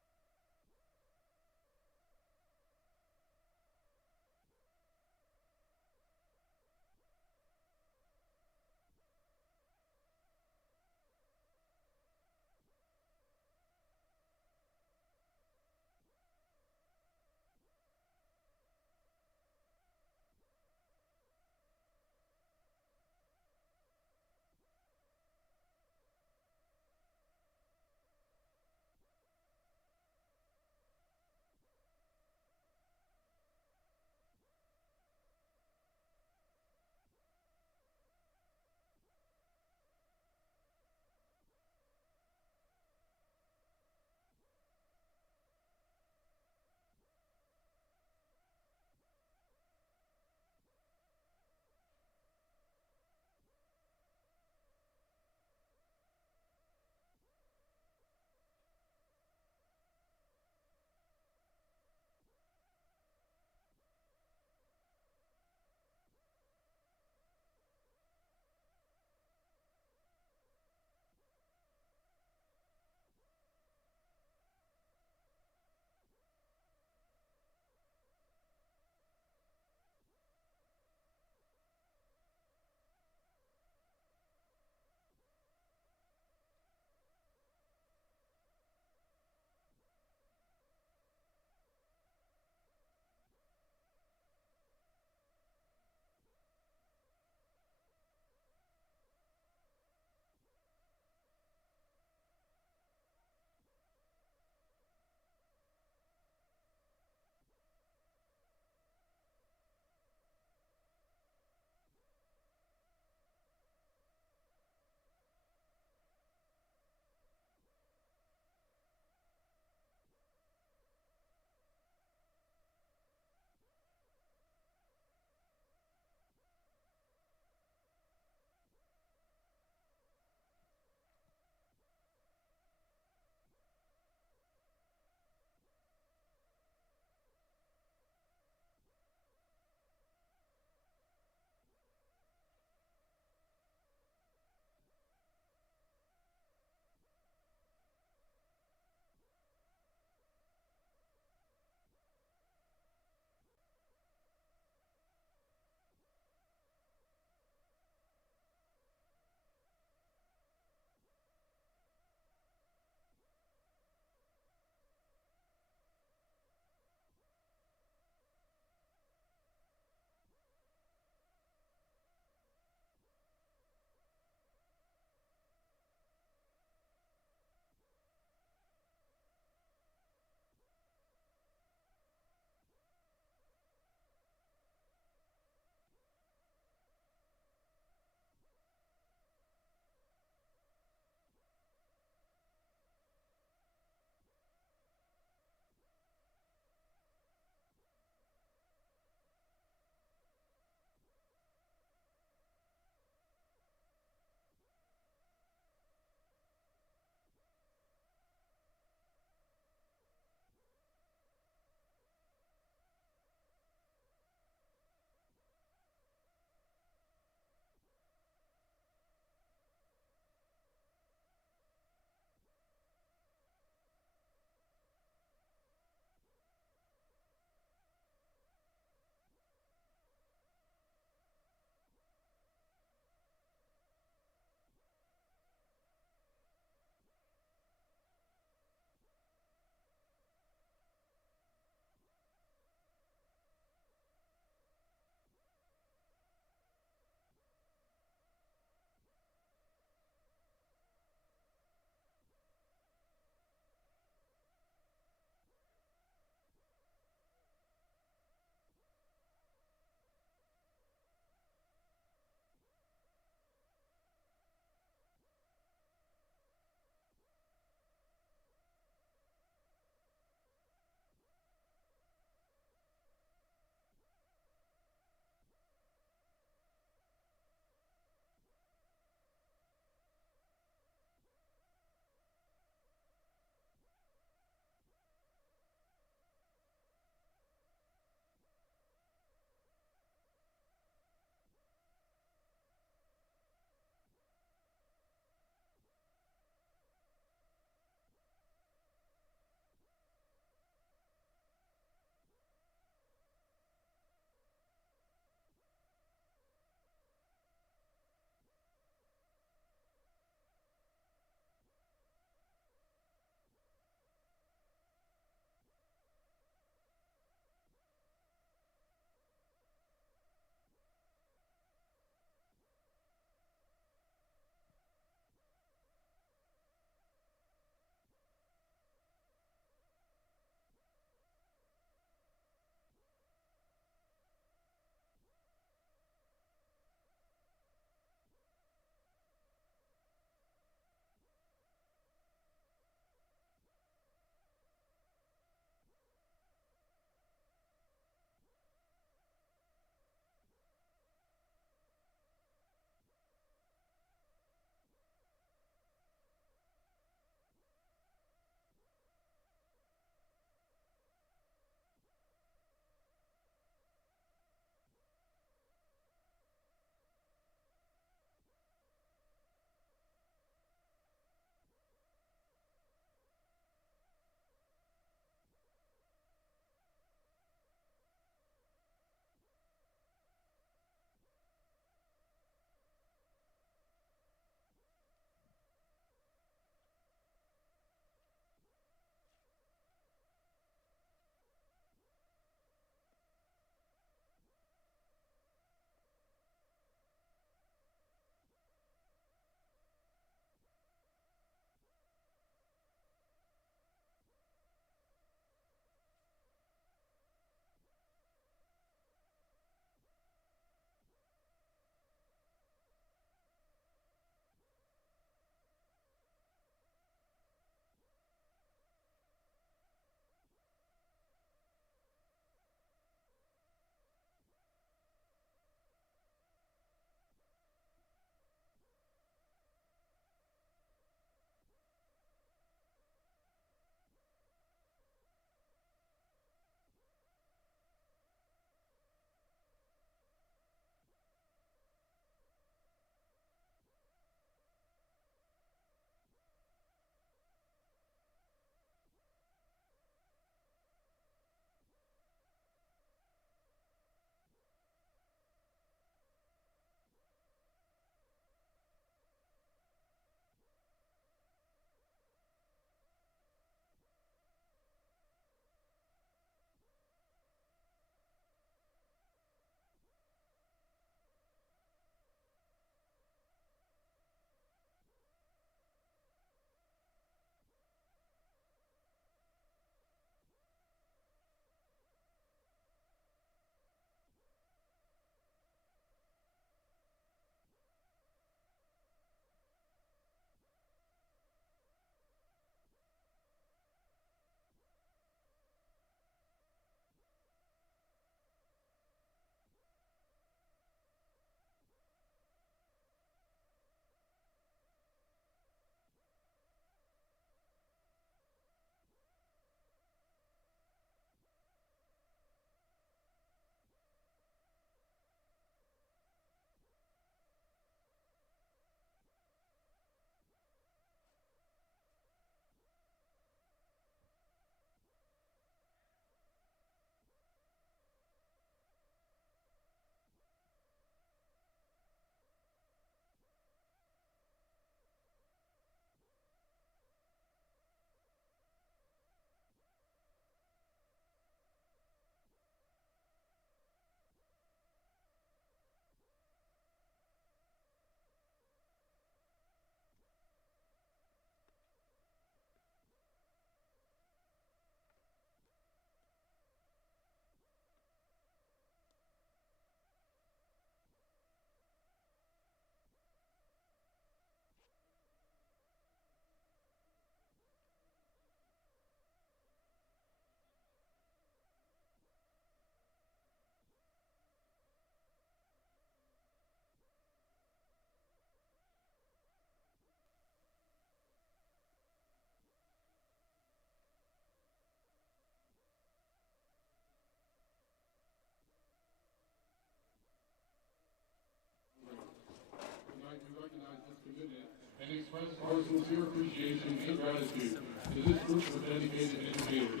and express our sincere appreciation and gratitude to this group of dedicated educators.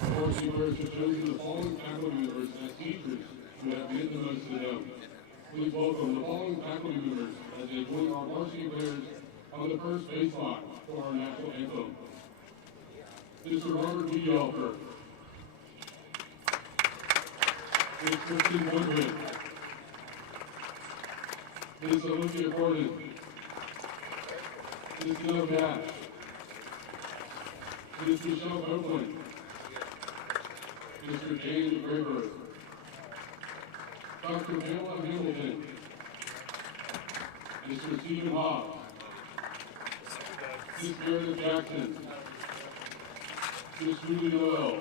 Varsity players have chosen the following faculty members as teachers who have meant the most to them. Please welcome the following faculty members as they join our varsity players on the first baseline for our national anthem. Mr. Robert B. Yelfer. Ms. Kristen Woodward. Ms. Olivia Gordon. Ms. Nell Dash. Ms. Michelle Oakland. Mr. James Graber. Dr. Pamela Hamilton. Mr. Stephen Hobbs. Ms. Meredith Jackson. Ms. Julie Noel.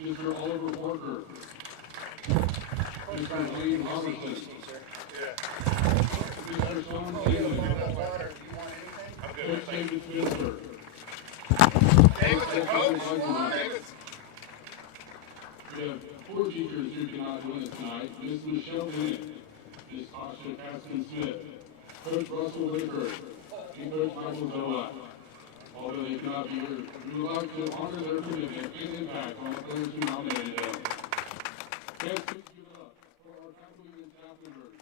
Mr. Oliver Parker. Mr. Wayne Robertson. Mr. Sean Taylor. Coach David Spencer. We have 4 teachers who cannot join us tonight. Ms. Michelle Bennett, Ms. Tasha Caston-Smith, Coach Russell Whitaker, and Coach Michael Zola. Although they cannot be here, we would like to honor their commitment and impact on the players who nominated them. Let's please give it up for our faculty and staff members.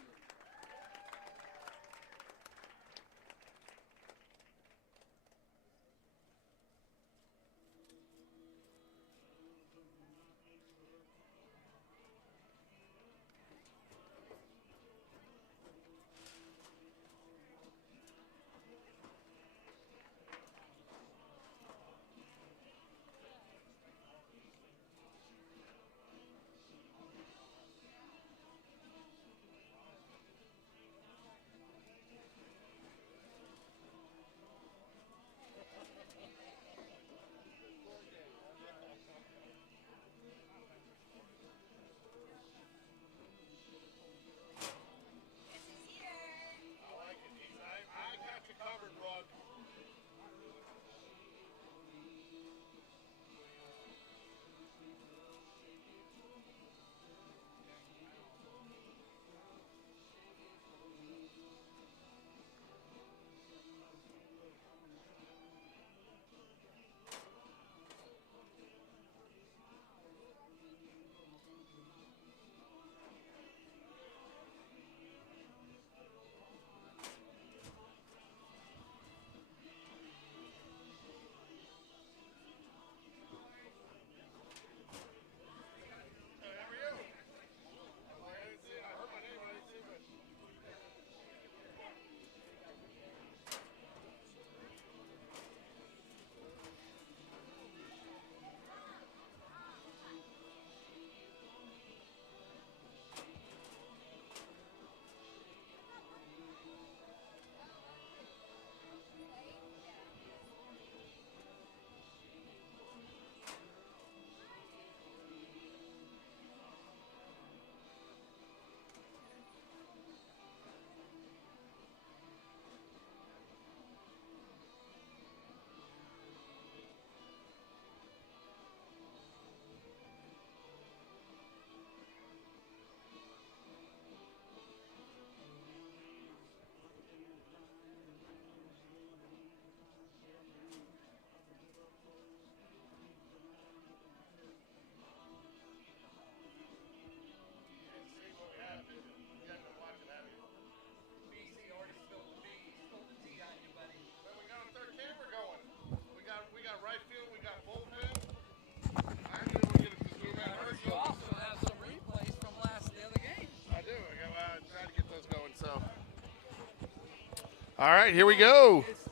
All right, here we go. It's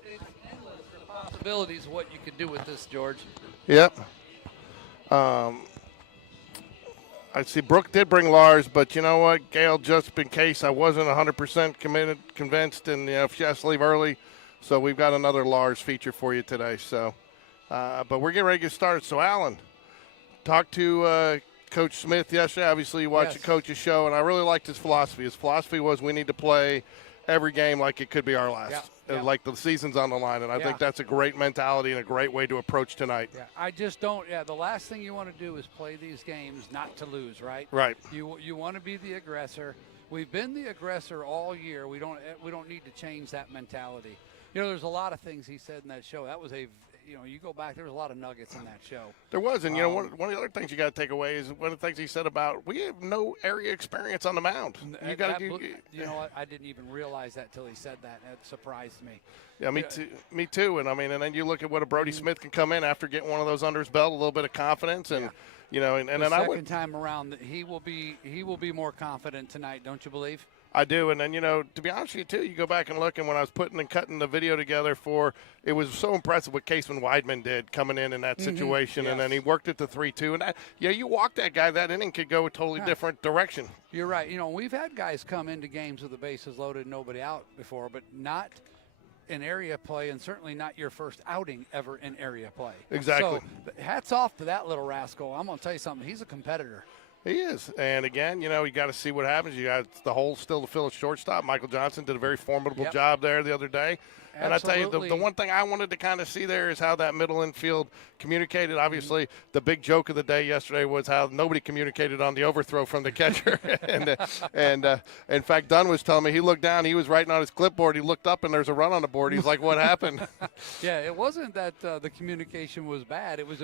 endless the possibilities of what you can do with this, George. Yep. I see Brooke did bring Lars, but you know what, Gail, just in case I wasn't 100% convinced, and if she has to leave early, so we've got another Lars feature for you today. So, but we're getting ready to get started. So, Alan, talked to Coach Smith yesterday. Obviously, you watched the coach's show, and I really liked his philosophy. His philosophy was we need to play every game like it could be our last, like the season's on the line, and I think that's a great mentality and a great way to approach tonight. Yeah, I just don't. Yeah, the last thing you want to do is play these games not to lose, right? Right. You want to be the aggressor. we've been the aggressor all year. We don't need to change that mentality. There's a lot of things he said in that show. That was you go back, there was a lot of nuggets in that show. There was, and one of the other things you got to take away is one of the things he said about we have no area experience on the mound. You got to you know what? I didn't even realize that till he said that. It surprised me. Yeah, me too. And and then you look at what a Brody Smith can come in after getting one of those under his belt, a little bit of confidence, and and the then second time around, he will be more confident tonight. Don't you believe? I do, and then, to be honest with you, too, you go back and look, and when I was putting and cutting the video together it was so impressive what Casey Weidman did coming in that situation, and then he worked at the 3-2, and you walk that guy, that inning could go a totally different direction. You're right. We've had guys come into games with the bases loaded, nobody out before, but not in area play, and certainly not your first outing ever in area play. Exactly. So hats off to that little rascal. I'm going to tell you something. He's a competitor. He is. And, again, you got to see what happens. You got the hole still to fill at shortstop. Michael Johnson did a very formidable job there the other day. And I tell you, the one thing I wanted to kind of see there is how that middle infield communicated. Obviously, the big joke of the day yesterday was how nobody communicated on the overthrow from the catcher. and in fact, Dunn was telling me he looked down. He was writing on his clipboard. He looked up, and there's a run on the board. He's like, what happened? Yeah, it wasn't that the communication was bad. It was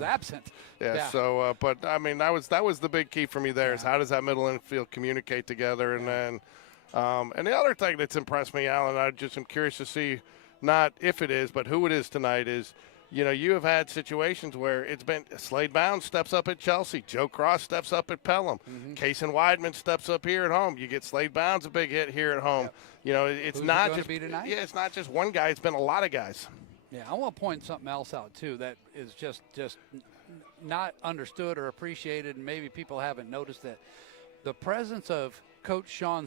absent. Yeah. So, but, I mean, that was the big key for me there is how does that middle infield communicate together, and then – and the other thing that's impressed me, Alan, I just am curious to see not if it is, but who it is tonight is, you have had situations where it's been Slade Bounds steps up at Chelsea. Joe Cross steps up at Pelham. Casey Weidman steps up here at home. You get Slade Bounds a big hit here at home. It's Who's not it just be tonight? it's not just one guy. It's been a lot of guys. Yeah, I want to point something else out, too, that is just not understood or appreciated, and maybe people haven't noticed that. The presence of Coach Sean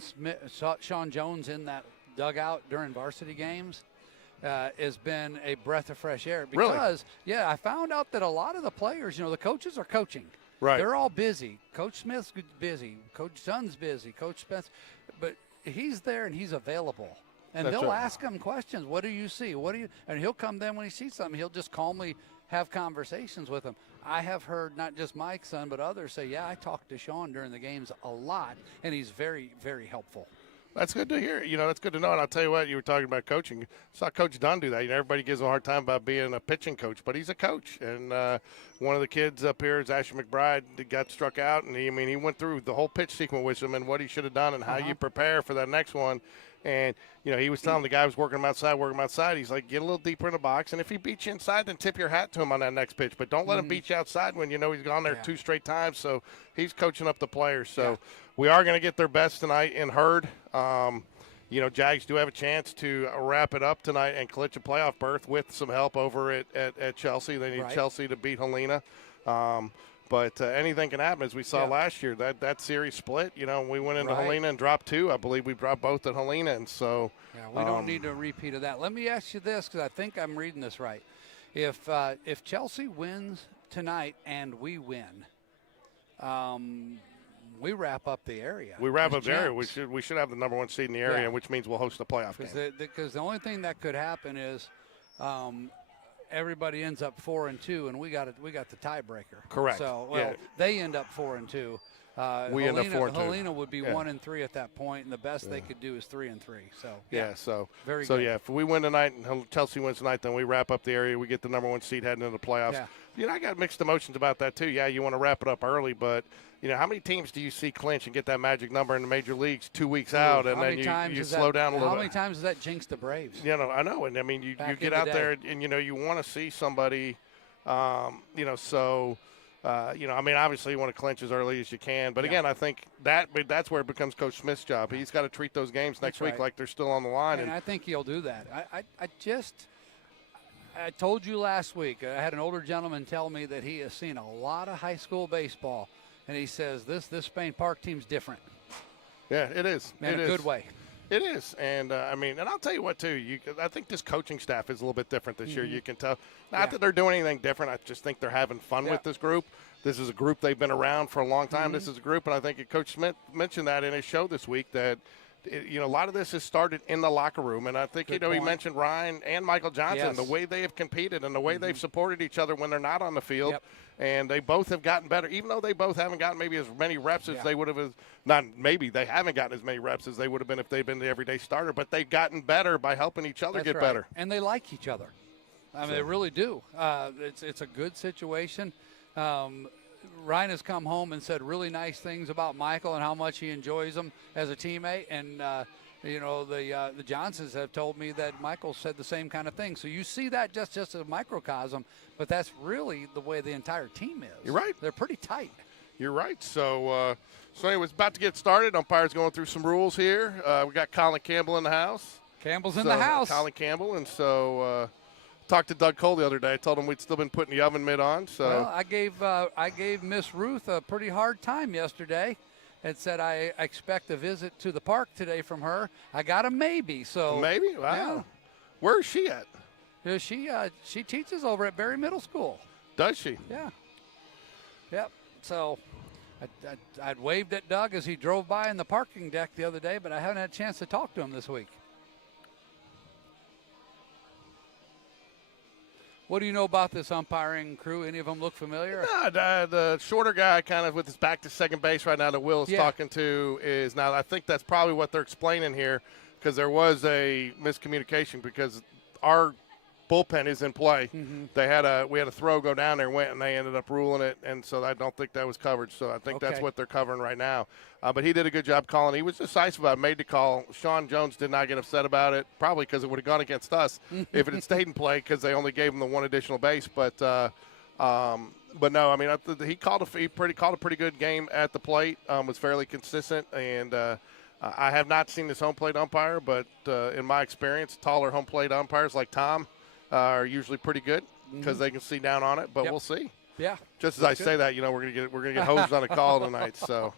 Jones in that dugout during varsity games has been a breath of fresh air. Because, I found out that a lot of the players, the coaches are coaching. Right. They're all busy. Coach Smith's busy. Coach Dunn's busy. Coach Spence. But he's there and he's available. And they'll ask him questions. What do you see? And he'll come then when he sees something. He'll just calmly have conversations with him. I have heard not just Mike's son, but others say, I talked to Sean during the games a lot, and he's very, very helpful. That's good to hear. That's good to know. And I'll tell you what, you were talking about coaching. I saw Coach Dunn do that. Everybody gives him a hard time about being a pitching coach, but he's a coach. And one of the kids up here is Asher McBride that got struck out, and he went through the whole pitch sequence with him and what he should have done and how you prepare for that next one. And, he was telling the guy who was working him outside. He's like, get a little deeper in the box. And if he beats you inside, then tip your hat to him on that next pitch. But don't let him beat you outside when he's gone there 2 straight times. So he's coaching up the players. So we are going to get their best tonight in Hurd. Jags do have a chance to wrap it up tonight and clinch a playoff berth with some help over at Chelsea. They need Chelsea to beat Helena. But anything can happen, as we saw last year. That series split. We went into Helena and dropped 2. I believe we dropped both at Helena, and so we don't need a repeat of that. Let me ask you this, because I think I'm reading this right. If Chelsea wins tonight and we win, we wrap up the area. We wrap up the area. We should have the number 1 seed in the area, which means we'll host the playoff game. Because the only thing that could happen is. Everybody ends up 4-2, and we got the tiebreaker. Correct. So they end up 4-2. We end up 4-2. Helena would be 1-3 at that point, and the best they could do is 3-3. So very good. If we win tonight and Chelsea wins tonight, then we wrap up the area. We get the number 1 seed heading into the playoffs. I got mixed emotions about that too. You want to wrap it up early, but how many teams do you see clinch and get that magic number in the major leagues 2 weeks out, and then you slow down a little bit? How many times has that jinxed the Braves? I know, and you get out there and you want to see somebody, obviously you want to clinch as early as you can, but again, I think that's where it becomes Coach Smith's job. He's got to treat those games next week like they're still on the line, and I think he'll do that. I told you last week, I had an older gentleman tell me that he has seen a lot of high school baseball, and he says this Spain Park team's different. Yeah, it is. In a good way. It is, and and I'll tell you what too. I think this coaching staff is a little bit different this year. You can tell. Not that they're doing anything different. I just think they're having fun with this group. This is a group they've been around for a long time. This is a group, and I think Coach Smith mentioned that in his show this week that a lot of this has started in the locker room, and I think, Good he point. mentioned Ryan and Michael Johnson, Yes. the way they have competed and the way they've supported each other when they're not on the field. Yep. And they both have gotten better, even though they both haven't gotten maybe as many reps as Yeah. they would have. They haven't gotten as many reps as they would have been if they'd been the everyday starter, but they've gotten better by helping each other That's get right. better. And they like each other. I mean, they really do. It's a good situation. Ryan has come home and said really nice things about Michael and how much he enjoys him as a teammate. And, the Johnsons have told me that Michael said the same kind of thing. So you see that just as a microcosm, but that's really the way the entire team is. You're right. They're pretty tight. You're right. So anyways, about to get started. Umpires going through some rules here. We got Colin Campbell in the house. Campbell's in the house. Colin Campbell. And so talked to Doug Cole the other day. I told him we'd still been putting the oven mitt on. So Well, I gave Miss Ruth a pretty hard time yesterday and said I expect a visit to the park today from her. I got a maybe. So maybe? Wow. Yeah. Where is she at? She teaches over at Berry Middle School. Does she? Yeah. Yep. So I'd waved at Doug as he drove by in the parking deck the other day, but I haven't had a chance to talk to him this week. What do you know about this umpiring crew? Any of them look familiar? The shorter guy kind of with his back to second base right now that Will is talking to is now I think that's probably what they're explaining here because there was a miscommunication because our bullpen is in play. Mm-hmm. We had a throw go down there, went, and they ended up ruling it, and so I don't think that was covered. So I think that's what they're covering right now. But he did a good job calling. He was decisive about it, made the call. Sean Jones did not get upset about it, probably because it would have gone against us if it had stayed in play because they only gave him the one additional base. But no, I mean, he called a pretty good game at the plate. Was fairly consistent, and I have not seen this home plate umpire, but in my experience, taller home plate umpires like Tom are usually pretty good because they can see down on it. But we'll see. Yeah. Just as I say that, we're gonna get hosed on a call tonight. So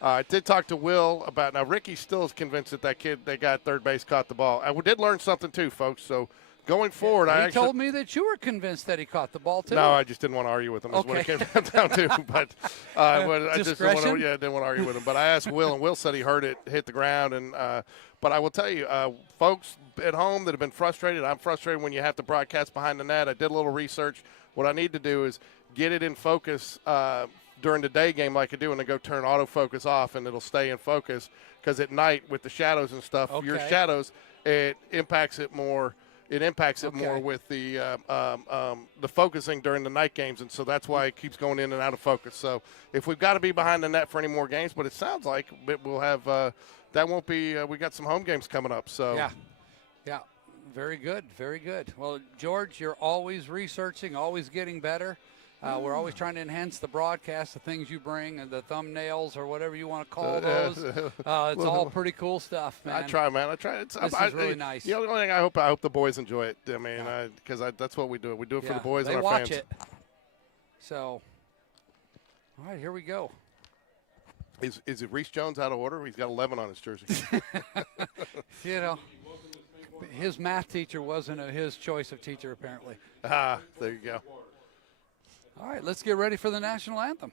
I did talk to Will about now. Ricky still is convinced that kid they got third base caught the ball. I did learn something too, folks. So going forward, he told me that you were convinced that he caught the ball too. No, I just didn't want to argue with him. That's what it came down to. But I just didn't want to argue with him. But I asked Will, and Will said he heard it hit the ground. And but I will tell you, folks at home that have been frustrated, I'm frustrated when you have to broadcast behind the net. I did a little research. What I need to do is get it in focus during the day game like I do, and then go turn autofocus off, and it'll stay in focus. Because at night with the shadows and stuff, your shadows, it impacts it more. It impacts it more with the focusing during the night games, and so that's why it keeps going in and out of focus. So if we've got to be behind the net for any more games, but it sounds like we'll have that won't be. We got some home games coming up. So yeah, very good, very good. Well, George, you're always researching, always getting better. We're always trying to enhance the broadcast, the things you bring, and the thumbnails or whatever you want to call those. It's all pretty cool stuff, man. I try, man. I try. This is really nice. The only thing I hope the boys enjoy it. I mean, because that's what we do. We do it for the boys and our fans. They watch it. So, all right, here we go. Is it Reese Jones out of order? He's got 11 on his jersey. His math teacher wasn't his choice of teacher, apparently. There you go. All right, let's get ready for the national anthem.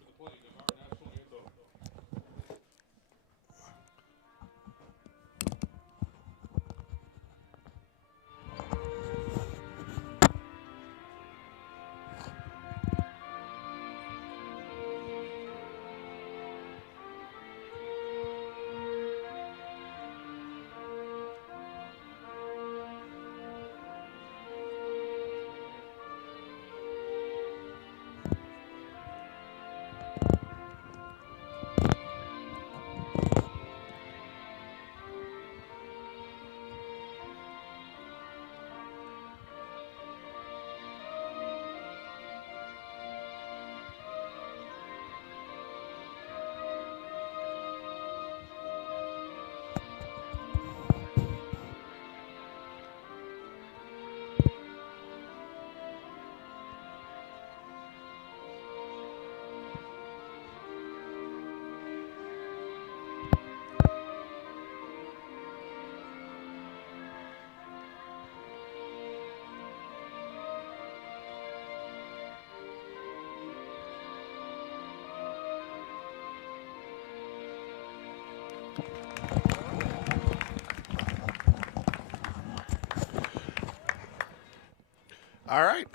All right.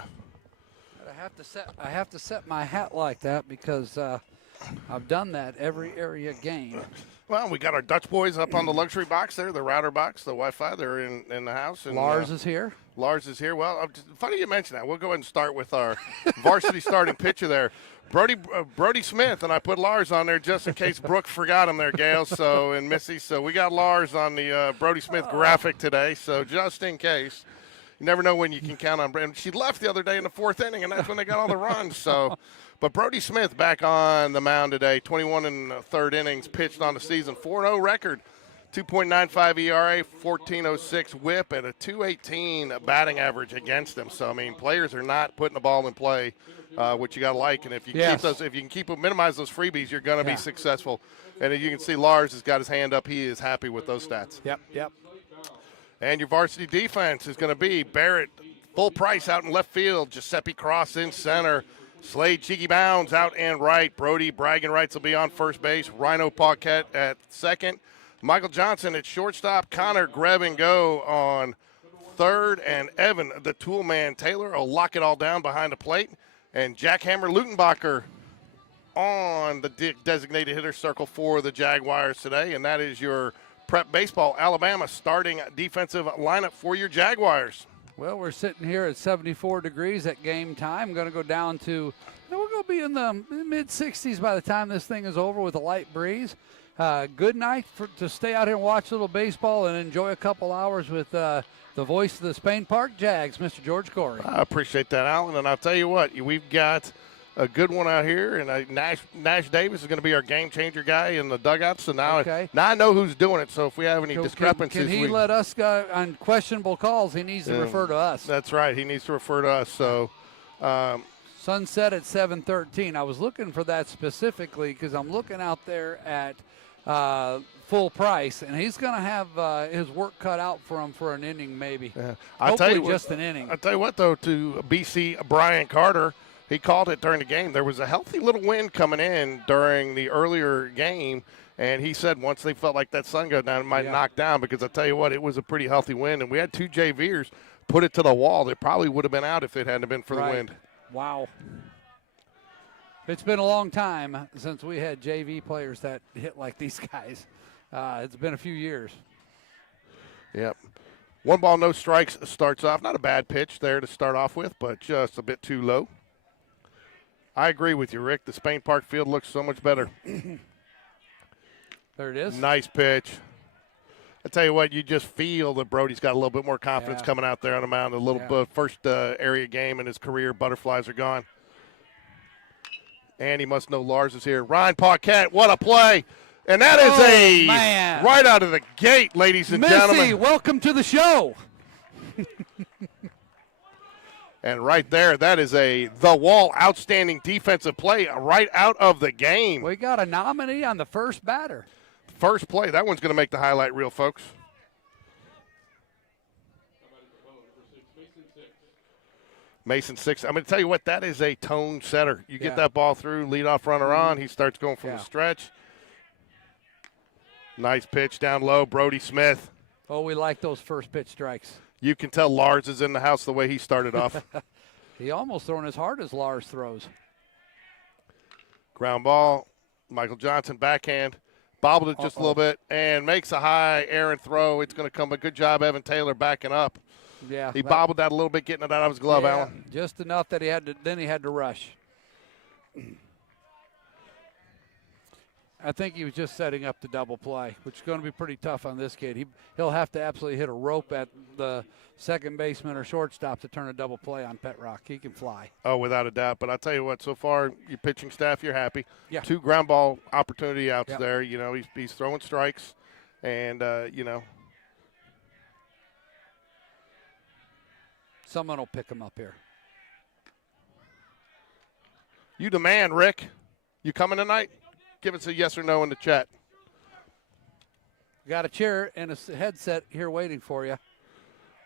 I have to set my hat like that because I've done that every area game. Well, we got our Dutch boys up on the luxury box there, the router box, the Wi-Fi. They're in the house. And, Lars is here. Lars is here. Well, funny you mention that. We'll go ahead and start with our varsity starting pitcher there. Brody Smith, and I put Lars on there just in case Brooke forgot him there, Gail, and Missy. So we got Lars on the Brody Smith graphic today, so just in case. You never know when you can count on Brandon. She left the other day in the 4th inning, and that's when they got all the runs. So, but Brody Smith back on the mound today, 21 in the 3rd innings, pitched on the season, 4-0 record, 2.95 ERA, 14.06 WHIP, and a 2.18 batting average against him. So, I mean, players are not putting the ball in play, which you got to like. And if you minimize those freebies, you're going to be successful. And as you can see, Lars has got his hand up. He is happy with those stats. Yep. And your varsity defense is going to be Barrett, full price out in left field. Giuseppe Cross in center. Slade Cheeky Bounds out and right. Brody bragging rights will be on first base. Rhino Paquette at second. Michael Johnson at shortstop. Connor Greb and Go on third. And Evan, the tool man Taylor, will lock it all down behind the plate. And Jackhammer Lutenbacher on the designated hitter circle for the Jaguars today. And that is your Prep Baseball Alabama starting defensive lineup for your Jaguars. Well, we're sitting here at 74 degrees at game time. Going to go down to, we're going to be in the mid-60s by the time this thing is over with a light breeze. Good night to stay out here and watch a little baseball and enjoy a couple hours with the voice of the Spain Park Jags, Mr. George Corey. I appreciate that, Alan. And I'll tell you what, we've got a good one out here, and Nash Davis is going to be our game changer guy in the dugout. So now I know who's doing it. So if we have any discrepancies, can he let us go on questionable calls? He needs to refer to us. That's right. He needs to refer to us. So sunset at 7:13. I was looking for that specifically because I'm looking out there at full price, and he's going to have his work cut out for him for an inning maybe. Yeah. Hopefully just an inning. I'll tell you what, though, to BC Brian Carter, he called it during the game. There was a healthy little wind coming in during the earlier game, and he said once they felt like that sun go down, it might knock down, because I tell you what, it was a pretty healthy wind, and we had 2 JVers put it to the wall. It probably would have been out if it hadn't been for the wind. Wow. It's been a long time since we had JV players that hit like these guys. It's been a few years. Yep. 1 ball, no strikes starts off. Not a bad pitch there to start off with, but just a bit too low. I agree with you, Rick. The Spain Park field looks so much better. There it is. Nice pitch. I tell you what, you just feel that Brody's got a little bit more confidence coming out there on the mound. A little first area game in his career. Butterflies are gone. And he must know Lars is here. Ryan Paquette, what a play. And that is right out of the gate, ladies and gentlemen. Missy, welcome to the show. And right there, that is the wall outstanding defensive play right out of the game. We got a nominee on the first batter. First play. That one's going to make the highlight reel, folks. Mason 6. I'm going to tell you what, that is a tone setter. You get that ball through, leadoff runner on. He starts going from the stretch. Nice pitch down low, Brody Smith. Oh, we like those first pitch strikes. You can tell Lars is in the house the way he started off. He almost thrown as hard as Lars throws. Ground ball. Michael Johnson backhand. Bobbled it just a little bit and makes a high errant throw. It's going to come. A good job, Evan Taylor backing up. Yeah. He bobbled that a little bit, getting it out of his glove, Alan. Just enough that he had to rush. I think he was just setting up the double play, which is going to be pretty tough on this kid. He'll have to absolutely hit a rope at the second baseman or shortstop to turn a double play on Pet Rock. He can fly. Oh, without a doubt. But I'll tell you what, so far, your pitching staff, you're happy. Yeah. 2 ground ball opportunity outs there. You know, he's throwing strikes. And, you know. Someone will pick him up here. You the man, Rick. You coming tonight? Give us a yes or no in the chat. Got a chair and a headset here waiting for you.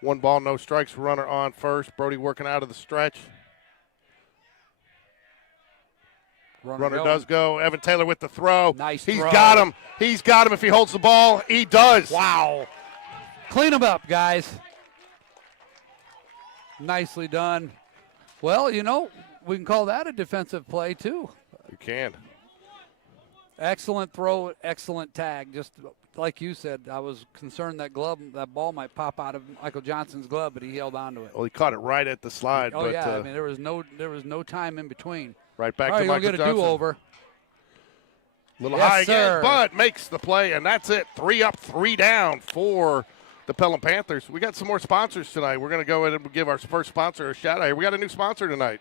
1 ball, no strikes. Runner on first. Brody working out of the stretch. Runner does go. Evan Taylor with the throw. Nice He's throw. got him. He's got him if he holds the ball. He does. Wow. Clean him up, guys. Nicely done. Well, you know, we can call that a defensive play too. You can. Excellent throw, excellent tag. Just like you said, I was concerned that ball might pop out of Michael Johnson's glove, but he held on to it. Well, he caught it right at the slide. Oh but, yeah, I mean there was no time in between. Right back All to right, Michael you'll get a Johnson. do-over. Little Yes, high sir. again, but makes the play, and that's it. 3 up, 3 down for the Pelham Panthers. We got some more sponsors tonight. We're going to go ahead and give our first sponsor a shout out here. We got a new sponsor tonight.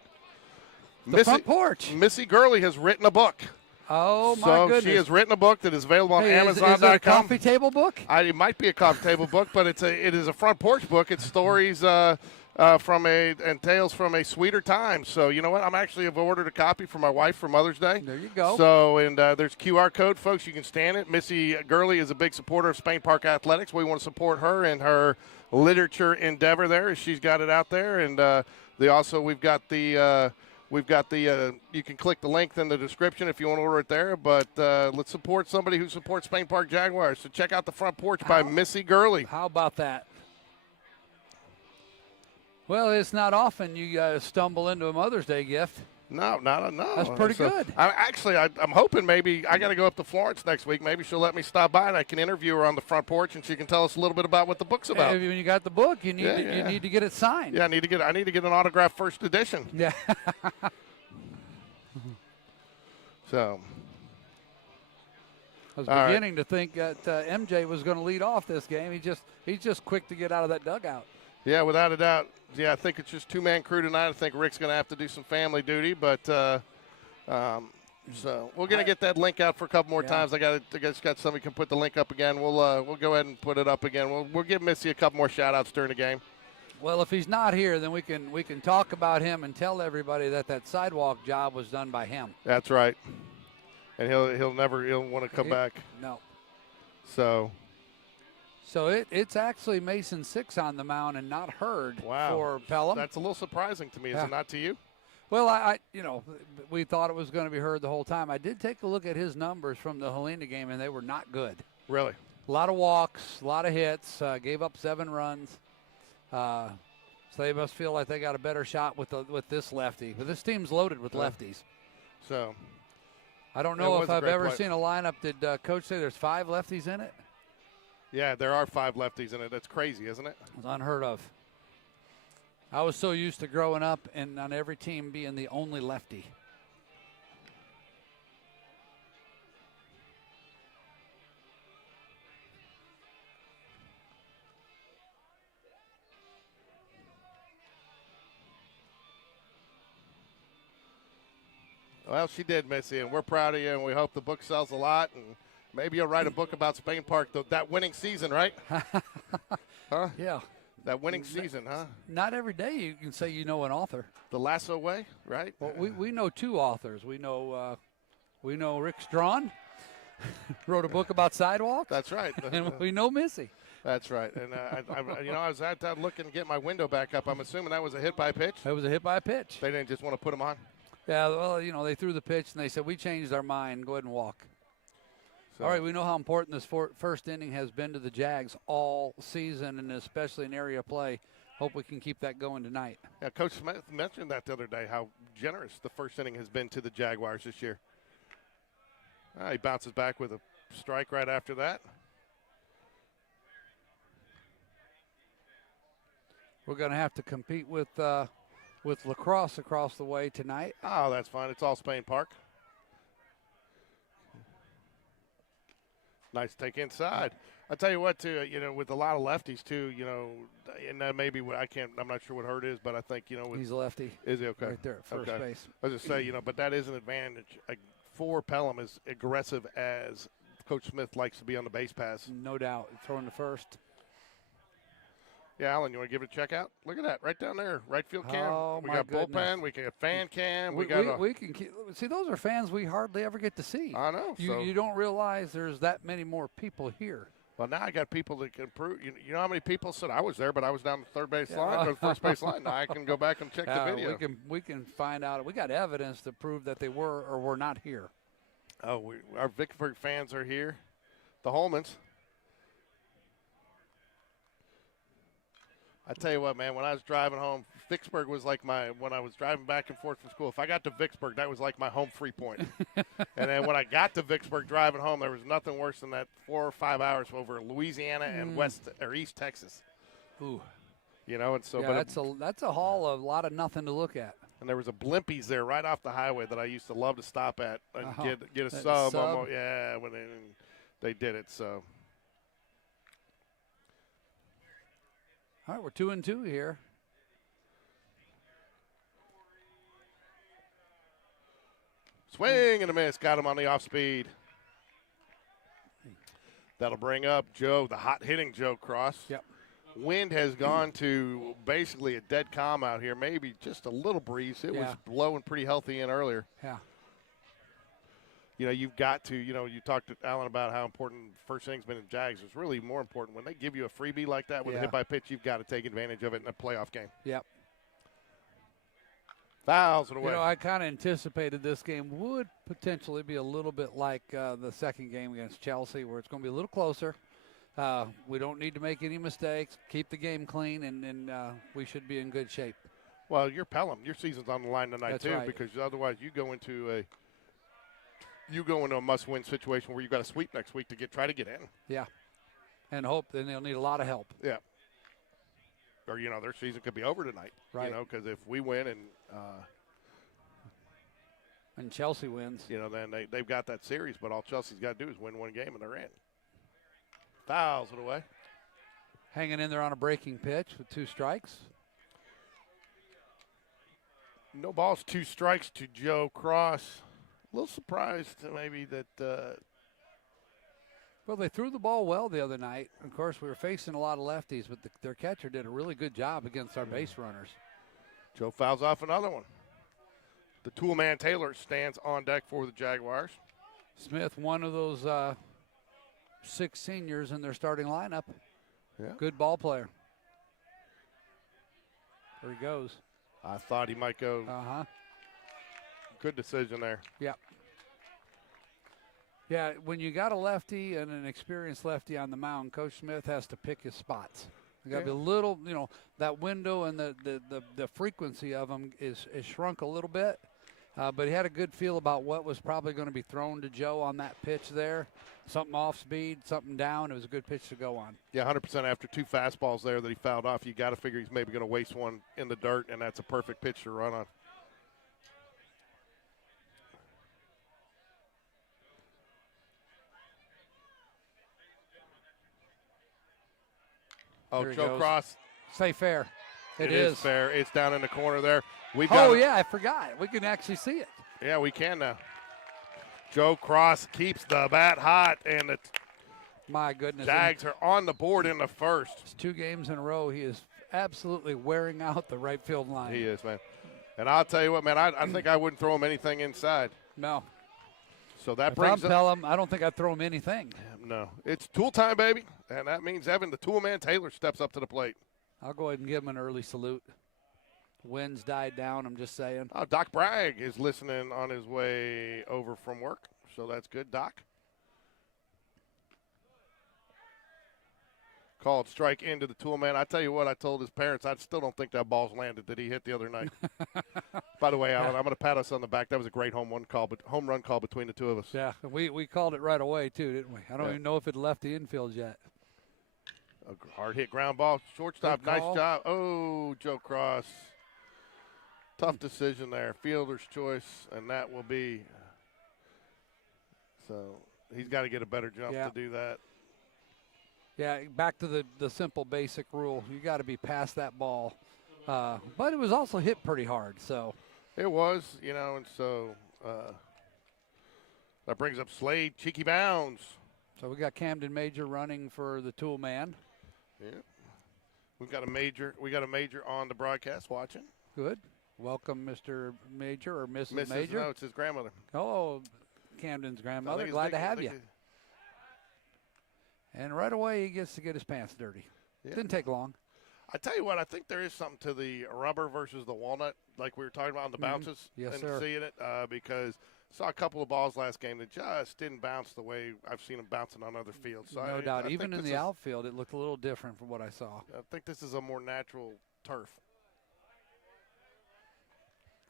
The front porch. Missy Gurley has written a book. Oh my goodness! She has written a book that is available on Amazon.com. Is it a coffee table book? It might be a coffee table book, but it is a front porch book. It's stories and tales from a sweeter time. So you know what? I've ordered a copy for my wife for Mother's Day. There you go. So there's QR code, folks. You can scan it. Missy Gurley is a big supporter of Spain Park Athletics. We want to support her in her literature endeavor there. She's got it out there, and we've got the you can click the link in the description if you want to order it there. But let's support somebody who supports Spain Park Jaguars. So check out the front porch by Missy Gurley. How about that? Well, it's not often you stumble into a Mother's Day gift. No. That's pretty good. I'm hoping maybe I got to go up to Florence next week. Maybe she'll let me stop by and I can interview her on the front porch, and she can tell us a little bit about what the book's about. When you got the book, you need to get it signed. Yeah, I need to get an autographed first edition. Yeah. So. I was beginning to think that MJ was going to lead off this game. He's just quick to get out of that dugout. Yeah, without a doubt. Yeah, I think it's just two-man crew tonight. I think Rick's going to have to do some family duty, but so we're going to get that link out for a couple more times. I just got somebody can put the link up again. We'll go ahead and put it up again. We'll give Missy a couple more shout-outs during the game. Well, if he's not here, then we can talk about him and tell everybody that sidewalk job was done by him. That's right. And he'll want to come back. No. So it's actually Mason 6 on the mound and not Hurd for Pelham. That's a little surprising to me. Is it not to you? Well, we thought it was going to be Hurd the whole time. I did take a look at his numbers from the Helena game, and they were not good. Really? A lot of walks, a lot of hits, gave up 7 runs. So they must feel like they got a better shot with this lefty. But this team's loaded with lefties. So I don't know if I've ever seen a lineup. Did Coach say there's 5 lefties in it? Yeah, there are 5 lefties in it. That's crazy, isn't it? It's unheard of. I was so used to growing up and on every team being the only lefty. Well, she did, Missy, and we're proud of you, and we hope the book sells a lot, and maybe you'll write a book about Spain Park, that winning season, right? Huh? Yeah. That winning season, huh? Not every day you can say you know an author. The Lasso Way, right? Well, we know 2 authors. We know Rick Strawn wrote a book about sidewalks. That's right. And we know Missy. That's right. And I was out looking to get my window back up. I'm assuming that was a hit by pitch. It was a hit by pitch. They didn't just want to put him on. Yeah, well, they threw the pitch and they said, we changed our mind. Go ahead and walk. All right, we know how important this first inning has been to the Jags all season, and especially in area play. Hope we can keep that going tonight. Yeah, Coach Smith mentioned that the other day, how generous the first inning has been to the Jaguars this year. He bounces back with a strike right after that. We're going to have to compete with lacrosse across the way tonight. Oh, that's fine. It's all Spain Park. Nice take inside. I tell you what, too. With a lot of lefties too. And maybe I'm not sure what Hurd is, but I think he's a lefty. Is he okay? Right there at first base. I was just say, but that is an advantage for Pelham, as aggressive as Coach Smith likes to be on the base pass. No doubt, throwing to first. Yeah, Alan, you want to give it a check out? Look at that, right down there, right field cam. Oh, we got goodness. Bullpen, we got fan cam, we can see those are fans we hardly ever get to see. I know. You don't realize there's that many more people here. Well, now I got people that can prove. You know how many people said I was there, but I was down the third base line or the first base line. Now I can go back and check the video. We can find out. We got evidence to prove that they were or were not here. Oh, our Vicksburg fans are here. The Holmans. I tell you what, man, when I was driving home, Vicksburg was like when I was driving back and forth from school, if I got to Vicksburg, that was like my home free point. And then when I got to Vicksburg driving home, there was nothing worse than that 4 or 5 hours over Louisiana and East Texas. Ooh. You know, and so yeah, that's a haul of a lot of nothing to look at. And there was a Blimpies there right off the highway that I used to love to stop at and get a sub. Sub? Yeah, when they did it, so. All right, we're 2-2 here. Swing and a miss. Got him on the off speed. That'll bring up Joe, the hot-hitting Joe Cross. Yep. Wind has gone to basically a dead calm out here, maybe just a little breeze. It was blowing pretty healthy in earlier. Yeah. You know, you've got to, you talked to Alan about how important first inning's been in Jags. It's really more important. When they give you a freebie like that with a hit by pitch, you've got to take advantage of it in a playoff game. Yep. Fouls it away. You know, I kind of anticipated this game would potentially be a little bit like the second game against Chelsea, where it's going to be a little closer. We don't need to make any mistakes, keep the game clean, and we should be in good shape. Well, you're Pelham. Your season's on the line tonight, That's too, right. because otherwise you go into a must-win situation where you've got to sweep next week to try to get in. Yeah, and hope, then they'll need a lot of help. Yeah. Or, their season could be over tonight. Right. Because if we win and Chelsea wins. Then they've got that series, but all Chelsea's got to do is win one game and they're in. Fouls it away. Hanging in there on a breaking pitch with 2 strikes. No balls, 2 strikes to Joe Cross. A little surprised maybe that Well, they threw the ball well the other night. Of course, we were facing a lot of lefties, but their catcher did a really good job against our base runners. Joe fouls off another one. The toolman Taylor stands on deck for the Jaguars. Smith, one of those 6 seniors in their starting lineup. Yeah. Good ball player. There he goes. I thought he might go. Good decision there. Yep. Yeah, when you got a lefty and an experienced lefty on the mound, Coach Smith has to pick his spots. You got to be a little, that window and the frequency of them is shrunk a little bit. But he had a good feel about what was probably going to be thrown to Joe on that pitch there. Something off speed, something down. It was a good pitch to go on. Yeah, 100% after 2 fastballs there that he fouled off. You got to figure he's maybe going to waste one in the dirt, and that's a perfect pitch to run on. Oh, Joe Cross. Say fair. It is fair. It's down in the corner there. Yeah, I forgot. We can actually see it. Yeah, we can now. Joe Cross keeps the bat hot, and the my goodness, Jags are on the board in the first. It's 2 games in a row. He is absolutely wearing out the right field line. He is, man. And I'll tell you what, man, I think I wouldn't throw him anything inside. No. So that if brings I'm Pelham, I don't think I'd throw him anything. No. It's tool time, baby. And that means Evan, the tool man Taylor, steps up to the plate. I'll go ahead and give him an early salute. Winds died down, I'm just saying. Oh, Doc Bragg is listening on his way over from work, so that's good, Doc. Called strike into the tool man. I tell you what, I told his parents, I still don't think that ball's landed that he hit the other night. By the way, Alan, I'm going to pat us on the back. That was a great home run call between the two of us. Yeah, we called it right away, too, didn't we? I don't even know if it left the infield yet. A hard hit ground ball. Shortstop, nice job. Oh, Joe Cross. Tough decision there. Fielder's choice, and that will be. So he's got to get a better jump to do that. Yeah, back to the simple basic rule. You got to be past that ball. But it was also hit pretty hard, so. It was, and so that brings up Slade, cheeky bounds. So we got Camden Major running for the tool man. Yeah. We got a major on the broadcast watching. Good. Welcome, Mr. Major or Mrs. Major. No, it's his grandmother. Oh, Camden's grandmother. Glad to have you. And right away, he gets to get his pants dirty. Yeah. Didn't take long. I tell you what, I think there is something to the rubber versus the walnut, like we were talking about on the bounces. Yes, and sir. Seeing it because Saw a couple of balls last game that just didn't bounce the way I've seen them bouncing on other fields. So No doubt. I Even think in the outfield, it looked a little different from what I saw. I think this is a more natural turf.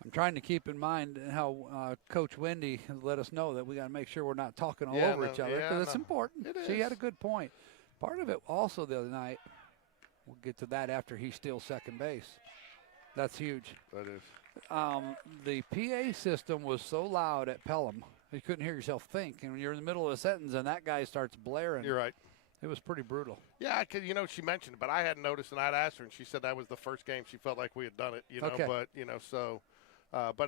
I'm trying to keep in mind how Coach Wendy has let us know that we got to make sure we're not talking all over each other, because it's important. She had a good point. Part of it also the other night, we'll get to that after he steals second base. That's huge. That is. The PA system was so loud at Pelham, you couldn't hear yourself think. And when you're in the middle of a sentence and that guy starts blaring, you're right. It was pretty brutal. Yeah, she mentioned it, but I hadn't noticed, and I'd asked her, and she said that was the first game she felt like we had done it, Okay. But, so – but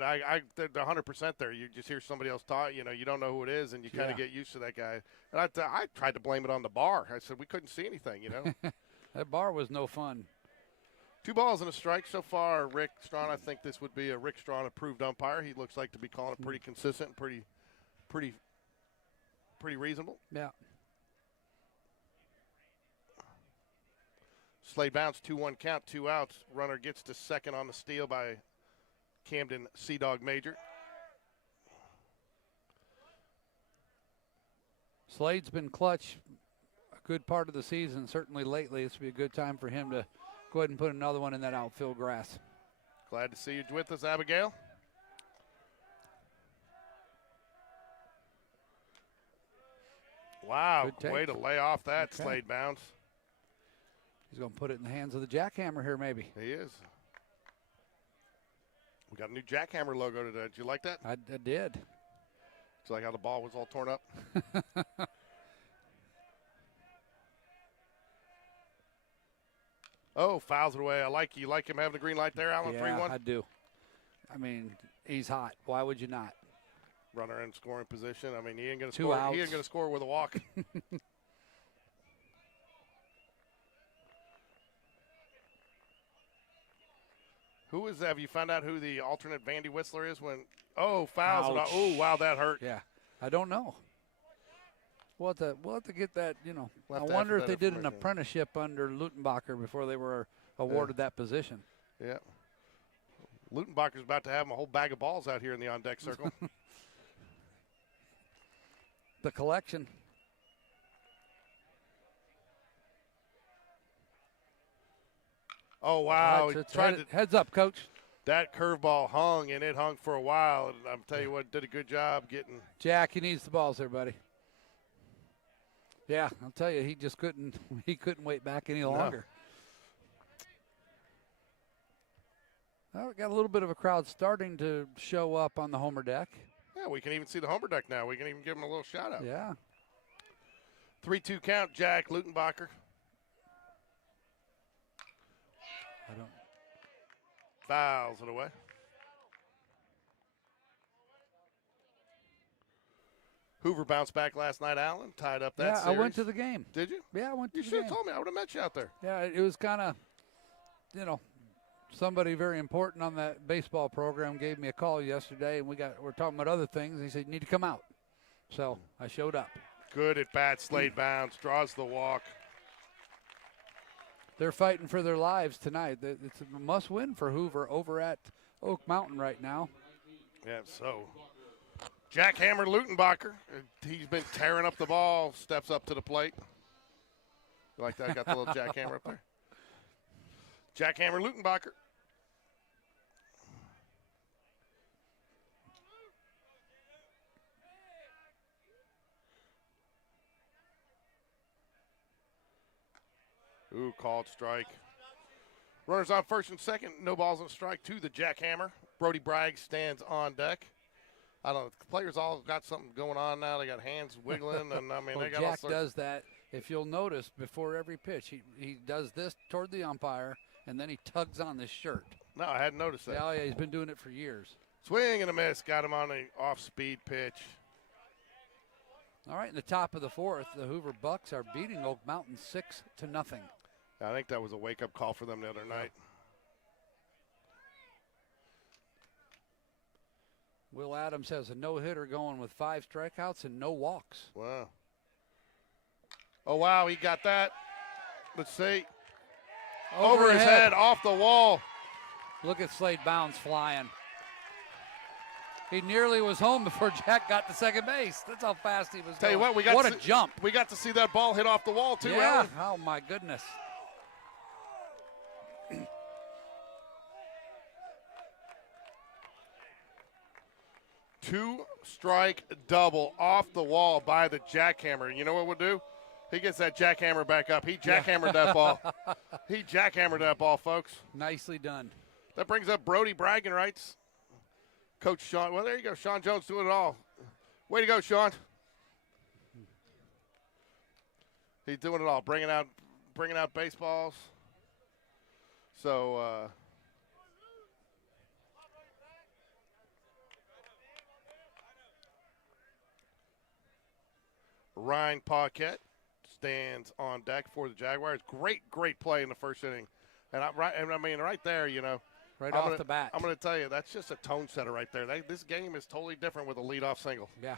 they're 100% there. You just hear somebody else talk, you don't know who it is, and you kind of get used to that guy. And I tried to blame it on the bar. I said we couldn't see anything, That bar was no fun. 2 balls and a strike so far. Rick Strawn, I think this would be a Rick Strawn approved umpire. He looks like to be calling it pretty consistent, pretty reasonable. Yeah. Slade bounce, 2-1 count, 2 outs. Runner gets to second on the steal by Camden Sea Dog Major. Slade's been clutch a good part of the season, certainly lately. This would be a good time for him to go ahead and put another one in that outfield grass. Glad to see you with us, Abigail. Wow, way to lay off that Slade bounce. He's going to put it in the hands of the jackhammer here, maybe. He is. We got a new jackhammer logo today. Did you like that? I did. It's like how the ball was all torn up. Oh, fouls it away. You like him having the green light there, Alan? Yeah, 3-1? I do. I mean, he's hot. Why would you not? Runner in scoring position. I mean, he ain't going to 2 score. outs. He ain't going to score with a walk. Who is that? Have you found out who the alternate Vandy Whistler is? Fouls it. Oh, wow, that hurt. Yeah, I don't know. We'll have to get that, I to wonder ask if for they that did an information. apprenticeship under Lutenbacher before they were awarded that position. Yeah. Lutenbacher's about to have him a whole bag of balls out here in the on-deck circle. The collection. Oh, wow. Heads up, Coach. That curveball hung, and it hung for a while. And I'm telling you what, did a good job getting. Jack, he needs the balls there, buddy. Yeah, I'll tell you, he just couldn't wait back any longer. Well, we got a little bit of a crowd starting to show up on the homer deck. Yeah, we can even see the homer deck now. We can even give him a little shout out. Yeah. 3-2 count, Jack Lutenbacher. Fouls it away. Hoover bounced back last night, Allen. Tied up that series. I went to the game. Did you? Yeah, I went to the game. You should have told me. I would have met you out there. Yeah, it was kind of, somebody very important on that baseball program gave me a call yesterday, and we're talking about other things. He said, you need to come out. So I showed up. Good at bat, Slade bounce, draws the walk. They're fighting for their lives tonight. It's a must-win for Hoover over at Oak Mountain right now. Yeah, so jackhammer Lutenbacher. He's been tearing up the ball, steps up to the plate. You like that? Got the little jackhammer up there. Jackhammer Lutenbacher. Ooh, called strike. Runners on first and second. No balls and strike to the jackhammer. Brody Bragg stands on deck. I don't know. The players all got something going on now. They got hands wiggling, and I mean, well, they got Jack all sorts. does that. If you'll notice, before every pitch, he does this toward the umpire, and then he tugs on his shirt. No, I hadn't noticed that. Yeah, he's been doing it for years. Swing and a miss. Got him on an off-speed pitch. All right, in the top of the fourth, the Hoover Bucks are beating Oak Mountain 6-0. I think that was a wake-up call for them the other night. Will Adams has a no-hitter going with 5 strikeouts and no walks. Wow. Oh, wow, he got that. Let's see. Over his head, off the wall. Look at Slade Bounds flying. He nearly was home before Jack got to second base. That's how fast he was Tell you going. what, a jump. We got to see that ball hit off the wall, too, Yeah. Alan. Oh, my goodness. Two-strike double off the wall by the jackhammer. You know what we'll do? He gets that jackhammer back up. He jackhammered that ball. He jackhammered that ball, folks. Nicely done. That brings up Brody bragging rights. Coach Sean. Well, there you go. Sean Jones doing it all. Way to go, Sean. He's doing it all. Bringing out baseballs. So, Ryan Paquette stands on deck for the Jaguars. Great play in the first inning. And right there, you know. Right off the bat. I'm going to tell you, that's just a tone setter right there. This game is totally different with a leadoff single. Yeah.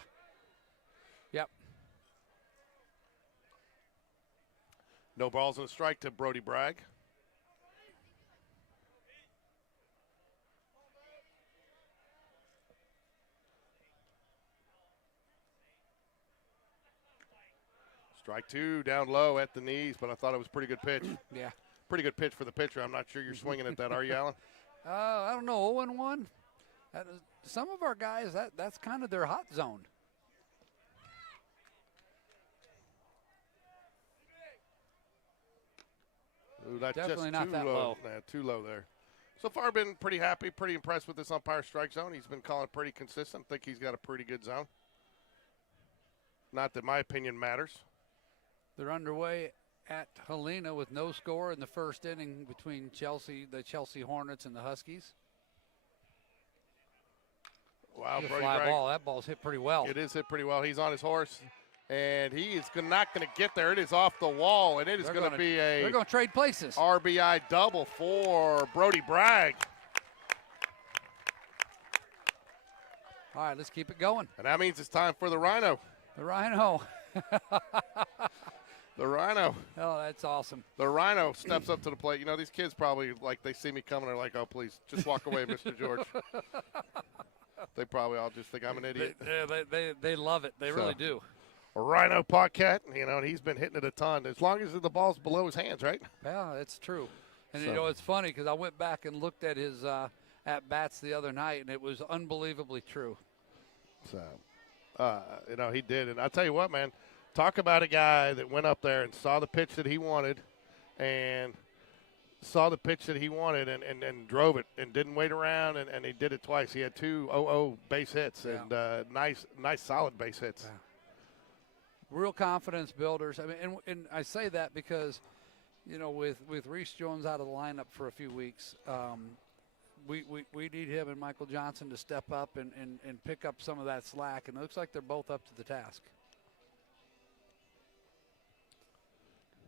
Yep. No balls and a strike to Brody Bragg. Strike two, down low at the knees, but I thought it was a pretty good pitch. Yeah. Pretty good pitch for the pitcher. I'm not sure you're swinging at that, are you, Alan? I don't know, 0-1. Some of our guys, that's kind of their hot zone. Ooh, that's Definitely just not too that low. low. Yeah, too low there. So far, been pretty happy, pretty impressed with this umpire strike zone. He's been calling pretty consistent. I think he's got a pretty good zone. Not that my opinion matters. They're underway at Helena with no score in the first inning between the Chelsea Hornets and the Huskies. Wow, Brody fly Bragg. ball. That ball's hit pretty well. It is hit pretty well. He's on his horse, and he is not going to get there. It is off the wall, and it is going to be a they're going to trade places. RBI double for Brody Bragg. All right, let's keep it going. And that means it's time for the Rhino. The Rhino. The Rhino. Oh, that's awesome. The Rhino steps up to the plate. You know, these kids probably, like, they see me coming, they're like, oh, please, just walk away, Mr. George. They probably all just think I'm an idiot. They love it. They really do. Rhino Paquette, you know, and he's been hitting it a ton. As long as the ball's below his hands, right? Yeah, that's true. And, So- you know, it's funny because I went back and looked at his at-bats the other night, and it was unbelievably true. So, you know, he did. And I'll tell you what, man, talk about a guy that went up there and saw the pitch that he wanted and drove it and didn't wait around, and he did it twice. He had two 0-0 base hits and nice solid base hits. Yeah. Real confidence builders. I mean, and I say that because, you know, with Reese Jones out of the lineup for a few weeks, we need him and Michael Johnson to step up and pick up some of that slack, and it looks like they're both up to the task.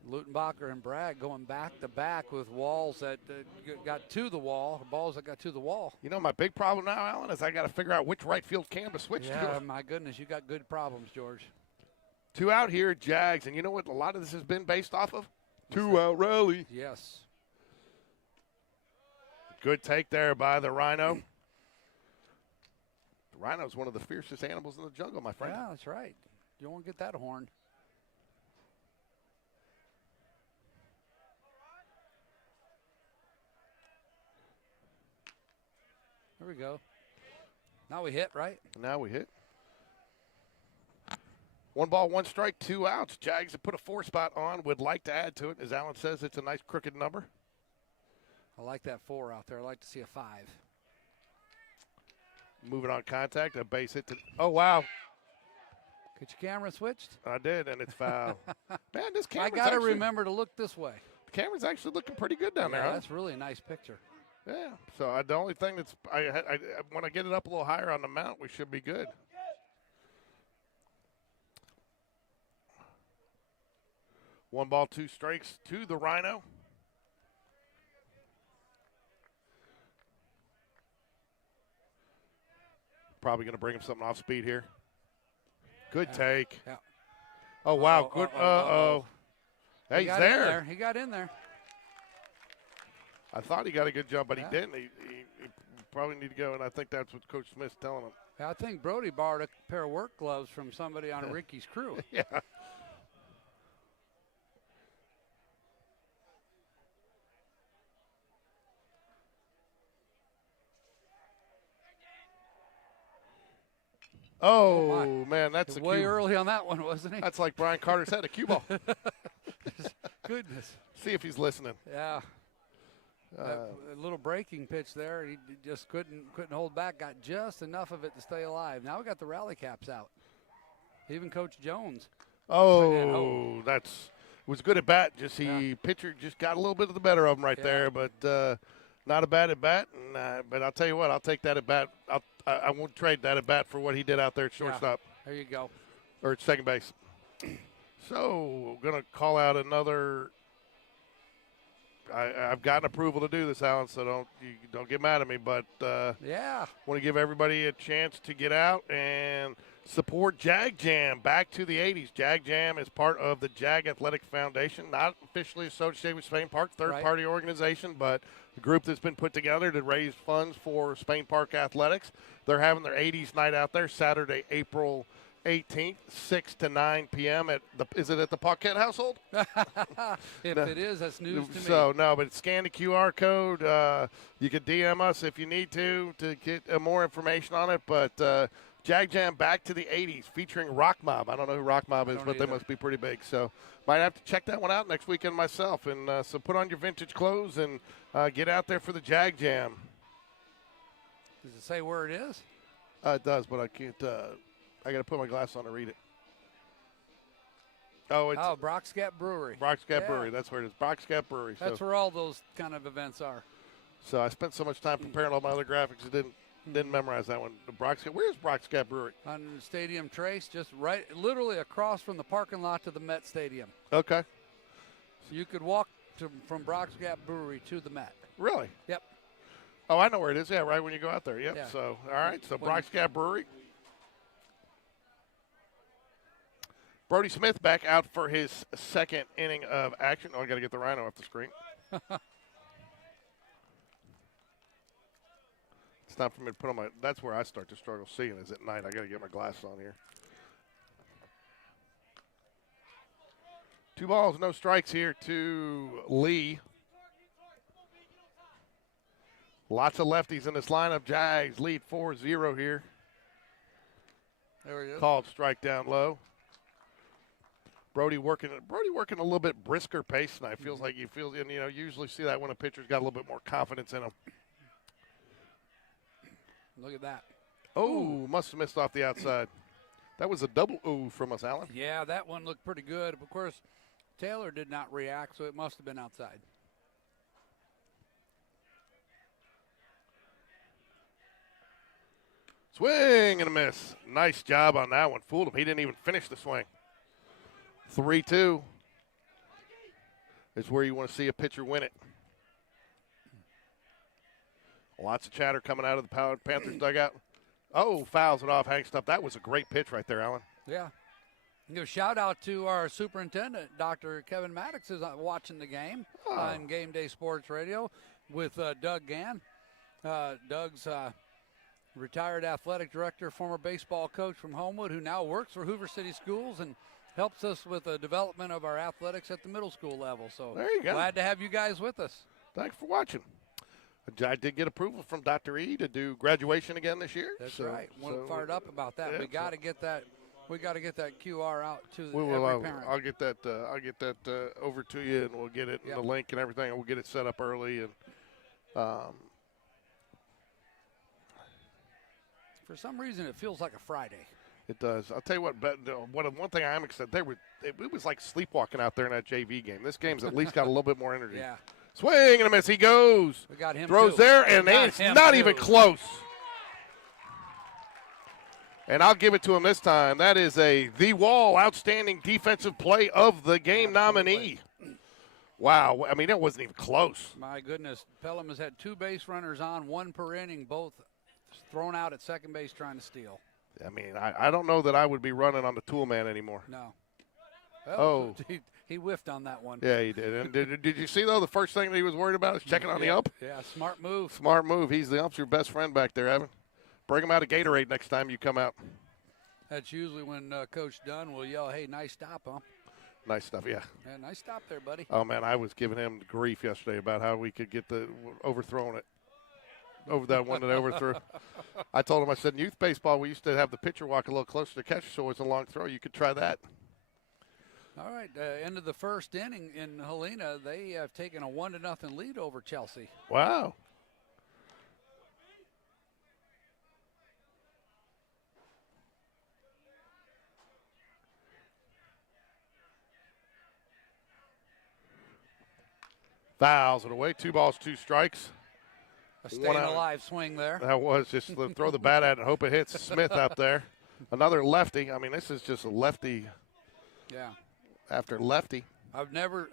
Lutenbacher and Bragg going back-to-back with walls that got to the wall, balls that got to the wall. You know, my big problem now, Alan, is I got to figure out which right field cam to switch Yeah, to. my goodness, you got good problems, George. 2 out here, Jags, and you know what a lot of this has been based off of? 2-out rally. Yes. Good take there by the Rhino. The Rhino's one of the fiercest animals in the jungle, my friend. Yeah, that's right. You won't get that horn. There we go. Now we hit, right? Now we hit. 1 ball, 1 strike, 2 outs. Jags have put a 4 spot on. Would like to add to it. As Alan says, it's a nice crooked number. I like that 4 out there. I like to see a 5. Moving on contact, a base hit. Oh, wow. Get your camera switched? I did, and it's foul. Man, this I camera's got to actually, remember to look this way. the camera's actually looking pretty good down there. Yeah, Huh? that's really a nice picture. Yeah. So the only thing that's I when I get it up a little higher on the mount, we should be good. One ball, 2 strikes to the Rhino. Probably going to bring him something off speed here. Good take. Yeah. Oh, wow. Uh-oh, Good. uh-oh. Hey, He he's got there. in there. He got in there. I thought he got a good jump, but he Yeah. didn't. He probably need to go, and I think that's what Coach Smith's telling him. I think Brody borrowed a pair of work gloves from somebody on Ricky's crew. Yeah. Oh, man, that's a way cue. early on that one, wasn't he? That's like Brian Carter's head, a cue ball. Goodness. See if he's listening. Yeah. A little breaking pitch there. He just couldn't hold back. Got just enough of it to stay alive. Now we got the rally caps out. Even Coach Jones. Oh, it was good at bat. Pitcher just got a little bit of the better of him right there, but not a bad at bat. And, but I'll tell you what, I'll take that at bat. I won't trade that at bat for what he did out there at shortstop. There you go. Or at second base. So going to call out another. I've gotten approval to do this, Alan, so don't get mad at me. But want to give everybody a chance to get out and support Jag Jam back to the 80s. Jag Jam is part of the Jag Athletic Foundation, not officially associated with Spain Park, third-party organization, but a group that's been put together to raise funds for Spain Park athletics. They're having their 80s night out there Saturday, April 18th, 6 to 9 p.m. Is it at the Paquette household? If it is, that's news to me. So, no, but scan the QR code. You can DM us if you need to get more information on it. But Jag Jam back to the 80s featuring Rock Mob. I don't know who Rock Mob is, but they must be pretty big. So might have to check that one out next weekend myself. And so put on your vintage clothes and get out there for the Jag Jam. Does it say where it is? It does, but I can't. I got to put my glasses on to read it. Oh, it's Brock's Gap Brewery. Brock's Gap Brewery. That's where it is. Brock's Gap Brewery. That's where all those kind of events are. So I spent so much time preparing all my other graphics, I didn't memorize that one. Where's Brock's Gap Brewery? On Stadium Trace, just literally across from the parking lot to the Met Stadium. Okay. So you could walk from Brock's Gap Brewery to the Met. Really? Yep. Oh, I know where it is. Yeah, right when you go out there. Yep. Yeah. So, all right. So Brock's Gap Brewery. Brody Smith back out for his second inning of action. Oh, I got to get the rhino off the screen. It's time for me to put on my. That's where I start to struggle seeing is at night. I got to get my glasses on here. 2 balls, no strikes here to Lee. Lots of lefties in this lineup. Jags lead 4-0 here. There he is. Called strike down low. Brody working a little bit brisker pace tonight. Feels like you usually see that when a pitcher's got a little bit more confidence in him. Look at that. Oh, must have missed off the outside. That was a double ooh from us, Alan. Yeah, that one looked pretty good. Of course, Taylor did not react, so it must have been outside. Swing and a miss. Nice job on that one. Fooled him. He didn't even finish the swing. 3-2 is where you want to see a pitcher win it. Lots of chatter coming out of the Pelham Panthers dugout. Oh, fouls it off, hangs up. That was a great pitch right there, Alan. Yeah. Shout out to our superintendent, Dr. Kevin Maddox, is watching the game on Game Day Sports Radio with Doug Gann. Doug's retired athletic director, former baseball coach from Homewood, who now works for Hoover City Schools and helps us with the development of our athletics at the middle school level. So there you go. Glad to have you guys with us. Thanks for watching. I did get approval from Dr. E to do graduation again this year. That's right. We're fired up about that. Yeah, we got to get that. We got to get that QR out to every parent. I'll get that. Over to you, and we'll get it the link and everything. And we'll get it set up early. And for some reason, it feels like a Friday. It does. I'll tell you what. But one thing I am excited. It was like sleepwalking out there in that JV game. This game's at least got a little bit more energy. Yeah. Swing and a miss. He goes. We got him. Throws too. there, and it's not even close. And I'll give it to him this time. That is the Wall Outstanding Defensive Play of the Game nominee. Wow. I mean, it wasn't even close. My goodness. Pelham has had 2 base runners on, 1 per inning, both thrown out at second base trying to steal. I mean, I don't know that I would be running on the tool man anymore. No. Oh. He whiffed on that one. Yeah, he did. And did you see, though, the first thing that he was worried about is checking on the ump? Yeah, smart move. Smart move. He's the ump's your best friend back there, Evan. Bring him out of Gatorade next time you come out. That's usually when Coach Dunn will yell, "Hey, nice stop, huh?" Nice stuff, yeah. Yeah, nice stop there, buddy. Oh, man, I was giving him grief yesterday about how we could get the overthrowing it. Over that one that I overthrew. I told him, I said, in youth baseball, we used to have the pitcher walk a little closer to catcher, so it's a long throw. You could try that. All right, end of the first inning in Helena. They have taken a 1-0 lead over Chelsea. Wow. Fouls it away. 2 balls, 2 strikes. A staying alive swing there. That was just throw the bat at it and hope it hits Smith out there. Another lefty. I mean, this is just a lefty. Yeah. After lefty. I've never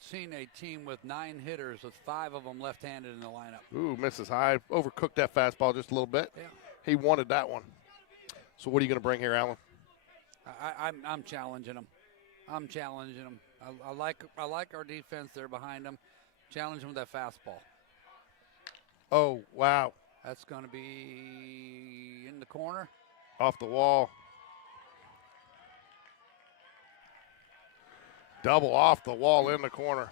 seen a team with 9 hitters with 5 of them left-handed in the lineup. Ooh, misses high. Overcooked that fastball just a little bit. Yeah. He wanted that one. So what are you going to bring here, Alan? I'm challenging them. I'm challenging them. I like our defense. They're behind them. Challenge them with that fastball. Oh, wow. That's going to be in the corner. Off the wall. Double off the wall in the corner.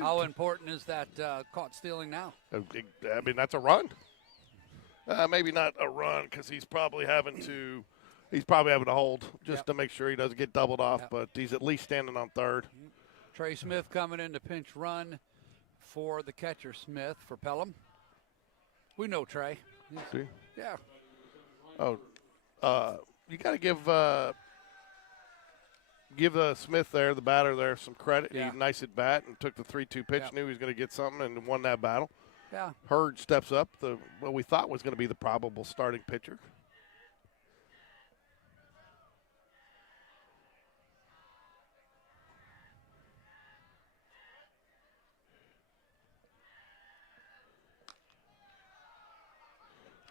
How important is that caught stealing now? I mean, that's a run. Maybe not a run because he's probably having to hold just to make sure he doesn't get doubled off, but he's at least standing on third. Trey Smith coming in to pinch run for the catcher, Smith, for Pelham. We know Trey. See? Yeah. Oh, you got to give Smith there, the batter there, some credit. Yeah. He nice at bat and took the 3-2 pitch, knew he was going to get something and won that battle. Yeah. Hurd steps up, what we thought was going to be the probable starting pitcher.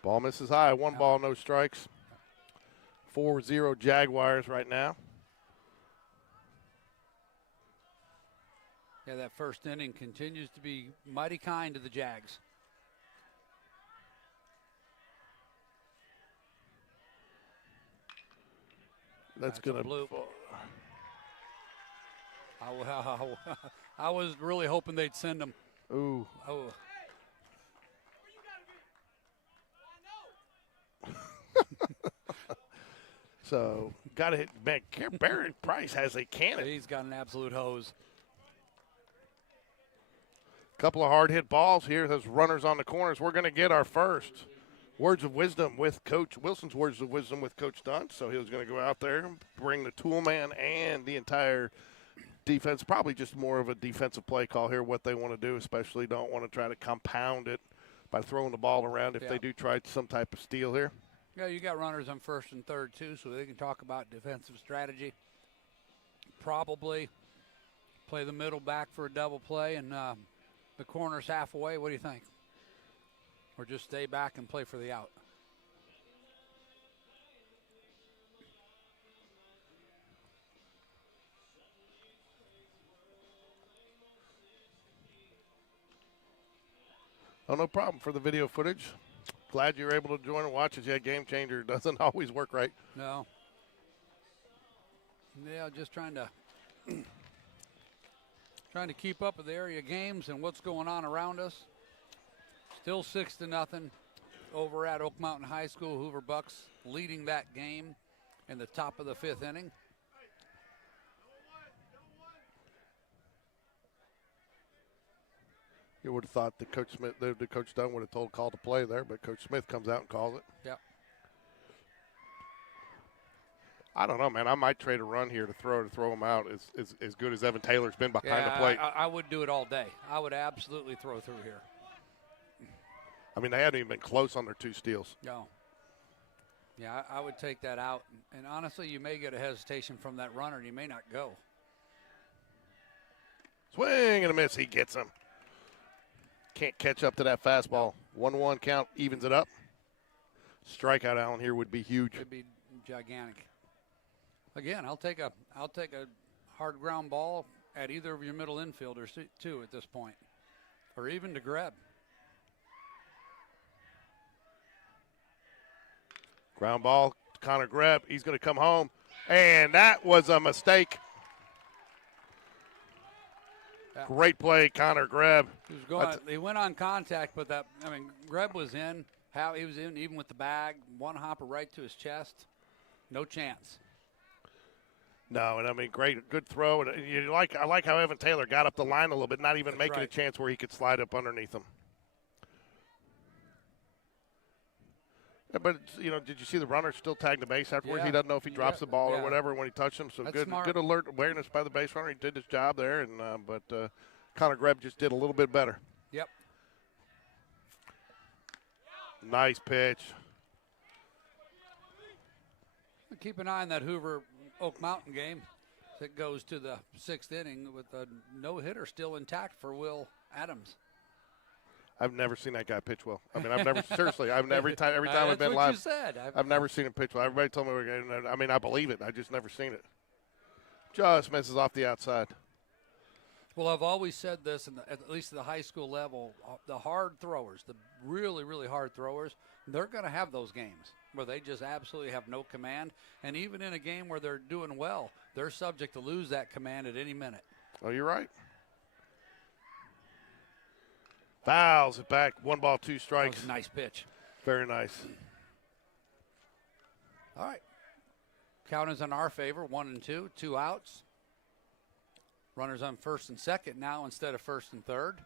Ball misses high. 1 ball, no strikes. 4-0 Jaguars right now. Yeah, that first inning continues to be mighty kind to the Jags. That's going to. I was really hoping they'd send him. Ooh. Oh. So, got to hit. Man, Barrett Price has a cannon. He's got an absolute hose. Couple of hard hit balls here. Those runners on the corners. We're going to get our first words of wisdom with Coach Wilson's words of wisdom with Coach Dunn. So he was going to go out there and bring the tool man and the entire defense. Probably just more of a defensive play call here, what they want to do, especially don't want to try to compound it by throwing the ball around if they do try some type of steal here. Yeah, you got runners on first and third, too, so they can talk about defensive strategy. Probably play the middle back for a double play and the corner's half away. What do you think? Or just stay back and play for the out? Oh, no problem for the video footage. Glad you were able to join and watch it. Yeah, Game Changer doesn't always work right. No. Yeah, just trying to keep up with the area games and what's going on around us. Still 6-0 over at Oak Mountain High School. Hoover Bucks leading that game in the top of the 5th inning. You would have thought that Coach Dunn would have told call to play there, but Coach Smith comes out and calls it. Yep. I don't know, man. I might trade a run here to throw him out as good as Evan Taylor's been behind the plate. I would do it all day. I would absolutely throw through here. I mean, they haven't even been close on their 2 steals. No. Yeah, I would take that out. And honestly, you may get a hesitation from that runner, and you may not go. Swing and a miss. He gets him. Can't catch up to that fastball. 1-1 count evens it up. Strikeout, Allen, here would be huge. It'd be gigantic. Again, I'll take a hard ground ball at either of your middle infielders too at this point, or even to Greb. Ground ball, Connor Greb. He's going to come home, and that was a mistake. Yeah. Great play, Connor Greb. He went on contact, but Greb was in. How he was in, even with the bag, one hopper right to his chest, no chance. No, and I mean, good throw. And I like how Evan Taylor got up the line a little bit, not even making a chance where he could slide up underneath him. Yeah, but did you see the runner still tag the base afterwards? Yeah. He doesn't know if he drops the ball or whatever when he touched him. So That's smart. Good alert awareness by the base runner. He did his job there, and but Connor Greb just did a little bit better. Yep. Nice pitch. Keep an eye on that Hoover Oak Mountain game. It goes to the 6th inning with a no-hitter still intact for Will Adams. I've never seen that guy pitch well. I mean, I've never seriously. Every time I've been live, you said. I've never seen him pitch well. Everybody told me I mean, I believe it. I just never seen it. Just misses off the outside. Well, I've always said this, at least at the high school level, the hard throwers, the really, really hard throwers, they're going to have those games where they just absolutely have no command. And even in a game where they're doing well, they're subject to lose that command at any minute. Oh, you're right. Fouls it back. 1 ball, 2 strikes. That was a nice pitch. Very nice. All right. Count is in our favor, 1 and 2, 2 outs. Runners on first and second now instead of first and third.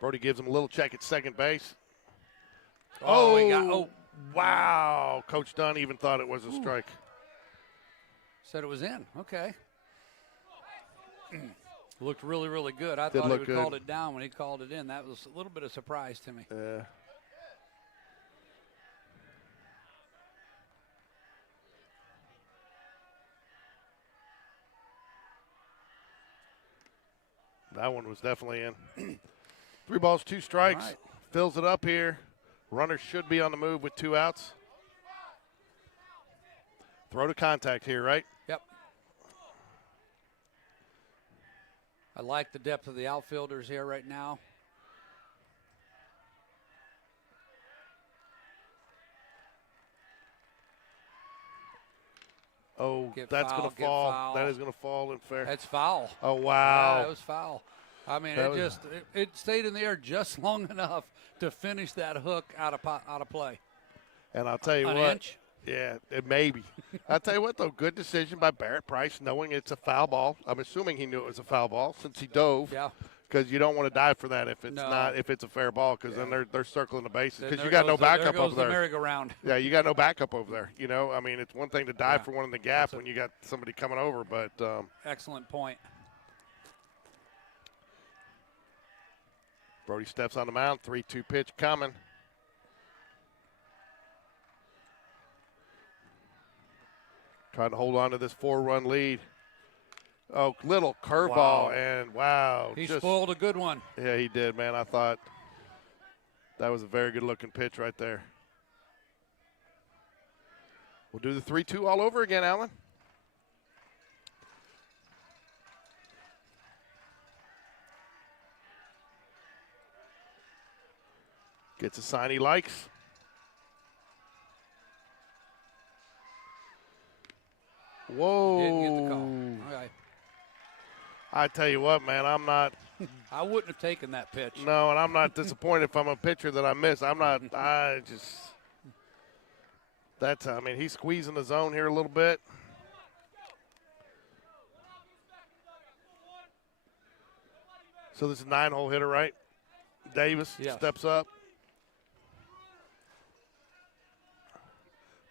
Brody gives him a little check at second base. Wow. Coach Dunn even thought it was a strike. Said it was in. Okay. Looked really, really good. I thought he would called it down when he called it in. That was a little bit of surprise to me. Yeah. That one was definitely in. 3 balls, 2 strikes. Right. Fills it up here. Runner should be on the move with 2 outs. Throw to contact here, right? Yep. I like the depth of the outfielders here right now. Oh, that's going to fall. Foul. That is going to fall in fair. That's foul. Oh, wow. Yeah, it was foul. I mean, it stayed in the air just long enough to finish that hook out of play. And I'll tell you An what. inch? Yeah, it may be. I'll tell you what, though, good decision by Barrett Price, knowing it's a foul ball. I'm assuming he knew it was a foul ball since he dove. Yeah. Because you don't want to dive for that if it's if it's a fair ball, because then they're circling the bases. Because you got no backup over there. There goes the merry-go-round. Yeah, you got no backup over there. I mean, it's one thing to dive for one in the gap when you got somebody coming over, but excellent point. Brody steps on the mound. 3-2 pitch coming. Trying to hold on to this 4-run lead. Oh, little curveball, and wow. He spoiled a good one. Yeah, he did, man. I thought that was a very good-looking pitch right there. We'll do the 3-2 all over again, Alan. Gets a sign he likes. Whoa. Didn't get the call. Okay. I tell you what, man, I'm not. I wouldn't have taken that pitch. No, and I'm not disappointed if I'm a pitcher that I miss. I mean, he's squeezing the zone here a little bit. So this is a 9-hole hitter, right? Davis steps up.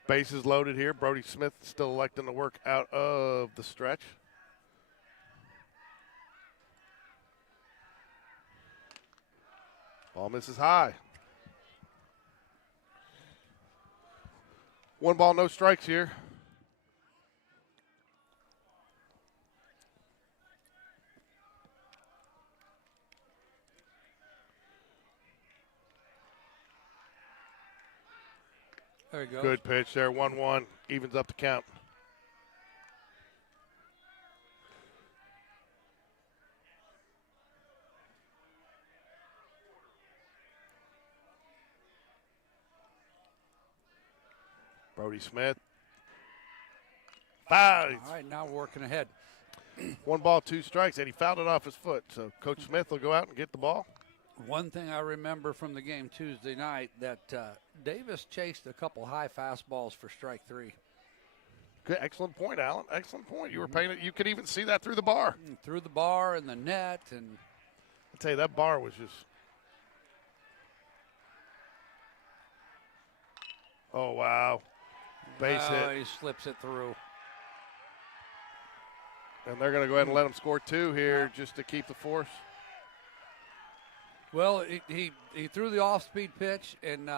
Bases loaded here. Brody Smith still electing to work out of the stretch. Ball misses high. 1 ball, no strikes here. There you go. Good pitch there, 1-1, evens up the count. Brody Smith. Foul. All right, now we're working ahead. 1 ball, 2 strikes, and he fouled it off his foot. So Coach Smith will go out and get the ball. One thing I remember from the game Tuesday night that Davis chased a couple high fastballs for strike 3. Good, excellent point, Alan. Excellent point. You were paying it. You could even see that through the bar. Through the bar and the net, and I tell you, that bar was just. Oh wow, base hit, he slips it through. and they're going to go ahead and let him score 2 here just to keep the force. Well, he threw the off-speed pitch, and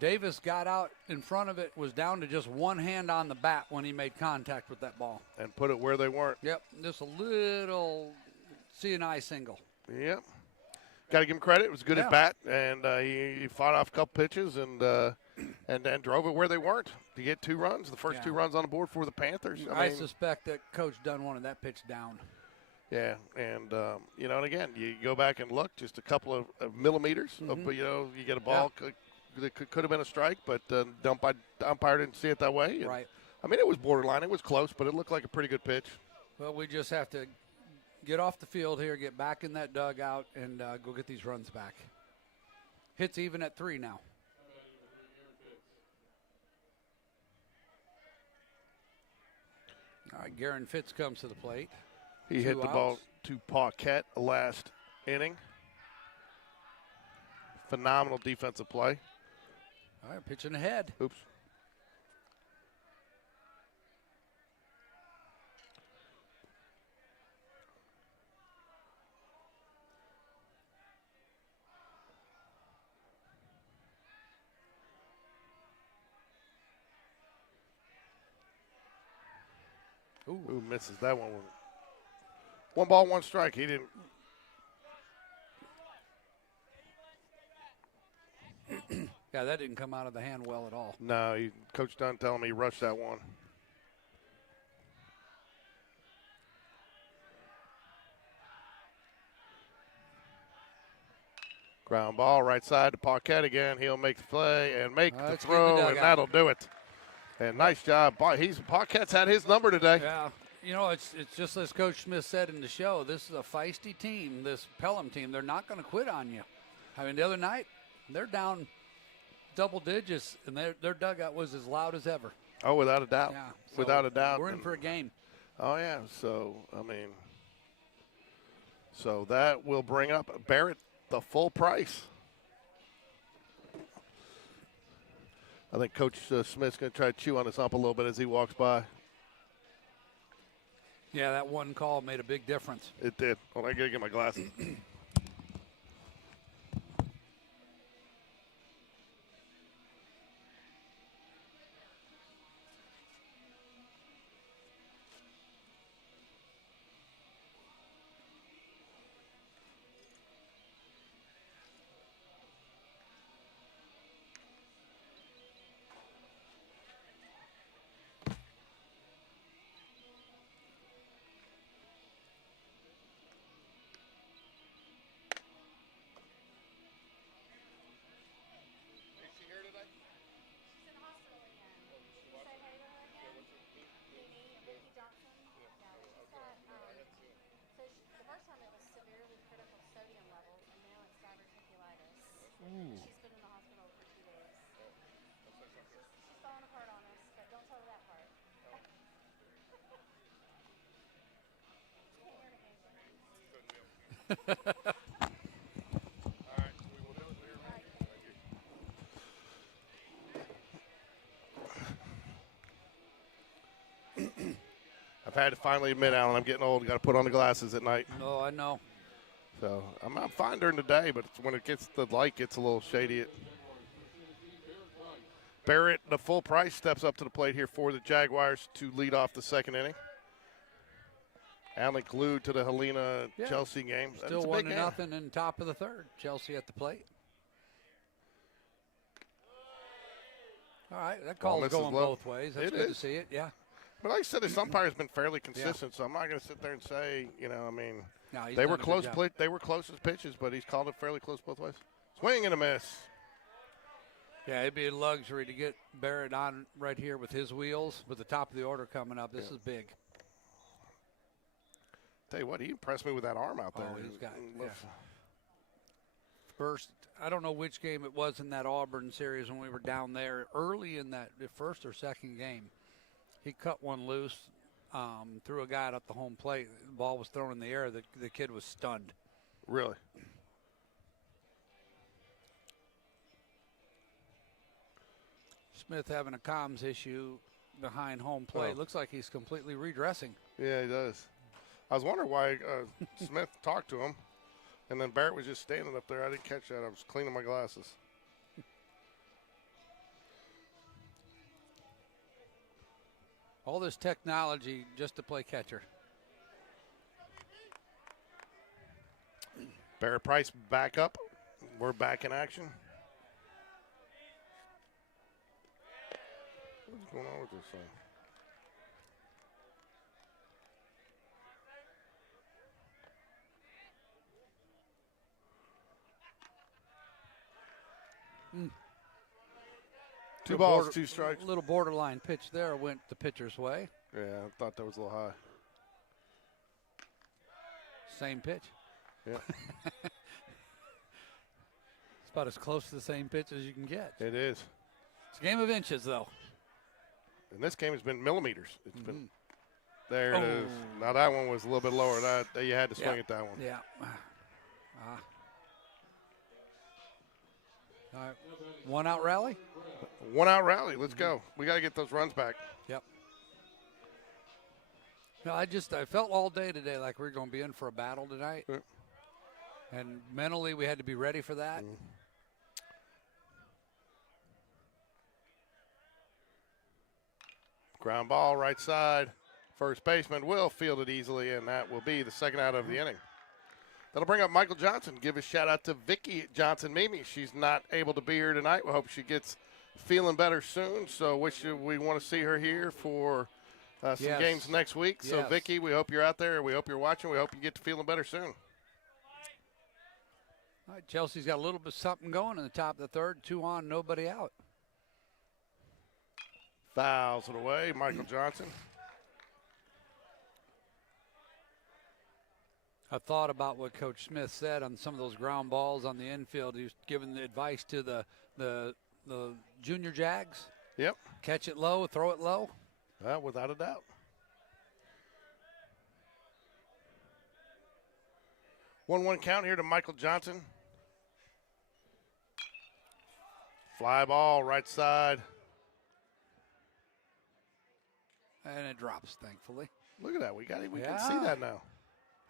Davis got out in front of it, was down to just one hand on the bat when he made contact with that ball. And put it where they weren't. Yep, just a little CNI single. Yep. Got to give him credit. It was good Yeah. at bat, and he fought off a couple pitches and drove it where they weren't to get 2 runs. The first 2 runs on the board for the Panthers. I mean, suspect that Coach Dunn wanted that pitch down. Yeah, and and again, you go back and look, just a couple of millimeters. But you get a ball that could have been a strike, but the umpire didn't see it that way. And, Right. I mean, it was borderline. It was close, but it looked like a pretty good pitch. Well, we just have to get off the field here, get back in that dugout, and go get these runs back. Hits even at 3 now. All right, Garen Fitz comes to the plate. He hit the ball to Paquette last inning. Phenomenal defensive play. All right, pitching ahead. Oops. Ooh, misses that one. 1 ball, 1 strike. He didn't. Yeah, that didn't come out of the hand well at all. No, Coach Dunn telling me he rushed that one. Ground ball, right side to Paquette again. He'll make the play and make the throw, and that'll do it. And nice job. Paquette's had his number today. Yeah, it's just as Coach Smith said in the show, this is a feisty team, this Pelham team. They're not going to quit on you. I mean, the other night, they're down double digits, and their dugout was as loud as ever. Oh, without a doubt. Yeah, so without a doubt. We're in for a game. Oh, yeah. So, so that will bring up Barrett the full price. I think Coach Smith's going to try to chew on his hump a little bit as he walks by. Yeah, that one call made a big difference. It did. Well, I got to get my glasses. She's been in the hospital for 2 days. She's falling apart on us, but don't tell her that part. All right, we will do it here. Thank you. I've had to finally admit, Alan, I'm getting old. Got to put on the glasses at night. Oh, I know. So I'm fine during the day, but when it gets the light gets a little shady. Barrett, the full price, steps up to the plate here for the Jaguars to lead off the 2nd inning. Alan glued to the Helena Chelsea game. Still 1-0 in top of the 3rd. Chelsea at the plate. All right, that call's misses going low. both ways. That's It good to is. see it, yeah. But like I said, this umpire's been fairly consistent, so I'm not going to sit there and say, I mean, No, he's they done were a good close. job. They were closest pitches, but he's called it fairly close both ways. Swing and a miss. Yeah, it'd be a luxury to get Barrett on right here with his wheels, with the top of the order coming up. This is big. Tell you what, he impressed me with that arm out there. Oh, he's got First, I don't know which game it was in that Auburn series when we were down there early in that first or second game. He cut one loose, threw a guy out at the home plate. The ball was thrown in the air. The kid was stunned. Really? Smith having a comms issue behind home plate. Oh. Looks like he's completely redressing. Yeah, he does. I was wondering why Smith talked to him, and then Barrett was just standing up there. I didn't catch that. I was cleaning my glasses. All this technology just to play catcher. Barrett Price back up. We're back in action. What's going on with this thing? Two balls, 2 strikes. A little borderline pitch there went the pitcher's way. Yeah, I thought that was a little high. Same pitch. Yeah, It's about as close to the same pitch as you can get. it is. It's a game of inches, though. And this game has been millimeters. It's been. There it is. Now that one was a little bit lower. That you had to swing at that one. Yeah. All right. 1 out rally? 1 out rally. Let's go. We got to get those runs back. Yep. No, I felt all day today like we were going to be in for a battle tonight. Yeah. And mentally we had to be ready for that. Ground ball, right side. First baseman will field it easily, and that will be the second out of the inning. That'll bring up Michael Johnson. Give a shout out to Vicky Johnson Mimi. She's not able to be here tonight. We hope she gets feeling better soon. So we want to see her here for some games next week. So Yes. Vicky, we hope you're out there. We hope you're watching. We hope you get to feeling better soon. All right, Chelsea's got a little bit something going in the top of the third. 2 on, nobody out. Fouls it away, Michael Johnson. I thought about what Coach Smith said on some of those ground balls on the infield. He was giving the advice to the junior Jags. Yep. Catch it low, throw it low. Without a doubt. 1-1 count here to Michael Johnson. Fly ball, right side. And it drops, thankfully. Look at that. We can see Yeah. that now.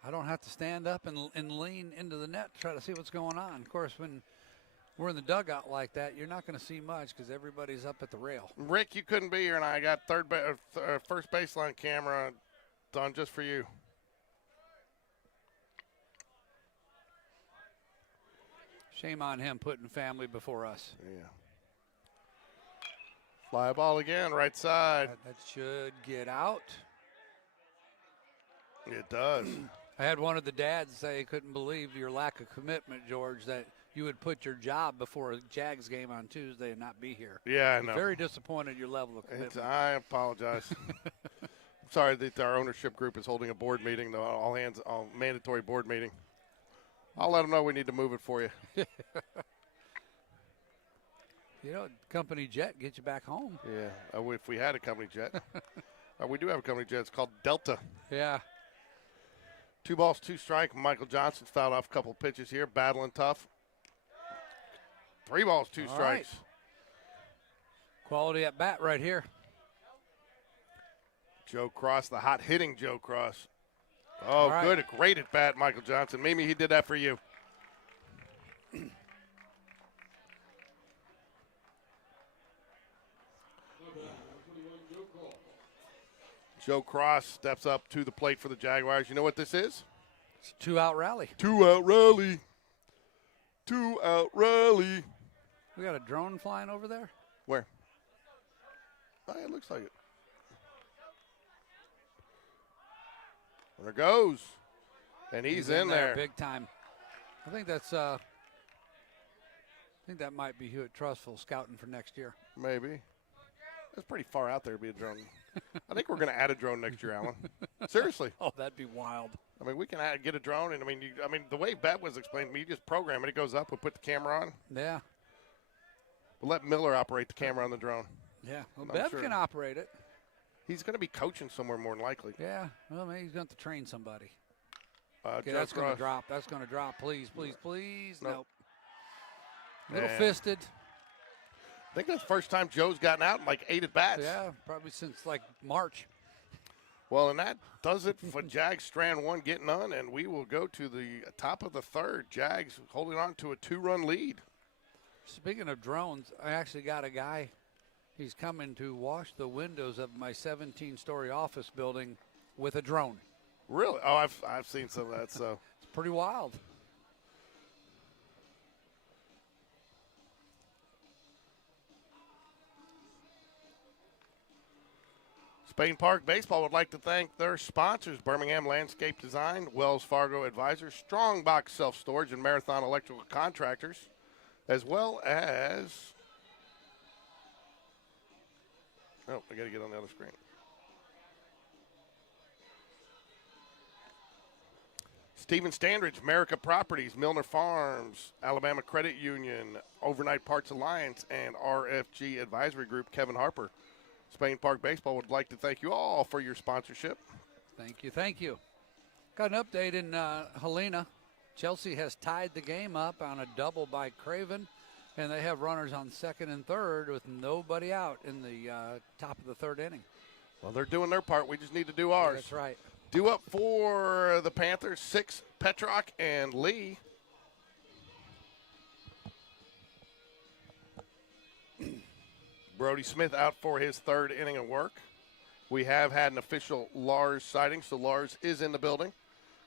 I don't have to stand up and lean into the net to try to see what's going on. Of course, when we're in the dugout like that, you're not going to see much because everybody's up at the rail. Rick, you couldn't be here, and I got first baseline camera done just for you. Shame on him putting family before us. Yeah. Fly ball again, right side. That should get out. It does. I had one of the dads say he couldn't believe your lack of commitment, George, that you would put your job before a Jags game on Tuesday and not be here. Yeah, I know. Very disappointed your level of commitment. I apologize. I'm sorry that our ownership group is holding a board meeting, the all mandatory board meeting. I'll let them know we need to move it for you. You know, company jet gets you back home. Yeah, if we had a company jet. We do have a company jet. It's called Delta. Yeah. 2 balls, 2 strike. Michael Johnson's fouled off a couple of pitches here, battling tough. 3 balls, 2 All strikes. right. Quality at bat right here. Joe Cross, the hot hitting Joe Cross. Oh, right. Good. Great at bat, Michael Johnson. Mimi, he did that for you. Joe Cross steps up to the plate for the Jaguars. You know what this is? It's a 2-out rally. 2-out rally. 2-out rally. We got a drone flying over there? Where? Oh, it looks like it. There goes. And he's in there. Big time. I think that's I think that might be Hewitt Trustful scouting for next year. Maybe. That's pretty far out there to be a drone. I think we're going to add a drone next year, Alan. Seriously. Oh, that'd be wild. I mean, we can get a drone, and I mean, the way Bet was explained to me, you just program it. It goes up. We put the camera on. Yeah. We'll let Miller operate the camera on the drone. Yeah. Well, Bev can operate it. He's going to be coaching somewhere more than likely. Yeah. Well, maybe he's going to have to train somebody. Okay, that's going to drop. That's going to drop. Please, please, please. Nope. Little fisted. I think that's the first time Joe's gotten out in like 8 at-bats. Yeah, probably since like March. Well, and that does it for Jags Strand 1 getting on, and we will go to the top of the third. Jags holding on to a 2-run lead. Speaking of drones, I actually got a guy. He's coming to wash the windows of my 17-story office building with a drone. Really? Oh, I've seen some of that. So it's pretty wild. Spain Park Baseball would like to thank their sponsors, Birmingham Landscape Design, Wells Fargo Advisors, Strongbox Self-Storage, and Marathon Electrical Contractors, as well as – oh, I got to get on the other screen. Stephen Standridge, America Properties, Milner Farms, Alabama Credit Union, Overnight Parts Alliance, and RFG Advisory Group, Kevin Harper. Spain Park Baseball would like to thank you all for your sponsorship. Thank you, thank you. Got an update in Helena. Chelsea has tied the game up on a double by Craven, and they have runners on second and third with nobody out in the top of the third inning. Well, they're doing their part. We just need to do ours. That's right. Due up for the Panthers, 6, Petrock and Lee. Brody Smith out for his third inning of work. We have had an official Lars sighting, so Lars is in the building.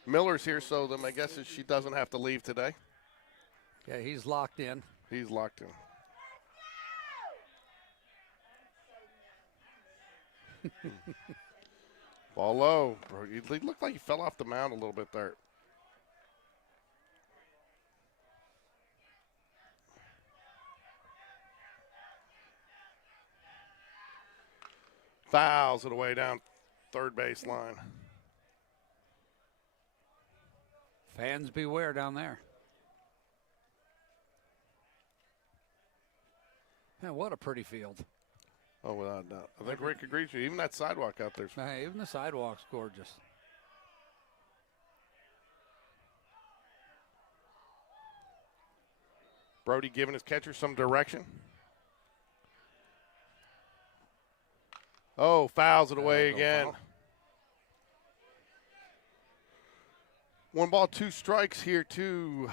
Miller's here, so my guess is she doesn't have to leave today. Yeah, he's locked in. He's locked in. Ball low. Bro, he looked like he fell off the mound a little bit there. Fouls it away down third base line. Fans beware down there. Man, what a pretty field. Oh, without a doubt. I think Rick agrees with you. Even that sidewalk out there. Hey, even the sidewalk's gorgeous. Brody giving his catcher some direction. Oh, fouls it away again. Foul. 1 ball, 2 strikes here to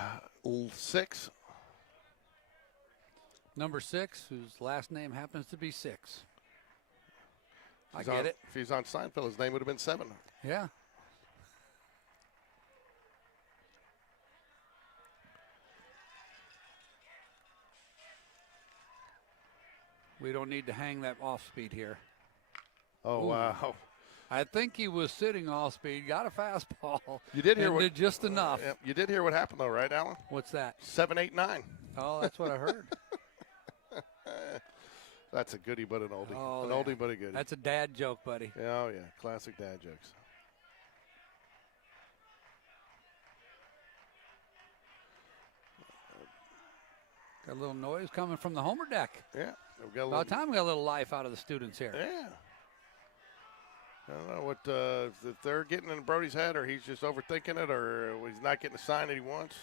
6. Number 6, whose last name happens to be 6. I Get get it. If he's on Seinfeld, his name would have been 7. Yeah. We don't need to hang that off speed here. Oh, Ooh. wow. I think he was sitting off speed, got a fastball. You did hear and what did just enough. You did hear what happened, though, right, Alan? What's that? 7, 8, 9. Oh, that's what I heard. That's a goodie but an oldie. Oh, an yeah. oldie but a goodie. That's a dad joke, buddy. Oh, yeah. Classic dad jokes. Got a little noise coming from the homer deck. Yeah. We've got a About time we got a little life out of the students here. Yeah. I don't know what if they're getting in Brody's head, or he's just overthinking it, or he's not getting the sign that he wants.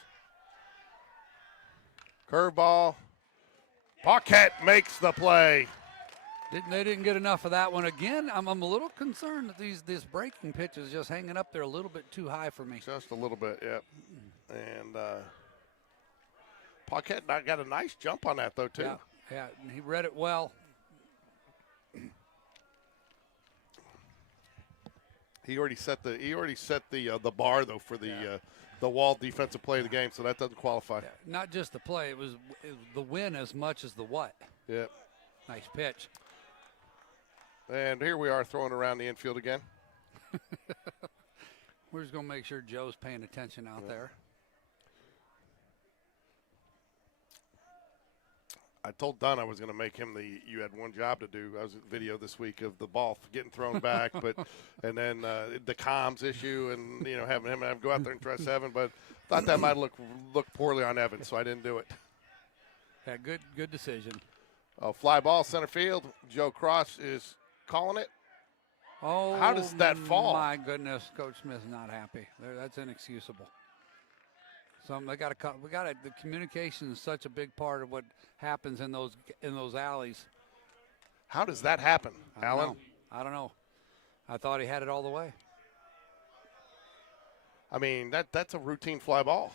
Curveball. Paquette makes the play. They didn't get enough of that one again. I'm a little concerned that this breaking pitch is just hanging up there a little bit too high for me. Just a little bit, yep. And Paquette got a nice jump on that, though, too. Yeah, and he read it well. He already set the bar, though, for the wall defensive play of the game, so that doesn't qualify. Yeah, not just the play, it was the win as much as the what. Yep. Nice pitch. And here we are throwing around the infield again. We're just going to make sure Joe's paying attention out there. I told Dunn I was going to make him you had one job to do. I was at video this week of the ball getting thrown back, and then the comms issue and, having him go out there and try 7, but thought that might look poorly on Evans, so I didn't do it. Yeah, good decision. Fly ball center field. Joe Cross is calling it. Oh, how does that fall? My goodness, Coach Smith's not happy. That's inexcusable. They got to cut. The communication is such a big part of what happens in those alleys. How does that happen, Alan? I don't know. I thought he had it all the way. I mean, that's a routine fly ball.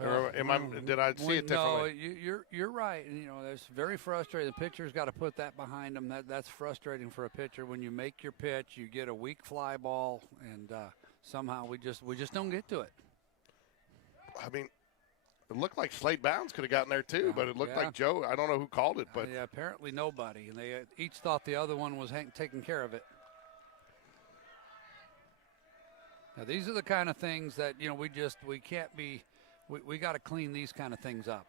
Or did I see it differently? No, you're right. And, that's very frustrating. The pitcher's got to put that behind him. That's frustrating for a pitcher. When you make your pitch, you get a weak fly ball, and somehow we just don't get to it. I mean, it looked like Slade Bounds could have gotten there too, but it looked like Joe. I don't know who called it, but apparently nobody, and they each thought the other one was taking care of it. Now these are the kind of things that we can't be. We got to clean these kind of things up.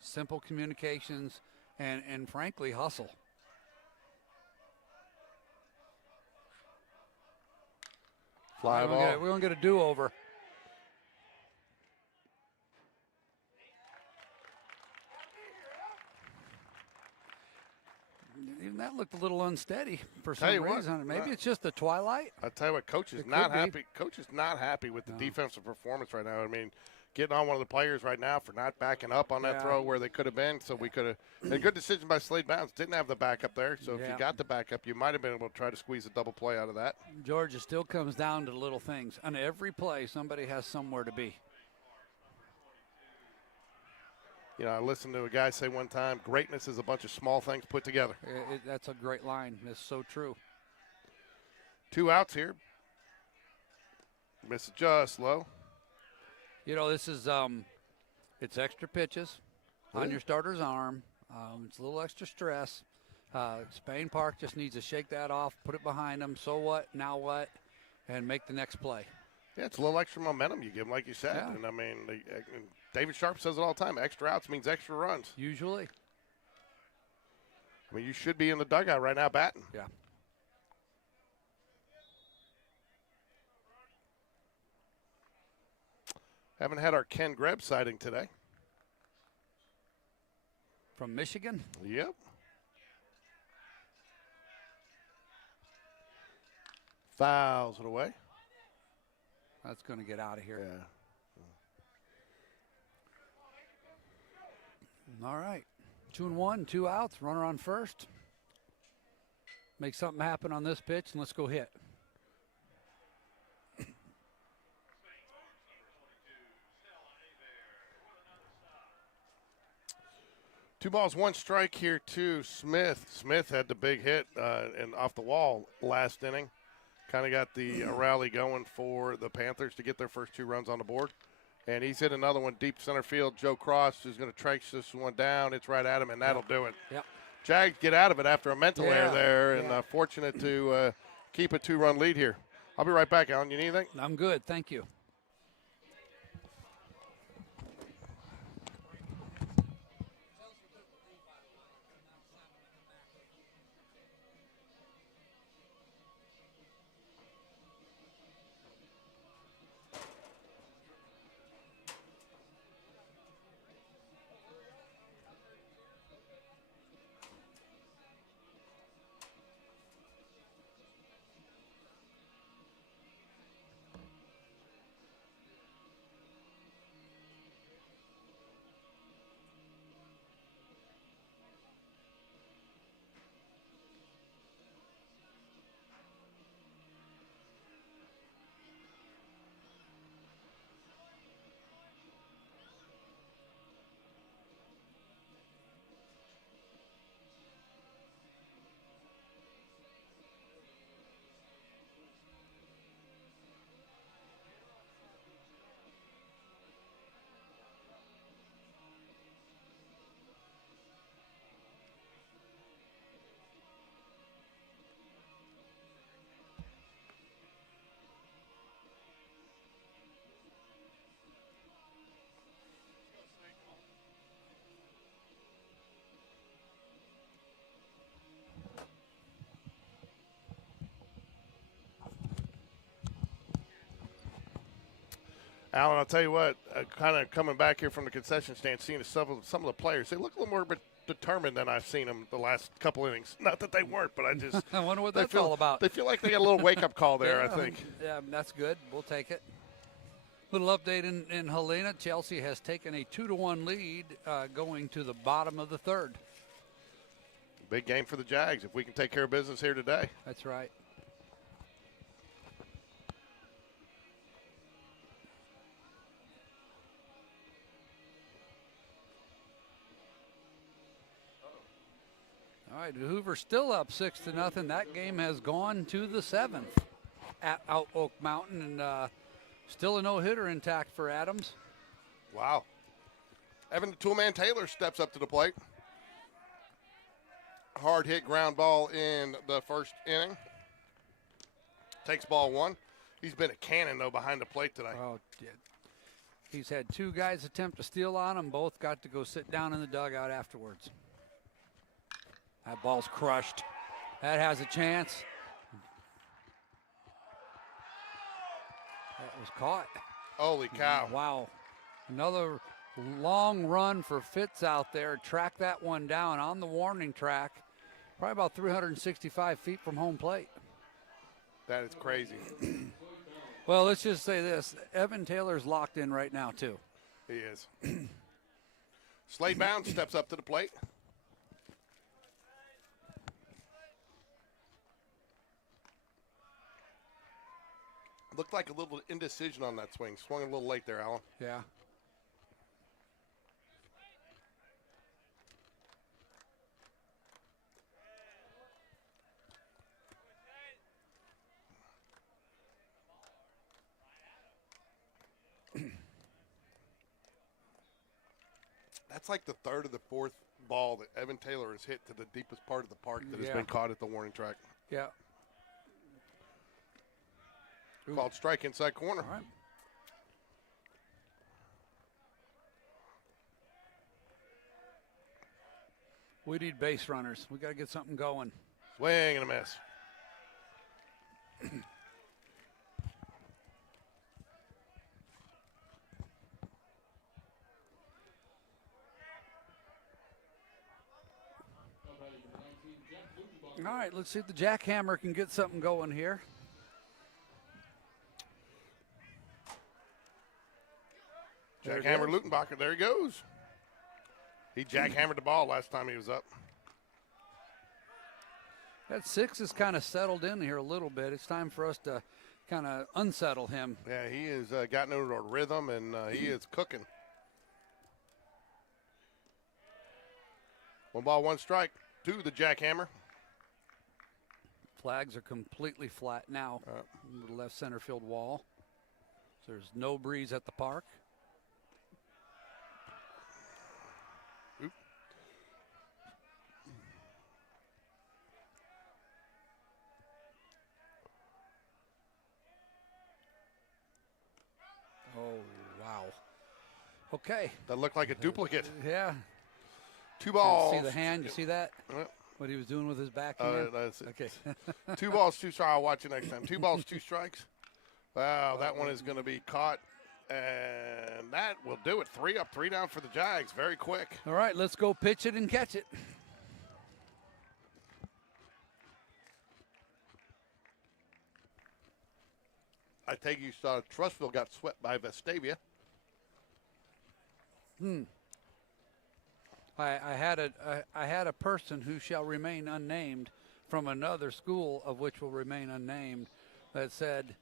Simple communications and frankly hustle. Fly ball. We're gonna get a do-over. Even that looked a little unsteady for some reason. Maybe it's just the twilight. I tell you what, Coach is not happy. Coach is not happy with the defensive performance right now. I mean, getting on one of the players right now for not backing up on that throw where they could have been. So we could have – a good decision by Slade Bounds. Didn't have the backup there. So if you got the backup, you might have been able to try to squeeze a double play out of that. Georgia still comes down to little things. On every play, somebody has somewhere to be. I listened to a guy say one time, greatness is a bunch of small things put together. That's a great line. It's so true. 2 outs here. Misadjust low. This is it's extra pitches on your starter's arm. It's a little extra stress. Spain Park just needs to shake that off, put it behind them. So what? Now what? And make the next play. Yeah, it's a little extra momentum you give them, like you said. Yeah. And, I mean, David Sharp says it all the time. Extra outs means extra runs. Usually. I mean, you should be in the dugout right now batting. Yeah. Haven't had our Ken Greb sighting today. From Michigan? Yep. Fouls it away. That's going to get out of here. Yeah. All right. 2-1, 2 outs, runner on first. Make something happen on this pitch, and let's go hit. 2 balls, 1 strike here to Smith. Smith had the big hit and off the wall last inning. Kind of got the rally going for the Panthers to get their first 2 runs on the board. And he's hit another one deep center field. Joe Cross is going to trace this one down. It's right at him, and that'll do it. Yep. Jags get out of it after a mental error there, and fortunate to keep a 2-run lead here. I'll be right back, Alan. You need anything? I'm good. Thank you. Alan, I'll tell you what, kind of coming back here from the concession stand, seeing some of the players, they look a little more determined than I've seen them the last couple innings. Not that they weren't, but I just I wonder what that's all about. They feel like they got a little wake-up call there, I think. Yeah, that's good. We'll take it. Little update in Helena. Chelsea has taken a 2-1 lead going to the bottom of the third. Big game for the Jags if we can take care of business here today. That's right. All right, Hoover still up 6-0. That game has gone to the 7th at Oak Mountain, and still a no-hitter intact for Adams. Wow. Evan the Toolman Taylor steps up to the plate. Hard hit ground ball in the first inning. Takes ball one. He's been a cannon, though, behind the plate today. Oh, he's had two guys attempt to steal on him. Both got to go sit down in the dugout afterwards. That ball's crushed. That has a chance. That was caught. Holy cow. Wow. Another long run for Fitz out there. Track that one down on the warning track. Probably about 365 feet from home plate. That is crazy. Well, let's just say this. Evan Taylor's locked in right now, too. He is. Slade Bound steps up to the plate. Looked like a little indecision on that swing. Swung a little late there, Alan. Yeah. That's like the third or the fourth ball that Evan Taylor has hit to the deepest part of the park that has Yeah. been caught at the warning track. Yeah. Called strike inside corner. All right. We need base runners. We got to get something going. Swing and a miss. All right, let's see if the jackhammer can get something going here. Jackhammer Lutenbacher, there he goes. He jackhammered the ball last time he was up. That 6 is kind of settled in here a little bit. It's time for us to kind of unsettle him. Yeah, he has gotten into a rhythm, and he is cooking. 1 ball, 1 strike to the jackhammer. Flags are completely flat now. The left center field wall. So there's no breeze at the park. Oop. Oh, wow. Okay. That looked like a duplicate. Yeah. 2 balls. See the hand? You see that? Yep. What he was doing with his backhand? That's it. Okay. 2 balls, 2 strikes. I'll watch it next time. 2 balls, 2 strikes. Wow, that one is going to be caught. And that will do it. 3 up, 3 down for the Jags. Very quick. All right, let's go pitch it and catch it. I take you saw Trussville got swept by Vestavia. I had a person who shall remain unnamed from another school of which will remain unnamed that said,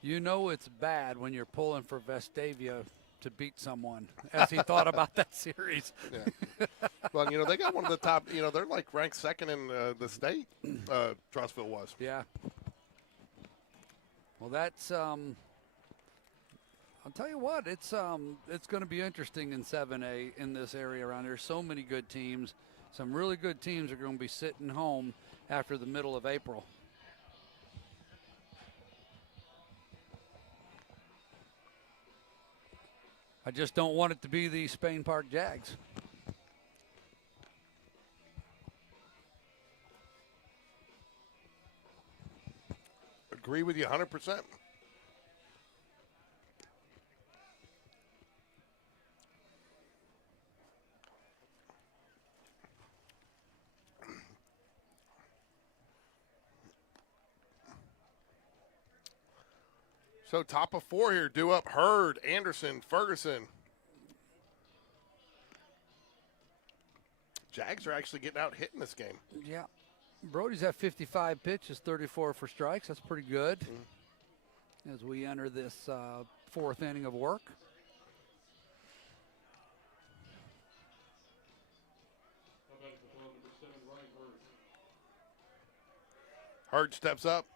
you know it's bad when you're pulling for Vestavia to beat someone, as he thought about that series. Yeah. Well, they got one of the top, they're like ranked second in the state, Trussville was. Yeah. Well, that's I'll tell you what, it's going to be interesting in 7A in this area around here. So many good teams. Some really good teams are going to be sitting home after the middle of April. I just don't want it to be the Spain Park Jags. Agree with you 100%. So top of 4 here. Due up Hurd, Anderson, Ferguson. Jags are actually getting out hitting this game. Yeah. Brody's at 55 pitches, 34 for strikes. That's pretty good as we enter this 4th inning of work. Hurd steps up.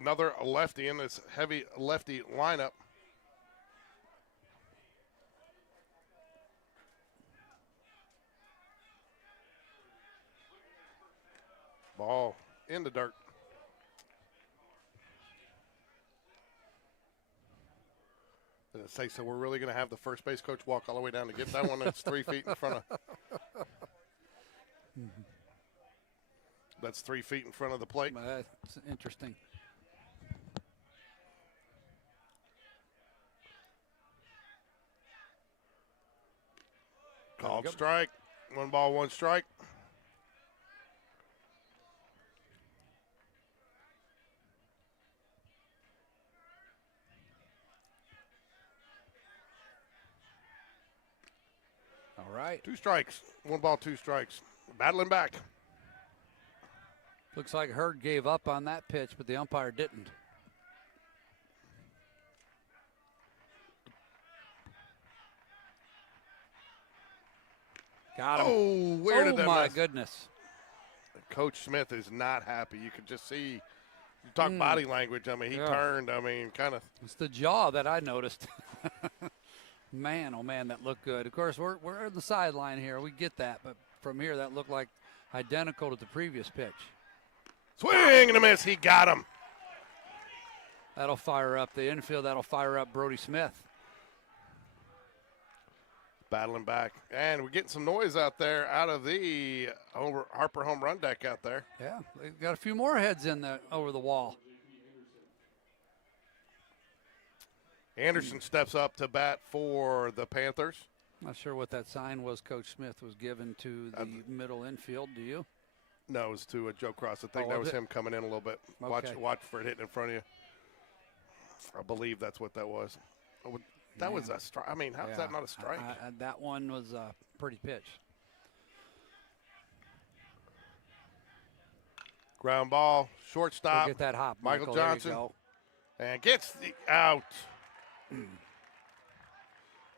Another lefty in this heavy lefty lineup. Ball in the dirt. Did it say so? We're really going to have the first base coach walk all the way down to get that one that's 3 feet in front of. That's 3 feet in front of the plate. That's interesting. Called strike. 1 ball, 1 strike. All right. 2 strikes. 1 ball, 2 strikes. Battling back. Looks like Hurd gave up on that pitch, but the umpire didn't. Got him. Oh, where did that my miss? goodness. Coach Smith is not happy. You could just see. You talk body language. I mean, he turned. I mean, kind of. It's the jaw that I noticed. Man, oh man, that looked good. Of course, we're on the sideline here. We get that, but from here, that looked like identical to the previous pitch. Swing and a miss. He got him. That'll fire up the infield. That'll fire up Brody Smith. Battling back. And we're getting some noise out there out of the Harper home run deck out there. Yeah, they've got a few more heads in over the wall. Anderson steps up to bat for the Panthers. Not sure what that sign was Coach Smith was given to the middle infield. Do you? No, it was to Joe Cross. I think that was him coming in a little bit. Okay. Watch for it hitting in front of you. I believe that's what that was. That was a strike. I mean, how is that not a strike? That one was a pretty pitch. Ground ball, shortstop. Go get that hop, Michael Michael. There you Johnson. go. And gets the out.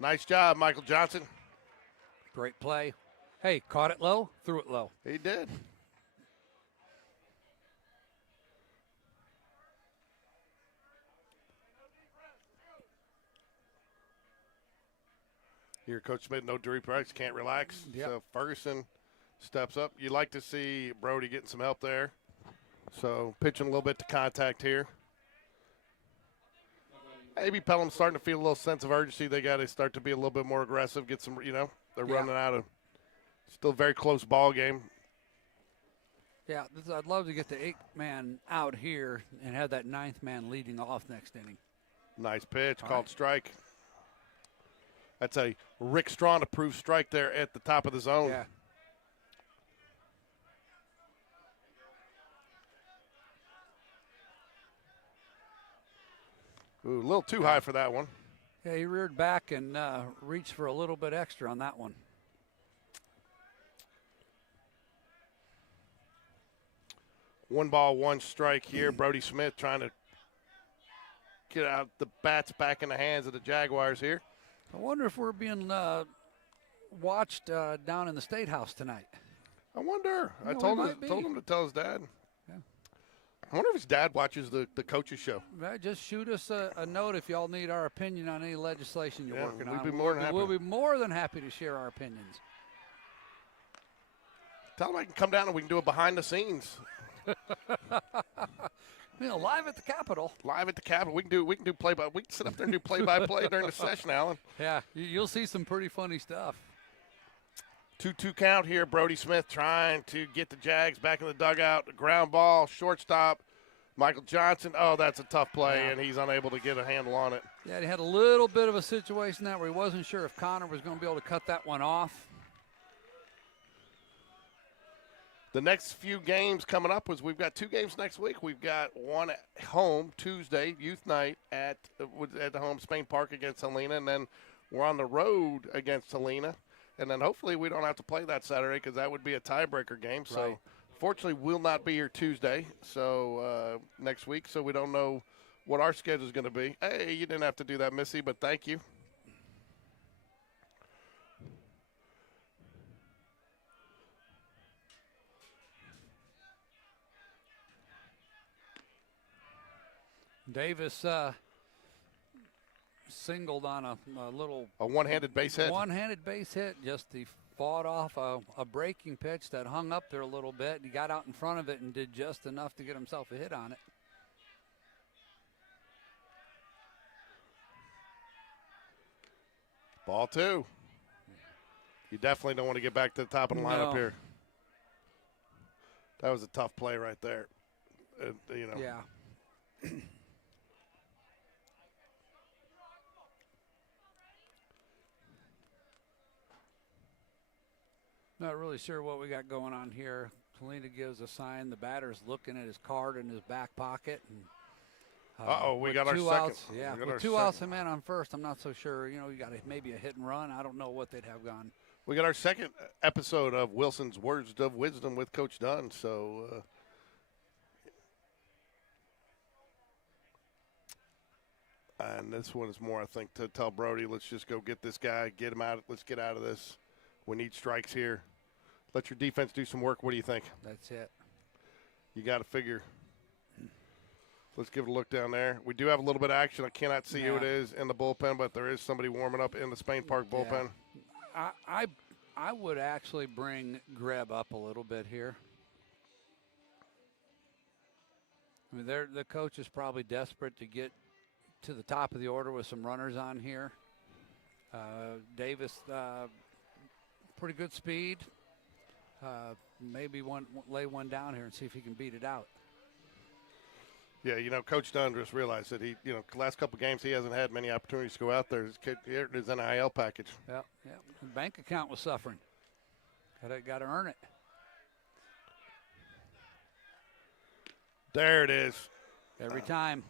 Nice job, Michael Johnson. Great play. Hey, caught it low, threw it low. He did. Here, Coach Smith, no deep breaks, can't relax. Yep. So Ferguson steps up. You like to see Brody getting some help there. So pitching a little bit to contact here. Maybe Pelham's starting to feel a little sense of urgency. They got to start to be a little bit more aggressive, get some, they're running out of still very close ball game. Yeah, I'd love to get the 8th man out here and have that 9th man leading off next inning. Nice pitch, called strike. That's a Rick Strawn approved strike there at the top of the zone. Yeah. Ooh, a little too high for that one. Yeah, he reared back and reached for a little bit extra on that one. One ball, 1 strike here. Brody Smith trying to get out the bats back in the hands of the Jaguars here. I wonder if we're being watched down in the State House tonight. I wonder. I we told might him to tell his dad. Yeah. I wonder if his dad watches the coaches show. Just shoot us a note if y'all need our opinion on any legislation you're working on. We'd be more than happy. We'll be more than happy to share our opinions. Tell him I can come down and we can do it behind the scenes. Live at the Capitol. Live at the Capitol. We can do play by. We can sit up there and do play by play during the session, Alan. Yeah, you'll see some pretty funny stuff. 2-2 count here. Brody Smith trying to get the Jags back in the dugout. Ground ball, shortstop. Michael Johnson. Oh, that's a tough play, and he's unable to get a handle on it. Yeah, he had a little bit of a situation there where he wasn't sure if Connor was going to be able to cut that one off. The next few games coming up we've got 2 games next week. We've got one at home Tuesday, youth night at the home Spain Park against Helena, and then we're on the road against Helena, and then hopefully we don't have to play that Saturday because that would be a tiebreaker game. So, Right. fortunately, we'll not be here Tuesday. So next week, so we don't know what our schedule is going to be. Hey, you didn't have to do that, Missy, but thank you. Davis singled on a little A one-handed base hit. One-handed base hit. Just he fought off a breaking pitch that hung up there a little bit. He got out in front of it and did just enough to get himself a hit on it. Ball 2. You definitely don't want to get back to the top of the lineup No. here. That was a tough play right there. Yeah. Not really sure what we got going on here. Helena gives a sign. The batter's looking at his card in his back pocket. And, We with got our 2 second. outs. Yeah, We got with our 2 outs second. and man on first, I'm not so sure. You got maybe a hit and run. I don't know what they'd have gone. We got our second episode of Wilson's Words of Wisdom with Coach Dunn. So, and this one is more, I think, to tell Brody, let's just go get this guy, get him out. Let's get out of this. We need strikes here. Let your defense do some work. What do you think? That's it. You got to figure. Let's give it a look down there. We do have a little bit of action. I cannot see who it is in the bullpen, but there is somebody warming up in the Spain Park bullpen. I would actually bring Greb up a little bit here. I mean, the coach is probably desperate to get to the top of the order with some runners on here. Davis, pretty good speed. Maybe lay one down here and see if he can beat it out. Yeah, Coach Dunn just realized that he, last couple of games he hasn't had many opportunities to go out there. His NIL package. Yeah. The bank account was suffering. Got to earn it. There it is. Every time.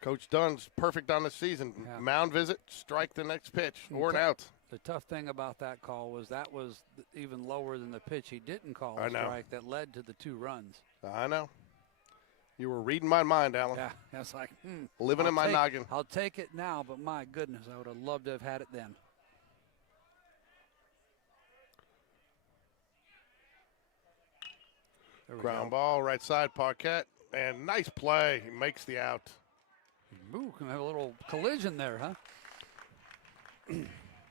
Coach Dunn's perfect on the season. Yeah. Mound visit, strike the next pitch, or an out. The tough thing about that call was that was even lower than the pitch he didn't call I a know. strike that led to the 2 runs. I know. You were reading my mind, Alan. Yeah, that's like Living in my noggin. I'll take it now, but my goodness, I would have loved to have had it then. There we Ground go. ball, right side, Paquette. And nice play. He makes the out. Ooh, can have a little collision there, huh?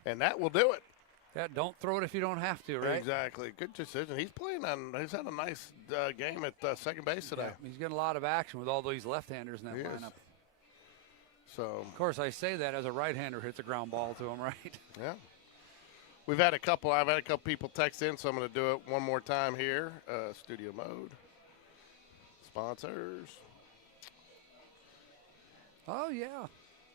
And that will do it. Yeah, don't throw it if you don't have to, right? Exactly. Good decision. He's had a nice game at second base today. Yeah, he's getting a lot of action with all these left-handers in that He is. lineup. So, Of course, I say that as a right-hander hits a ground ball to him, right? yeah. I've had a couple people text in, so I'm going to do it one more time here. Studio mode. Sponsors. Oh, yeah.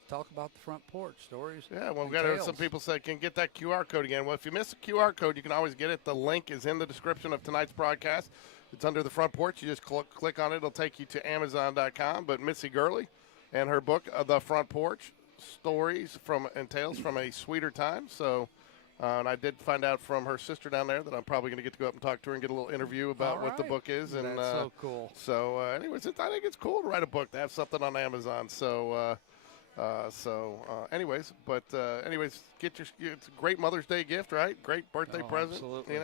Talk about the front porch stories. Yeah, well, and we've got tales. some people say, can get that QR code again. Well, if you miss the QR code, you can always get it. The link is in the description of tonight's broadcast. It's under the front porch. You just click on it. It'll take you to Amazon.com. But Missy Gurley and her book, The Front Porch, Stories and Tales from a Sweeter Time. So, and I did find out from her sister down there that I'm probably going to get to go up and talk to her and get a little interview about what the book is. And That's so cool. So, anyways, I think it's cool to write a book, to have something on Amazon. So, anyways, it's a great Mother's Day gift, right? Great birthday present, absolutely.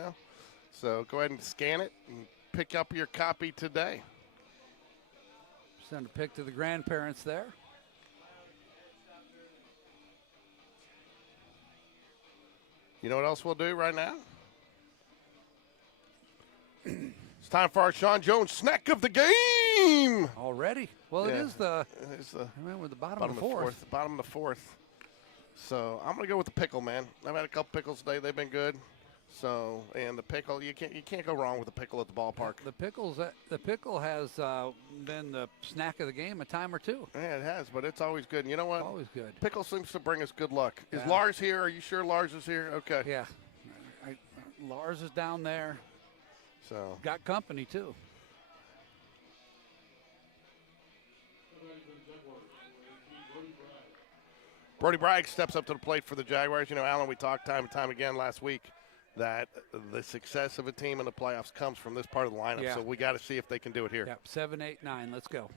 So go ahead and scan it and pick up your copy today. Send a pic to the grandparents there. You know what else we'll do right now? It's time for our Sean Jones snack of the game. Already? Well, Yeah. it is the We're the bottom of the fourth. Bottom of the fourth. So I'm gonna go with the pickle, man. I've had a couple pickles today. They've been good. So, and the pickle, you can't go wrong with the pickle at the ballpark. The pickle has been the snack of the game a time or two. Yeah, it has, but it's always good. And you know what? Always good. Pickle seems to bring us good luck. Is Yeah. Lars here? Are you sure Lars is here? Okay. Yeah. Lars is down there. So Got company, too. Brody Bragg steps up to the plate for the Jaguars. You know, Alan, we talked time and time again last week that the success of a team in the playoffs comes from this part of the lineup. Yeah. So we got to see if they can do it here. Yep, 7, 8, 9. Let's go.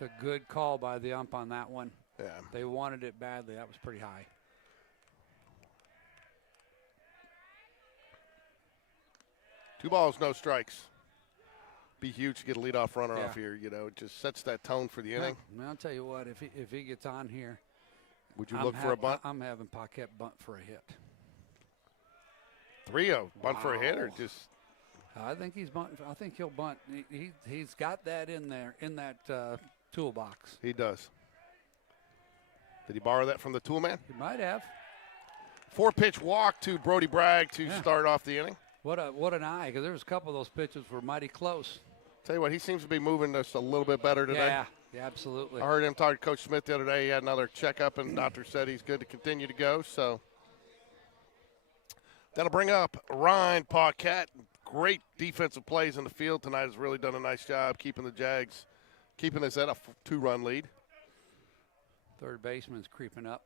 It's a good call by the ump on that one. Yeah. They wanted it badly. That was pretty high. Two balls, no strikes. Be huge to get a leadoff runner Yeah. off here. You know, it just sets that tone for the inning. Well, I'll tell you what, if he gets on here, Would you look for a bunt? I'm having Paquette bunt for a hit. 3-0, bunt for a hit, or Wow. just I think he's bunt. I think he'll bunt. He's got that in there in that toolbox. he does. Did he borrow that from the tool man? He might have. 4-pitch walk to Brody Bragg to Yeah. start off the inning. What an eye, because there was a couple of those pitches were mighty close. Tell you what, he seems to be moving us a little bit better today. Yeah, absolutely. I heard him talk to Coach Smith the other day. He had another checkup, and the doctor said he's good to continue to go. So that'll bring up Ryan Paquette. Great defensive plays in the field tonight. Has really done a nice job keeping the Jags, keeping us at a 2-run lead. Third baseman's creeping up.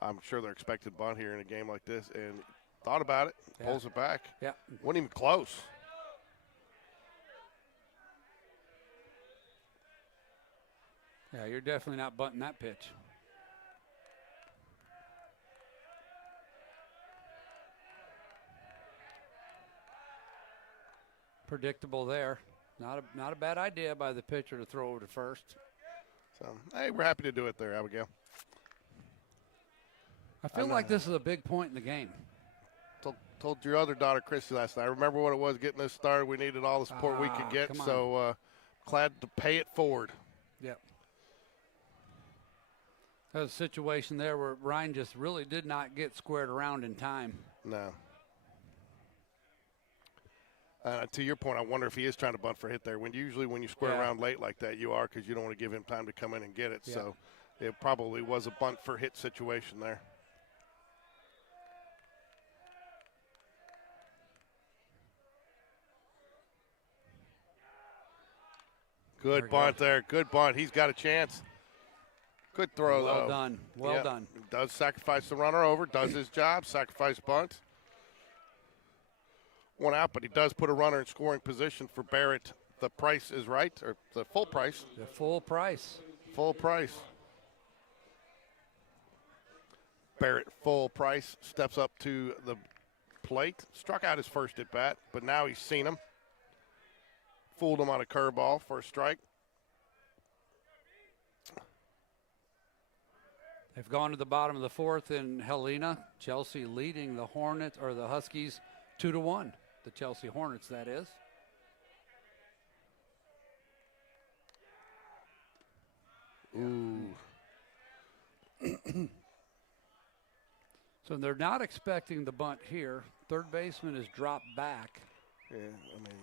I'm sure they're expected bunt here in a game like this, and thought about it, Yeah. pulls it back. Yeah. Wasn't even close. Yeah, you're definitely not bunting that pitch. Predictable there. Not a bad idea by the pitcher to throw over to first. So, hey, we're happy to do it there, Abigail. I feel like this is a big point in the game. Told your other daughter, Chrissy, last night. I remember what it was getting this started. We needed all the support we could get, come on. so glad to pay it forward. Yep. There was a situation there where Ryan just really did not get squared around in time. No. To your point, I wonder if he is trying to bunt for a hit there. Usually when you square Yeah. around late like that, you are, because you don't want to give him time to come in and get it. Yeah. So it probably was a bunt for hit situation there. Good bunt there. Good bunt. He's got a chance. Good throw, though. Well done. Well done. Does sacrifice the runner over. Does his job. Sacrifice bunt. One out, but he does put a runner in scoring position for Barrett. The price is right, or the full price. The full price. Full price. Barrett, full price, steps up to the plate. Struck out his first at bat, but now he's seen him. Fooled him on a curveball for a strike. They've gone to the bottom of the fourth in Helena. Chelsea leading the Hornets, or the Huskies, 2-1. The Chelsea Hornets, that is. Ooh. So they're not expecting the bunt here. Third baseman is dropped back. Yeah, I mean.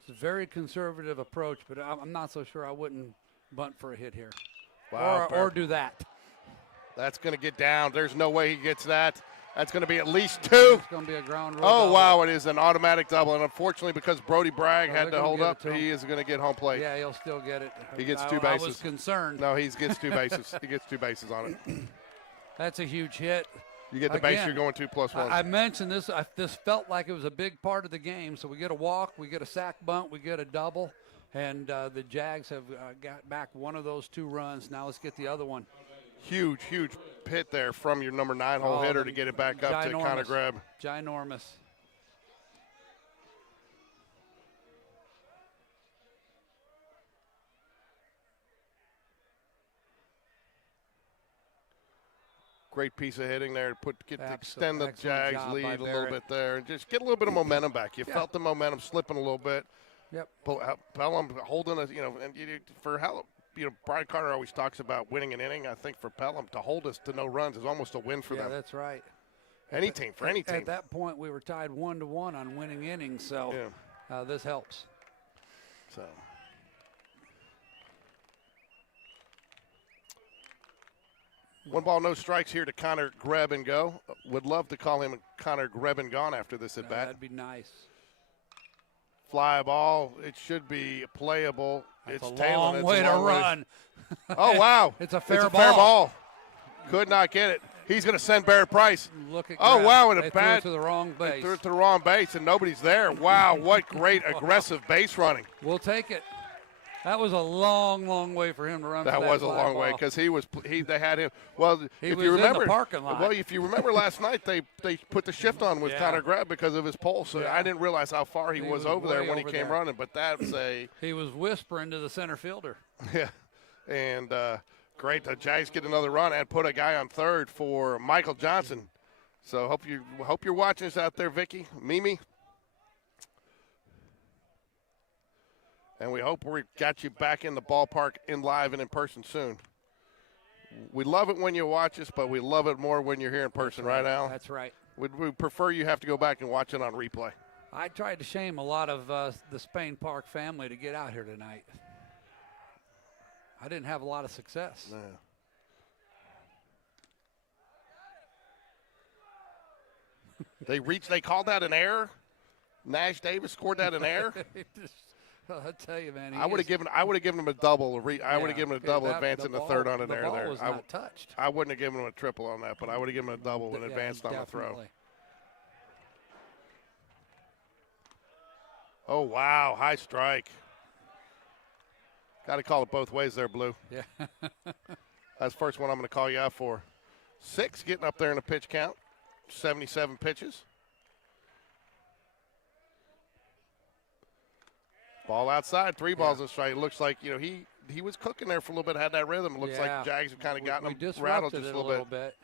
It's a very conservative approach, but I'm not so sure I wouldn't bunt for a hit here. Wow, Or do that. That's going to get down. There's no way he gets that. That's going to be at least two. It's going to be a ground rule. Oh, double. wow, it is an automatic double. And unfortunately, because Brody Bragg had they're to gonna hold give it up, to him. he is going to get home plate. Yeah, he'll still get it. He gets two I was bases. concerned. No, he gets two bases. He gets two bases on it. That's a huge hit. You get the base, Again, you're going 2+1. I mentioned this. This felt like it was a big part of the game. So we get a walk, we get a sack bunt, we get a double, and the Jags have got back one of those 2 runs. Now let's get the other one. Huge, huge hit there from your number 9-hole hitter to get it back up to kind of grab. Ginormous. Great piece of hitting there to extend the Excellent Jags job by lead a little Barrett. bit there and just get a little bit of momentum back. You felt the momentum slipping a little bit. Yep. Pelham holding us, and for how. Brian Carter always talks about winning an inning. I think for Pelham to hold us to no runs is almost a win for them. Yeah, that's right. Any team. At that point, we were tied 1-1 on winning innings, so this helps. So. 1 ball, no strikes here to Connor Greb and go. Would love to call him Connor Greb and gone after this at bat. That'd be nice. Fly ball. It should be playable. That's it's a tailing. long It's way a to long run. Oh, wow. It's a fair ball. Could not get it. He's going to send Barrett Price. Look at Oh, Greb. wow, and a They bad. threw it to the wrong They base. threw it to the wrong base, and nobody's there. Wow, what great aggressive base running. We'll take it. That was a long, long way for him to run. That for that was a fly long way ball. because they had him. Well, He if was you in the remember, parking lot. well, if you remember last night, they put the shift on with Yeah. Connor Greb because of his pulse. So Yeah. I didn't realize how far he was over there way when he over came there. running. But that's a He was whispering to the center fielder. yeah, and great. The Jags get another run and put a guy on third for Michael Johnson. So hope you're watching this out there, Vicky, Mimi. And we hope we got you back in the ballpark in live and in person soon. We love it when you watch us, but we love it more when you're here in person, right, Al? That's right. We prefer you have to go back and watch it on replay. I tried to shame a lot of the Spain Park family to get out here tonight. I didn't have a lot of success. Yeah. They called that an error. Nash Davis scored that an error. I tell you, man. I would have given him a double. I would have given him a double that- advancing the ball- third on an the error ball there. was not touched. I wouldn't have given him a triple on that, but I would have given him a double and Yeah, advanced on the throw. definitely. Oh, wow, high strike. Got to call it both ways there, Blue. Yeah. That's the first one I'm going to call you out for. 6 getting up there in the pitch count, 77 pitches. Ball outside, 3 balls and strike. It looks like, he was cooking there for a little bit, had that rhythm. It looks like Jags have kind of gotten we him rattled disrupted just it a little bit.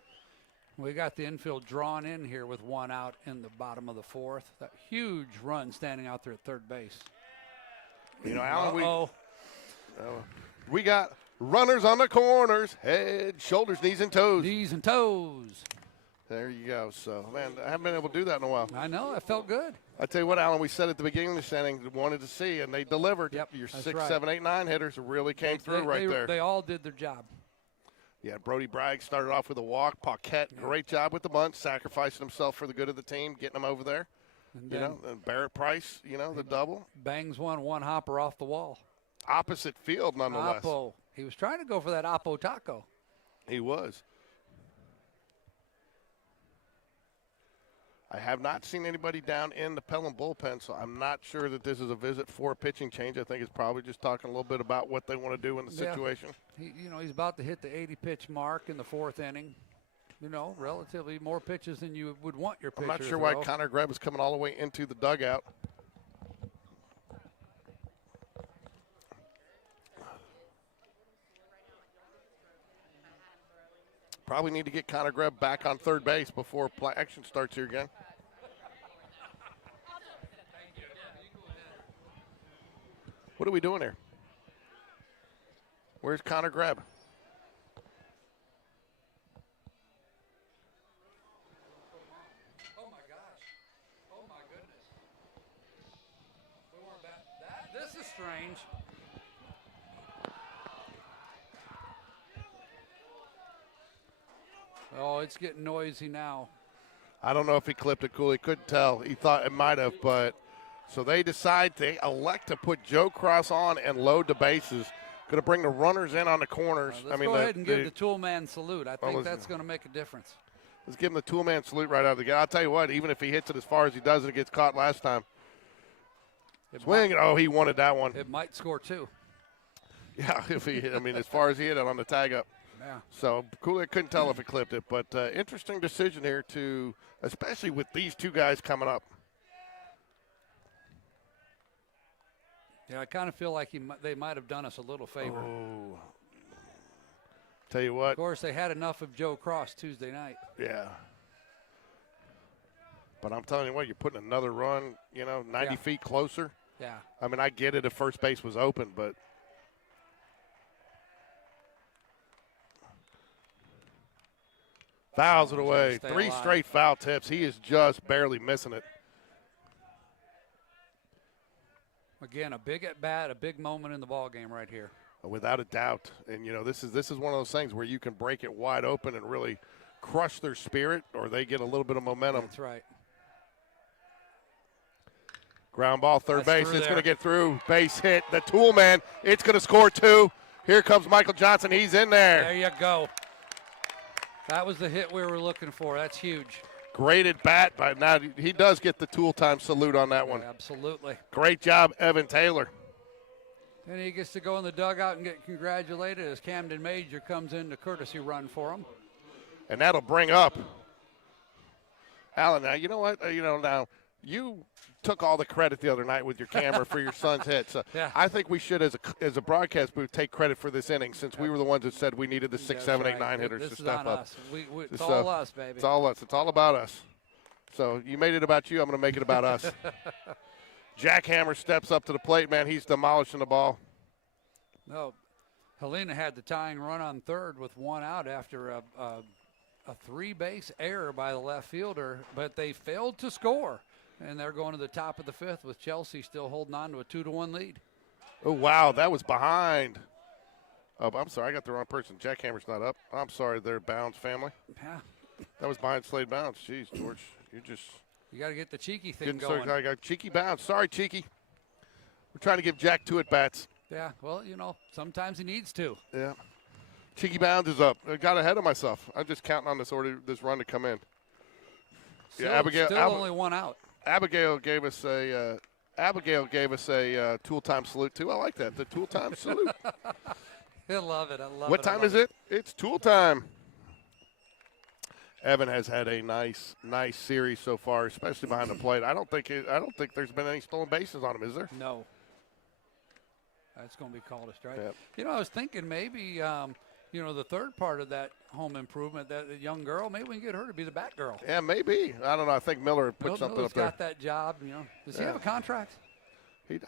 We got the infield drawn in here with 1 out in the bottom of the 4th. That huge run standing out there at third base. Alan, we got runners on the corners, head, shoulders, knees, and toes. Knees and toes. There you go. So, man, I haven't been able to do that in a while. I know. It felt good. I tell you what, Alan, we said at the beginning of the inning, wanted to see, and they delivered. Yep, Your that's 6, right. 7, 8, 9 hitters really came through there. They all did their job. Yeah, Brody Bragg started off with a walk. Paquette, great job with the bunt, sacrificing himself for the good of the team, getting them over there. And then And Barrett Price, the double. bangs one hopper off the wall. Opposite field, nonetheless. Oppo. He was trying to go for that Oppo taco. He was. I have not seen anybody down in the Pelham bullpen, so I'm not sure that this is a visit for a pitching change. I think it's probably just talking a little bit about what they want to do in the situation. He's about to hit the 80-pitch mark in the 4th inning. Relatively more pitches than you would want your pitcher I'm not to sure why throw. Connor Greb is coming all the way into the dugout. Probably need to get Connor Greb back on third base before action starts here again. What are we doing here? Where's Connor Greb? Oh, my gosh. Oh, my goodness. We weren't that. This is strange. Oh, it's getting noisy now. I don't know if he clipped it cool. He couldn't tell. He thought it might have, but so they elect to put Joe Cross on and load the bases. Going to bring the runners in on the corners. Let's go ahead and give the tool man salute. I think that's going to make a difference. Let's give him the tool man salute right out of the gate. I'll tell you what, even if he hits it as far as he does and it gets caught last time. Swing. He wanted that one. It might score 2. Yeah, if he hit, as far as he hit it on the tag up. Yeah. So cool. I couldn't tell if it clipped it, but interesting decision here especially with these 2 guys coming up. Yeah, I kind of feel like they might have done us a little favor. Oh. Tell you what. Of course, they had enough of Joe Cross Tuesday night. Yeah. But I'm telling you what, you're putting another run, 90 feet closer. Yeah. I get it if first base was open, but. Fouls it away. 3 straight foul tips. He is just barely missing it. Again, a big at bat, a big moment in the ball game right here. without a doubt. And, this is one of those things where you can break it wide open and really crush their spirit, or they get a little bit of momentum. That's right. Ground ball, third That's base. It's going there. to get through. Base hit. The tool man. It's going to score 2. Here comes Michael Johnson. He's in there. There you go. That was the hit we were looking for. That's huge. Great at bat, but now he does get the tool time salute on that one. Yeah, absolutely. Great job, Evan Taylor. And he gets to go in the dugout and get congratulated as Camden Major comes in to courtesy run for him. And that'll bring up Alan. Now, you know what? Now you took all the credit the other night with your camera for your son's hit. So Yeah. I think we should, as a broadcast booth, take credit for this inning since we were the ones that said we needed the 6, That's 7, 8, right. 9 hitters This to is step on up. us. It's So, all us, baby. It's all us. It's all about us. So you made it about you. I'm going to make it about us. Jackhammer steps up to the plate, man. He's demolishing the ball. No, Helena had the tying run on third with 1 out after a 3-base error by the left fielder, but they failed to score. And they're going to the top of the 5th with Chelsea still holding on to a 2-1 lead. Oh, wow. That was behind. Oh, I'm sorry. I got the wrong person. Jackhammer's not up. I'm sorry there, Bounds family. Yeah, That was behind Slade Bounds. Jeez, George. you got to get the cheeky thing Getting going. started. I got Cheeky Bounds. Sorry, Cheeky. We're trying to give Jack 2 at-bats. Yeah, well, sometimes he needs to. Yeah. Cheeky Bounds is up. I got ahead of myself. I'm just counting on this run to come in. Still only 1 out. Abigail gave us a tool time salute too. I like that. The tool time salute. I love it. I love it. What time is it? It's tool time. Evan has had a nice series so far, especially behind the plate. I don't think there's been any stolen bases on him, is there? No. That's going to be called a strike. Yep. I was thinking maybe, the third part of that home improvement, that young girl, maybe we can get her to be the bat girl. Yeah, maybe. I don't know. I think Miller put something Miller's up there. got that job. Does he have a contract?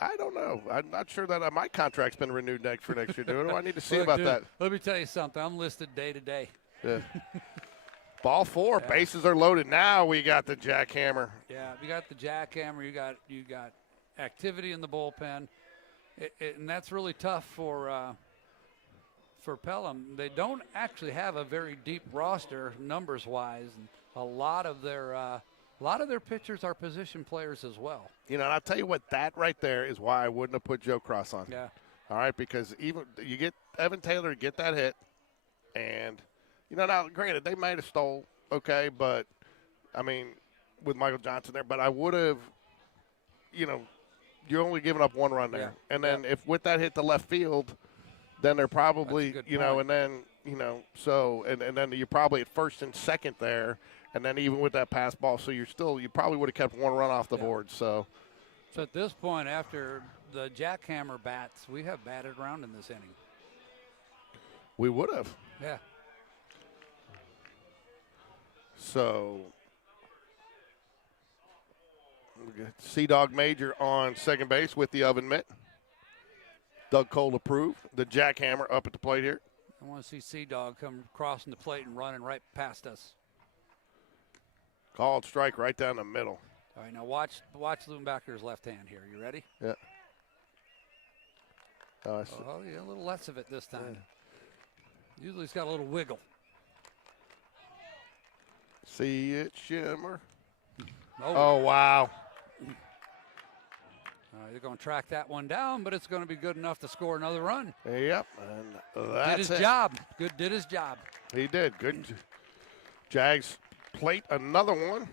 I don't know. I'm not sure that my contract's been renewed for next year. Do I need to see Look, about dude, that? Let me tell you something. I'm listed day to day. Yeah. Ball 4. Yeah. Bases are loaded. Now we got the jackhammer. Yeah, you got the jackhammer. You got activity in the bullpen, and that's really tough for Pelham. They don't actually have a very deep roster numbers wise, and a lot of their pitchers are position players as well. And I'll tell you what, that right there is why I wouldn't have put Joe Cross on. Yeah. All right, because even you get Evan Taylor to get that hit, and now granted they might have stole, okay, but I mean with Michael Johnson there, but I would have, you're only giving up 1 run there, and then if with that hit to left field, then they're probably and then so and then you're probably at first and second there. And then even with that pass ball, so you probably would have kept 1 run off the board. So at this point, after the jackhammer bats, we have batted around in this inning. we would have. Yeah. So we got Sea-Dog Major on second base with the oven mitt. Doug Cole approved. The jackhammer up at the plate here. I want to see Sea-Dog come crossing the plate and running right past us. Called strike right down the middle. All right, now watch Lumenbacker's left hand here. You ready? Yeah. Oh, yeah, a little less of it this time. Yeah. Usually it's got a little wiggle. See it shimmer. Oh, wow. They're going to track that one down, but it's going to be good enough to score another run. Yep, and that's did his job. Did his job. He did. Good. Jags plate another one.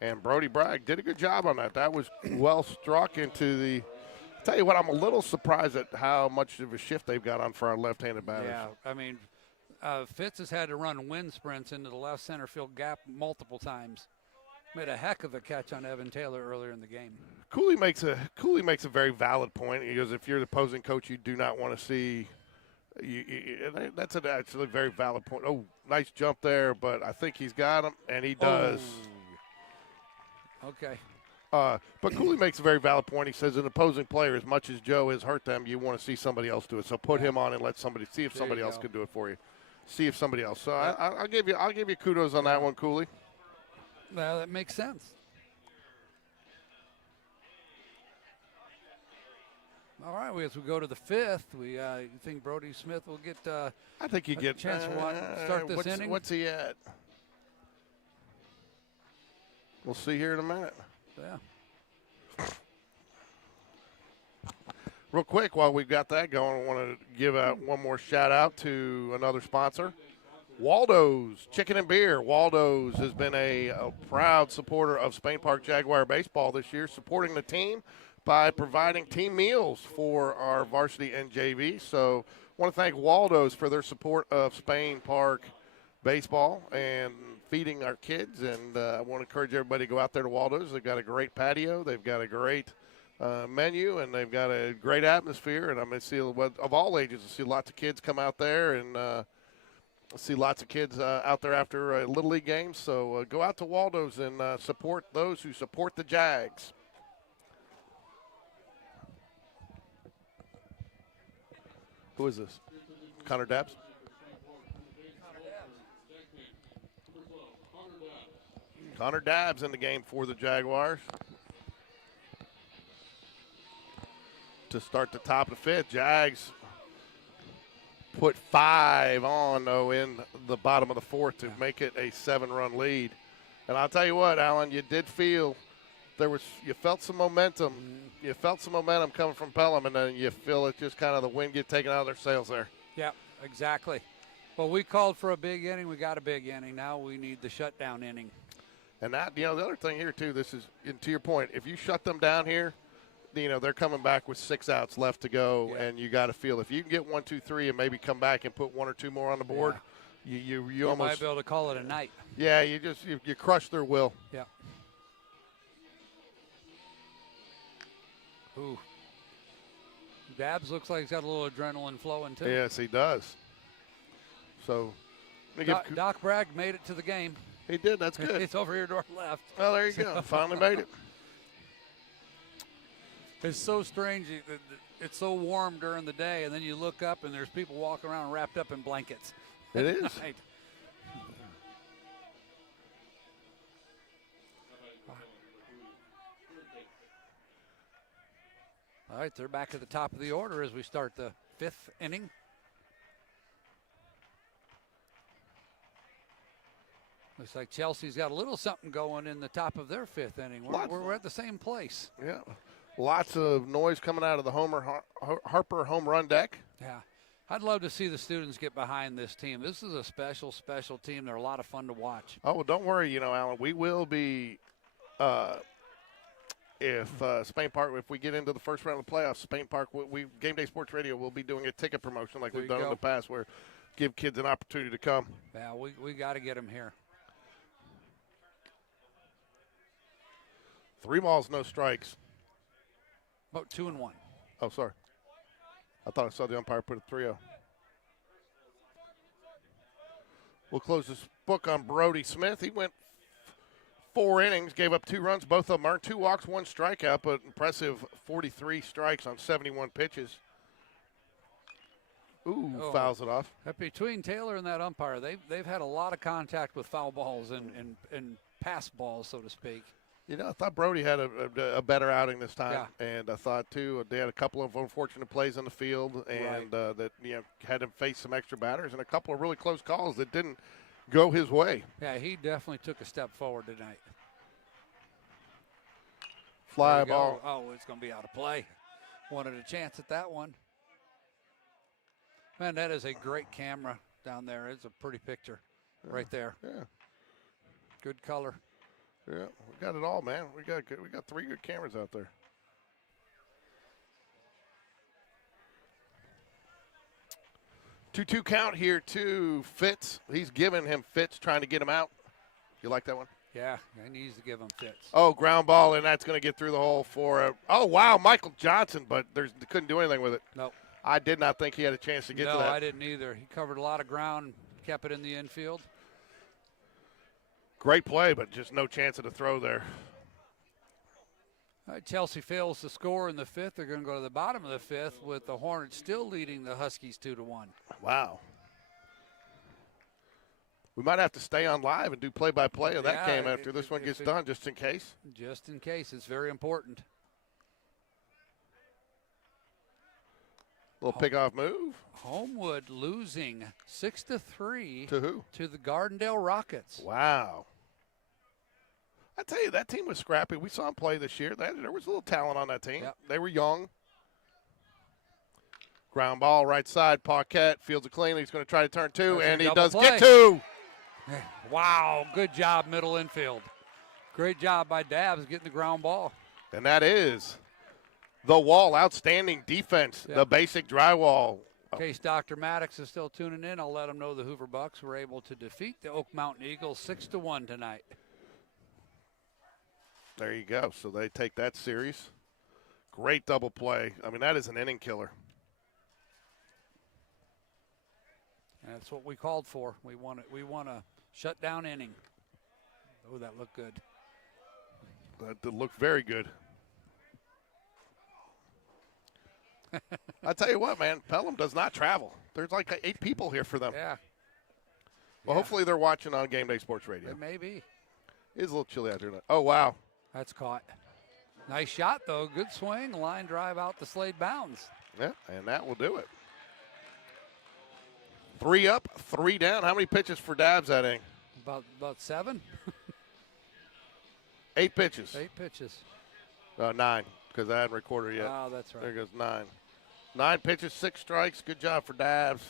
And Brody Bragg did a good job on that. That was well struck into the – tell you what, I'm a little surprised at how much of a shift they've got on for our left-handed batters. Yeah, I mean, Fitz has had to run wind sprints into the left center field gap multiple times. Made a heck of a catch on Evan Taylor earlier in the game. Cooley makes a very valid point. He goes, if you're the opposing coach, you do not want to see that's actually a very valid point. Oh, nice jump there, but I think he's got him, and he does. Oh. Okay. But Cooley makes a very valid point. He says an opposing player, as much as Joe has hurt them, you want to see somebody else do it. So put him on and let somebody see if somebody else can do it for you. See if somebody else. So I'll give you kudos on that one, Cooley. Well, that makes sense. All right, as we go to the fifth, you think Brody Smith will get I think you a get chance to start this inning? What's he at? We'll see here in a minute. Yeah. Real quick, while we've got that going, I want to give out one more shout out to another sponsor, Waldo's Chicken and Beer. Waldo's has been a proud supporter of Spain Park Jaguar baseball this year, supporting the team by providing team meals for our varsity and JV. So I want to thank Waldo's for their support of Spain Park baseball and feeding our kids. And I want to encourage everybody to go out there to Waldo's. They've got a great patio. They've got a great menu, and they've got a great atmosphere. And I'm going to see, of all ages, I see lots of kids come out there, and see lots of kids out there after Little League games. So go out to Waldo's and support those who support the Jags. Who is this? Connor Dabbs? Connor Dabbs in the game for the Jaguars. To start the top of the fifth, Jags put 5 on, though, in the bottom of the fourth to make it a 7-run lead. And I'll tell you what, Alan, you did feel you felt some momentum. You felt some momentum coming from Pelham, and then you feel it just kind of the wind get taken out of their sails there. Yeah, exactly. Well, we called for a big inning. We got a big inning. Now we need the shutdown inning. And that, the other thing here, too, this is, and to your point, if you shut them down here, they're coming back with 6 outs left to go, and you got to feel if you can get 1, 2, 3, and maybe come back and put 1 or 2 more on the board, you almost might be able to call it a night. Yeah, you crush their will. Yeah. Ooh. Dabbs looks like he's got a little adrenaline flowing too. Yes, he does. So, Doc Bragg made it to the game. He did. That's good. It's over here to our left. Well, there you go. Finally made it. It's so strange. It's so warm during the day, and then you look up, and there's people walking around wrapped up in blankets. It is. Night. All right, they're back at the top of the order as we start the 5th inning. Looks like Chelsea's got a little something going in the top of their 5th inning. We're at the same place. Yeah. Lots of noise coming out of the Harper home run deck. Yeah. I'd love to see the students get behind this team. This is a special, special team. They're a lot of fun to watch. Oh, well, don't worry, Alan. We will be if Spain Park, if we get into the first round of the playoffs, Spain Park, Game Day Sports Radio will be doing a ticket promotion like we've done in the past where give kids an opportunity to come. Yeah, we got to get them here. 3 balls, no strikes. About 2-1. Oh, sorry. I thought I saw the umpire put a 3-0. We'll close this book on Brody Smith. He went 4 innings, gave up 2 runs. Both of them earned 2 walks, 1 strikeout, but impressive 43 strikes on 71 pitches. Ooh, fouls it off. Between Taylor and that umpire, they've had a lot of contact with foul balls and pass balls, so to speak. I thought Brody had a better outing this time, and I thought too they had a couple of unfortunate plays on the field, and that had him face some extra batters and a couple of really close calls that didn't go his way. Yeah, he definitely took a step forward tonight. Fly ball. Oh, it's going to be out of play. Wanted a chance at that one. Man, that is a great camera down there. It's a pretty picture right there. Yeah. Good color. Yeah, we got it all, man. We got 3 good cameras out there. Two count here to Fitz. He's giving him Fitz, trying to get him out. You like that one? Yeah, he needs to give him Fitz. Oh, ground ball, and that's going to get through the hole for oh, wow, Michael Johnson, but couldn't do anything with it. Nope. I did not think he had a chance to get to that. No, I didn't either. He covered a lot of ground, kept it in the infield. Great play, but just no chance of a throw there. All right, Chelsea fails to score in the 5th. They're going to go to the bottom of the 5th with the Hornets still leading the Huskies 2-1. Wow. We might have to stay on live and do play-by-play of that game after this one gets done, just in case. Just in case. It's very important. Little pickoff move. Homewood losing 6-3 To who? to the Gardendale Rockets. Wow. I tell you, that team was scrappy. We saw them play this year. There was a little talent on that team. Yep. They were young. Ground ball, right side, Paquette, fields it clean. He's going to try to turn two, That's a and he double does play. get two. Wow, good job, middle infield. Great job by Dabbs getting the ground ball. And that is the wall. Outstanding defense, Yep. the basic drywall. In case Dr. Maddox is still tuning in, I'll let him know the Hoover Bucks were able to defeat the Oak Mountain Eagles 6-1 tonight. There you go. So they take that series. Great double play. I mean, that is an inning killer. And that's what we called for. We want a shutdown inning. Oh, that looked good. That did look very good. I tell you what, man, Pelham does not travel. There's like 8 people here for them. Yeah. Well, hopefully they're watching on Game Day Sports Radio. It may be. It is a little chilly out there tonight. Oh, wow. That's caught. Nice shot, though. Good swing. Line drive out the Slade bounds. Yeah, and that will do it. 3 up, 3 down. How many pitches for Dabbs that inning? About 7? 8 pitches. 8 pitches. 9, because I hadn't recorded yet. Oh, that's right. There goes 9. 9 pitches, 6 strikes. Good job for Dabbs.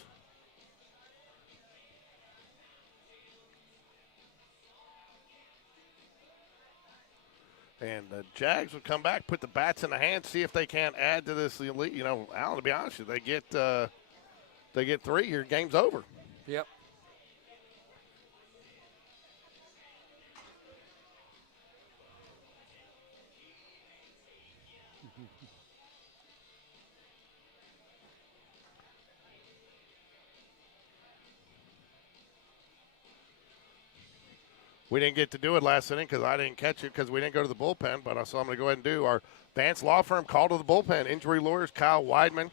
And the Jags would come back, put the bats in the hand, see if they can't add to this elite. You know, Alan, to be honest with you, they get 3, your game's over. Yep. We didn't get to do it last inning because I didn't catch it because we didn't go to the bullpen, but so I'm going to go ahead and do our Vance Law Firm call to the bullpen. Injury lawyers, Kyle Weidman,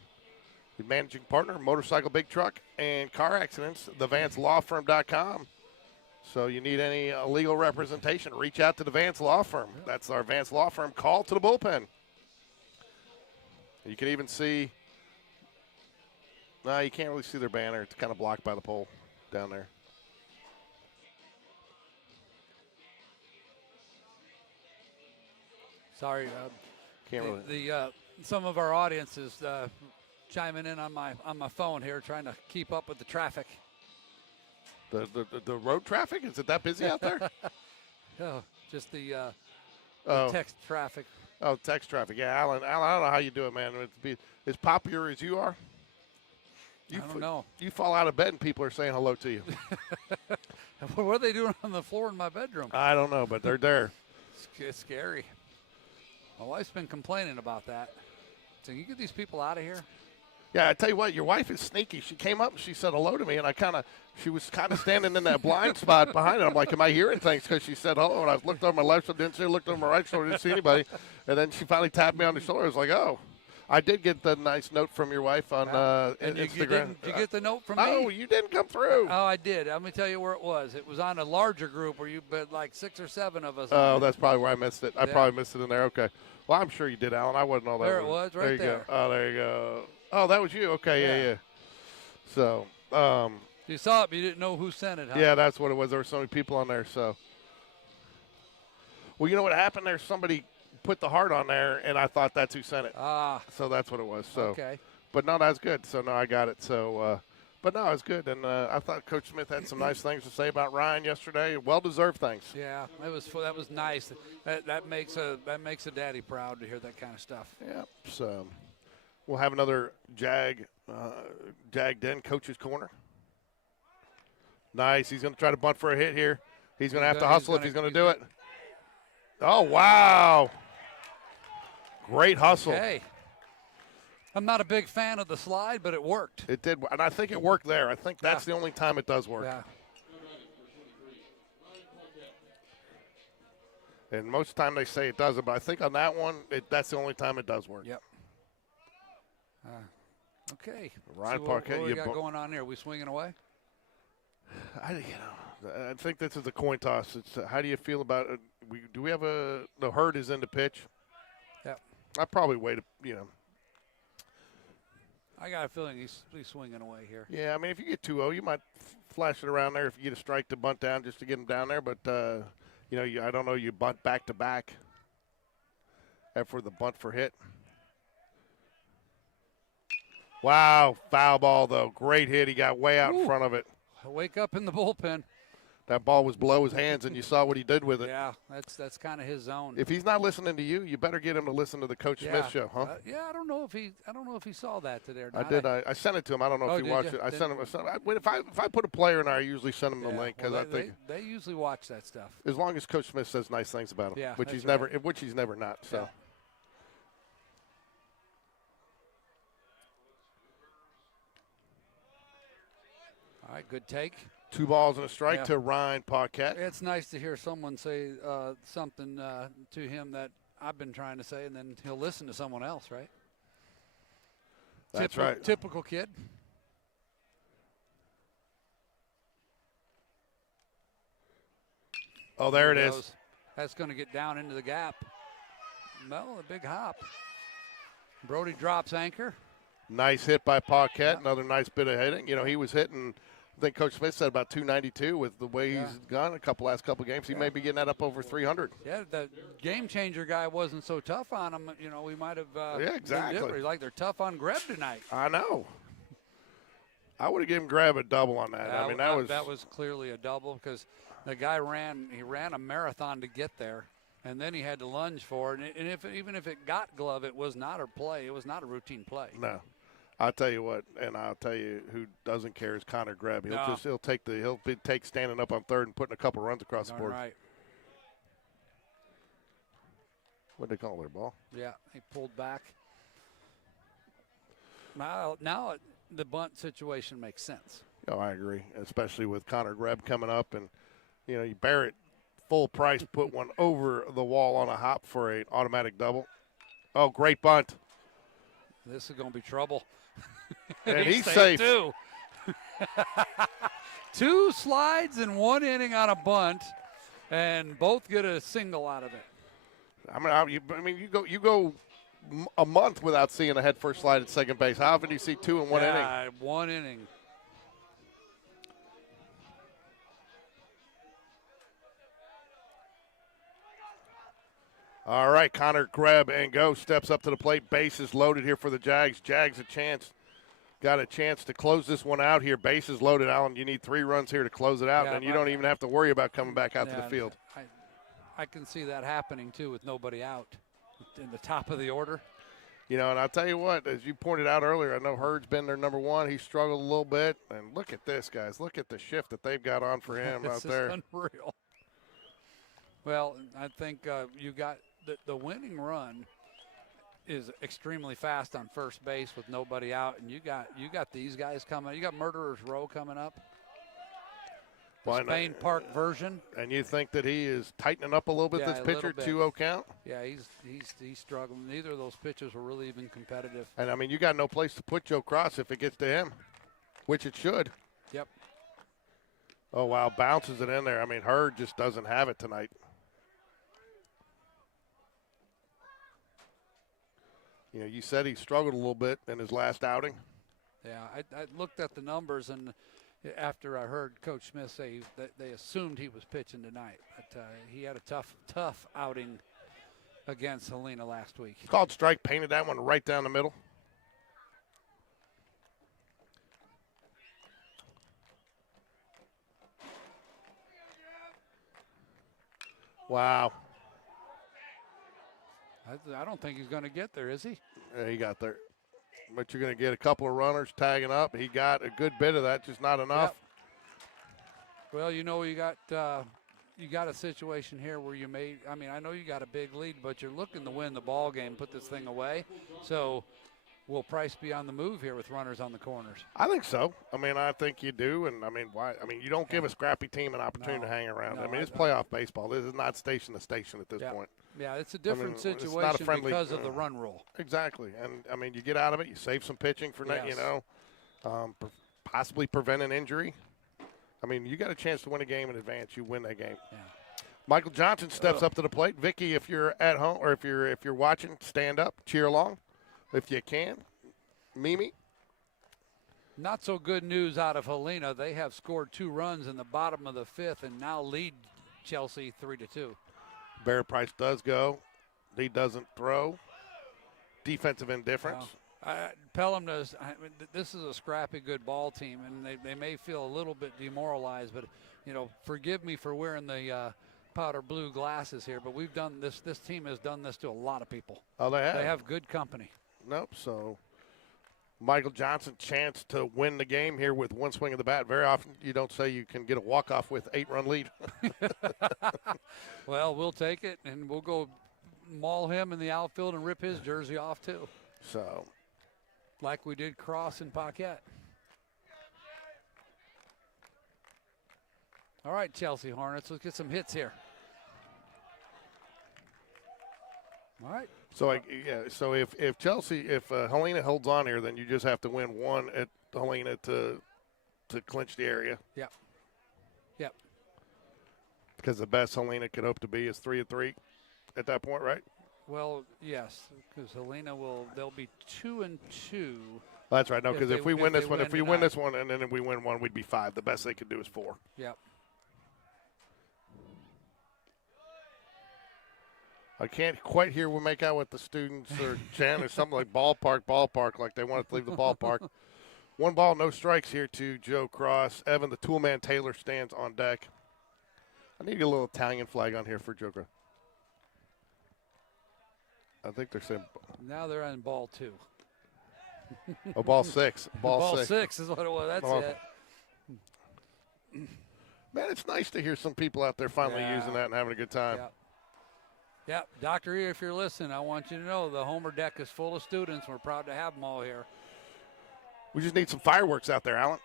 the managing partner, motorcycle, big truck, and car accidents, thevancelawfirm.com. So you need any legal representation, reach out to the Vance Law Firm. That's our Vance Law Firm call to the bullpen. You can even see, no, you can't really see their banner. It's kind of blocked by the pole down there. Sorry, Can't really. some of our audience is chiming in on my phone here, trying to keep up with the traffic. The road traffic, is it that busy out there? Oh, just the Oh. text traffic. Oh, text traffic. Yeah, Alan, I don't know how you do it, man. As popular as you are, I don't know. You fall out of bed and people are saying hello to you. What are they doing on the floor in my bedroom? I don't know, but they're there. It's scary. My wife's been complaining about that. So you get these people out of here? Yeah, I tell you what, your wife is sneaky. She came up and she said hello to me, and she was kind of standing in that blind spot behind it. I'm like, am I hearing things? Because she said hello, and I looked over my left shoulder, didn't see her, looked over my right shoulder, didn't see anybody. And then she finally tapped me on the shoulder. I was like, oh. I did get the nice note from your wife on And Instagram. Did you get the note from me? Oh, you didn't come through. Oh, I did. Let me tell you where it was. It was on a larger group where you but like 6 or 7 of us. Oh, that's probably where I missed it. I Yeah. probably missed it in there. Okay. Well, I'm sure you did, Alan. I wasn't all that. There it was, right there. You there. go. Oh, there you go. Oh, that was you. Okay, yeah. So, You saw it, but you didn't know who sent it, huh? yeah, that's what it was. There were so many people on there. So, well, you know what happened? There's somebody put the heart on there, and I thought that's who sent it. Ah, So that's what it was. So, okay. but no, that's good. So no, I got it. So, but no, it's good. And I thought Coach Smith had some nice things to say about Ryan yesterday. Well-deserved things. Yeah, that was nice. That makes a daddy proud to hear that kind of stuff. Yeah. So we'll have another Jag Den Coach's Corner. Nice. He's going to try to bunt for a hit here. He's going to have to hustle if he's going to do it. Oh, wow. Great hustle. Okay. I'm not a big fan of the slide, but it worked. It did, and I think it worked there. I think that's the only time it does work. Yeah. And most of the time they say it doesn't, but I think on that one, that's the only time it does work. Yep. Okay. Ryan So Parquet, what you we got going on here? We swinging away? I think this is a coin toss. It's how do you feel about it? Do we have the herd is in the pitch? Yep. I probably wait. I got a feeling he's swinging away here. Yeah, I mean, if you get 2-0, you might flash it around there if you get a strike to bunt down just to get him down there. But, I don't know, you bunt back-to-back after the bunt for hit. Wow, foul ball, though. Great hit. He got way out in front of it. Wake up in the bullpen. That ball was below his hands, and you saw what he did with it. Yeah, that's kind of his zone. If he's not listening to you, you better get him to listen to the Coach Smith show, huh? I don't know if he saw that today or I not. did. I sent it to him. I don't know if he watched it. I sent him. If I put a player in there, I usually send him the link because I think they usually watch that stuff. as long as Coach Smith says nice things about him, Yeah, which he's never not. So. Yeah. All right, good take. 2 balls and a strike to Ryan Paquette. It's nice to hear someone say something to him that I've been trying to say, and then he'll listen to someone else, right? That's right. Typical kid. Oh, there it is. That's going to get down into the gap. No, a big hop. Brody drops anchor. Nice hit by Paquette. Another nice bit of hitting. He was hitting, I think Coach Smith said about 292 with the way he's gone last couple games. He may be getting that up over 300. Yeah, the game changer guy wasn't so tough on him. We might have. Yeah, exactly. Like they're tough on Greb tonight. I know. I would have given Greb a double on that. I mean, that was clearly a double because the guy ran a marathon to get there, and then he had to lunge for it. And even if it got glove, it was not a play. It was not a routine play. No. I'll tell you what, and I'll tell you who doesn't care is Connor Greb. He'll take standing up on third and putting a couple runs across the board. Right. What'd they call their ball? Yeah, he pulled back. Now the bunt situation makes sense. Oh, I agree, especially with Connor Greb coming up, and you Barrett full price put one over the wall on a hop for an automatic double. Oh, great bunt! This is going to be trouble. And he's safe too. 2 slides in 1 inning on a bunt, and both get a single out of it. You go a month without seeing a head first slide at second base. How often do you see 2 in 1 inning? 1 inning. All right, Connor Greb and go steps up to the plate. Bases loaded here for the Jags. Jags got a chance to close this one out here. Bases loaded, Alan. You need 3 runs here to close it out, and you don't even have to worry about coming back out to the field. I can see that happening, too, with nobody out in the top of the order. And I'll tell you what, as you pointed out earlier, I know Hurd's been their number 1. He struggled a little bit. And look at this, guys. Look at the shift that they've got on for him out there. This is unreal. Well, I think you got the winning run is extremely fast on first base with nobody out, and you got these guys coming. You got Murderer's Row coming up. The Spain Park version. And you think that he is tightening up a little bit, this pitcher, 2-0 count? Yeah, he's struggling. Neither of those pitches were really even competitive. And, you got no place to put Joe Cross if it gets to him, which it should. Yep. Oh, wow, bounces it in there. Hurd just doesn't have it tonight. You said he struggled a little bit in his last outing. Yeah, I looked at the numbers, and after I heard Coach Smith say that they assumed he was pitching tonight, but he had a tough outing against Helena last week. Called strike, painted that one right down the middle. Wow. I don't think he's going to get there, is he? Yeah, he got there. But you're going to get a couple of runners tagging up. He got a good bit of that, just not enough. Yep. Well, you got a situation here where you made. I know you got a big lead, but you're looking to win the ball game, put this thing away. So, will Price be on the move here with runners on the corners? I think so. I think you do, and why? You don't give a scrappy team an opportunity to hang around. No, it's playoff baseball. This is not station to station at this point. Yeah, it's a different situation not a friendly, because of the run rule. Exactly, and you get out of it. You save some pitching for possibly prevent an injury. You got a chance to win a game in advance. You win that game. Yeah. Michael Johnson steps up to the plate. Vicky, if you're at home or if you're watching, stand up, cheer along, if you can. Mimi, Not so good news out of Helena. They have scored 2 runs in the bottom of the 5th and now lead Chelsea 3-2. Barrett Price does go. He doesn't throw. Defensive indifference. Pelham does. This is a scrappy, good ball team, and they may feel a little bit demoralized. But forgive me for wearing the powder blue glasses here. But we've done this. This team has done this to a lot of people. Oh, they have. They have good company. Nope. So Michael Johnson chance to win the game here with one swing of the bat. Very often you don't say you can get a walk-off with 8-run lead. Well, we'll take it, and we'll go maul him in the outfield and rip his jersey off too. So, like we did Cross and Paquette. All right, Chelsea Hornets, let's get some hits here. All right. So So if Helena holds on here, then you just have to win one at Helena to clinch the area. Yep. Yep. Because the best Helena could hope to be is 3-3 at that point, right? Well, yes, because Helena they'll be 2-2. That's right. No, because if we win this one, if we win this one and then if we win one, we'd be 5. The best they could do is 4. Yep. I can't quite hear. We'll make out what the students are chanting. Something like ballpark, like they want to leave the ballpark. 1 ball, no strikes here to Joe Cross. Evan, the toolman Taylor, stands on deck. I need to get a little Italian flag on here for Joe Cross. I think they're saying. Now they're on ball 2. Oh, ball 6. Ball 6 is what it was. That's it. Man, it's nice to hear some people out there finally using that and having a good time. Yep. Dr. E, if you're listening, I want you to know the Homer deck is full of students. We're proud to have them all here. We just need some fireworks out there, Alan.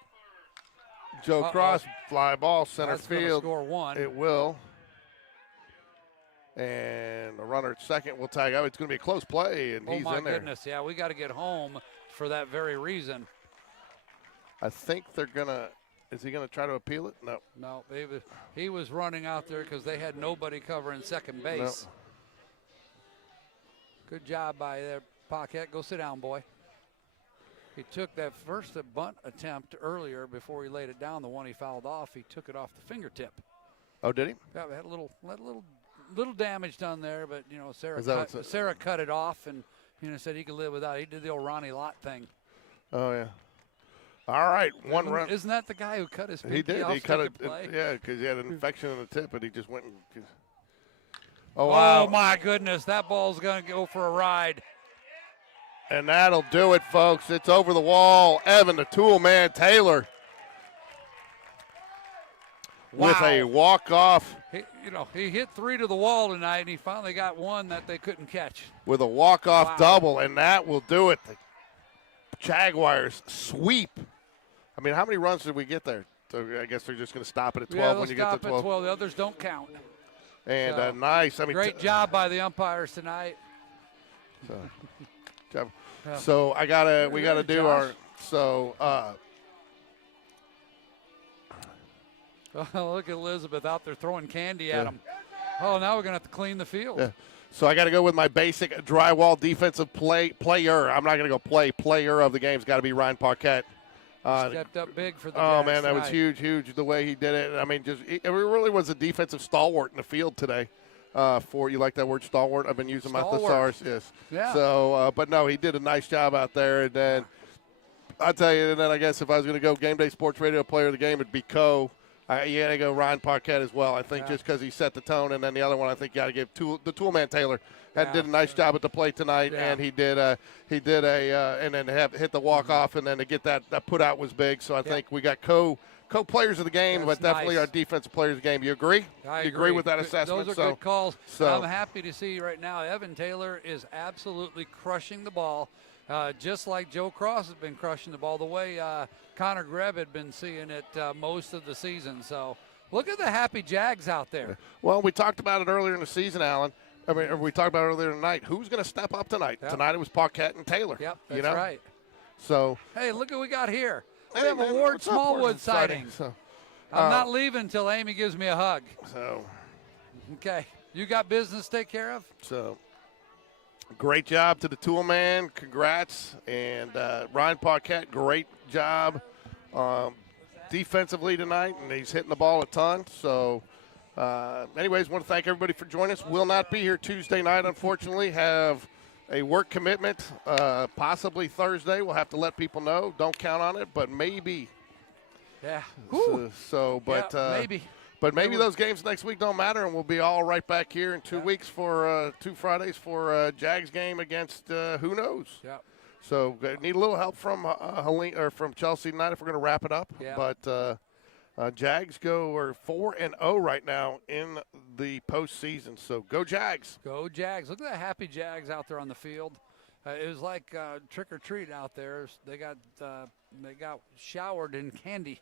Joe Cross, fly ball, center That's field. Score 1. It will. And the runner at second will tag out. It's going to be a close play, and he's in there. Oh, my goodness. Yeah, we got to get home for that very reason. I think they're going to – is he going to try to appeal it? No. No, he was running out there because they had nobody covering second base. No. Good job by there, Paquette. Go sit down, boy. He took that first bunt attempt earlier before he laid it down. The one he fouled off, he took it off the fingertip. Oh, did he? Yeah, we had a little damage done there, but Sarah cut it off and said he could live without it. He did the old Ronnie Lott thing. Oh yeah. All right, 1 run. Isn't that the guy who cut his pinky He did. off? He cut it. Play? Yeah, because he had an infection in the tip, and he just went and. Oh wow! wow! My goodness, that ball's gonna go for a ride. And that'll do it, folks. It's over the wall. Evan, the tool man, Taylor. Wow. With a walk-off. He hit 3 to the wall tonight, and he finally got one that they couldn't catch. With a walk-off double, and that will do it. The Jaguars sweep. I mean, how many runs did we get there? So I guess they're just going to stop it at 12 when you get to 12. At 12. The others don't count. And nice. I mean, great job by the umpires tonight. So we gotta do Josh. our look at Elizabeth out there throwing candy at him. Oh, now we're gonna have to clean the field. Yeah. So I got to go with my basic drywall defensive player. I'm not gonna go player of the game's got to be Ryan Paquette. Stepped up big for the Oh Jags man, that tonight. was huge the way he did it. I mean, it really was a defensive stalwart in the field today. You like that word, stalwart? I've been using my thesaurus. Yes. Yeah. So, but no, he did a nice job out there. And then I'll tell you. And then I guess if I was going to go Game Day Sports Radio Player of the Game, it'd be You got to go Ryan Paquette as well. I think just because he set the tone. And then the other one, I think you got to give the toolman Taylor. Did a nice job at the plate tonight, and he did and then hit the walk off, and then to get that put out was big. So I think we got co-players of the game, but definitely our defensive players of the game. You agree? I agree with that assessment? Those are good calls. I'm happy to see right now Evan Taylor is absolutely crushing the ball, just like Joe Cross has been crushing the ball, the way Connor Greb had been seeing it most of the season. So look at the happy Jags out there. Well, we talked about it earlier in the season, Alan. I mean, we talked about it earlier tonight. Who's going to step up tonight? Yep. Tonight it was Paquette and Taylor. Yep, that's right. So. Hey, look what we got here. We Hey, have man, a Ward what's up, Smallwood sighting. So, I'm not leaving until Amy gives me a hug. So. Okay. You got business to take care of? So. Great job to the tool man. Congrats. And Ryan Paquette, great job defensively tonight, and he's hitting the ball a ton. So, anyways, want to thank everybody for joining us. Will not be here Tuesday night, unfortunately. Have a work commitment, possibly Thursday. We'll have to let people know. Don't count on it, but maybe. Yeah. Maybe. But maybe those games next week don't matter, and we'll be all right back here in 2 weeks for 2 Fridays for a Jags game against who knows. Yeah. So need a little help from Helene or from Chelsea tonight if we're going to wrap it up. Yeah. But Jags are 4-0 right now in the postseason. So go Jags. Go Jags. Look at the happy Jags out there on the field. It was like trick or treat out there. They got showered in candy.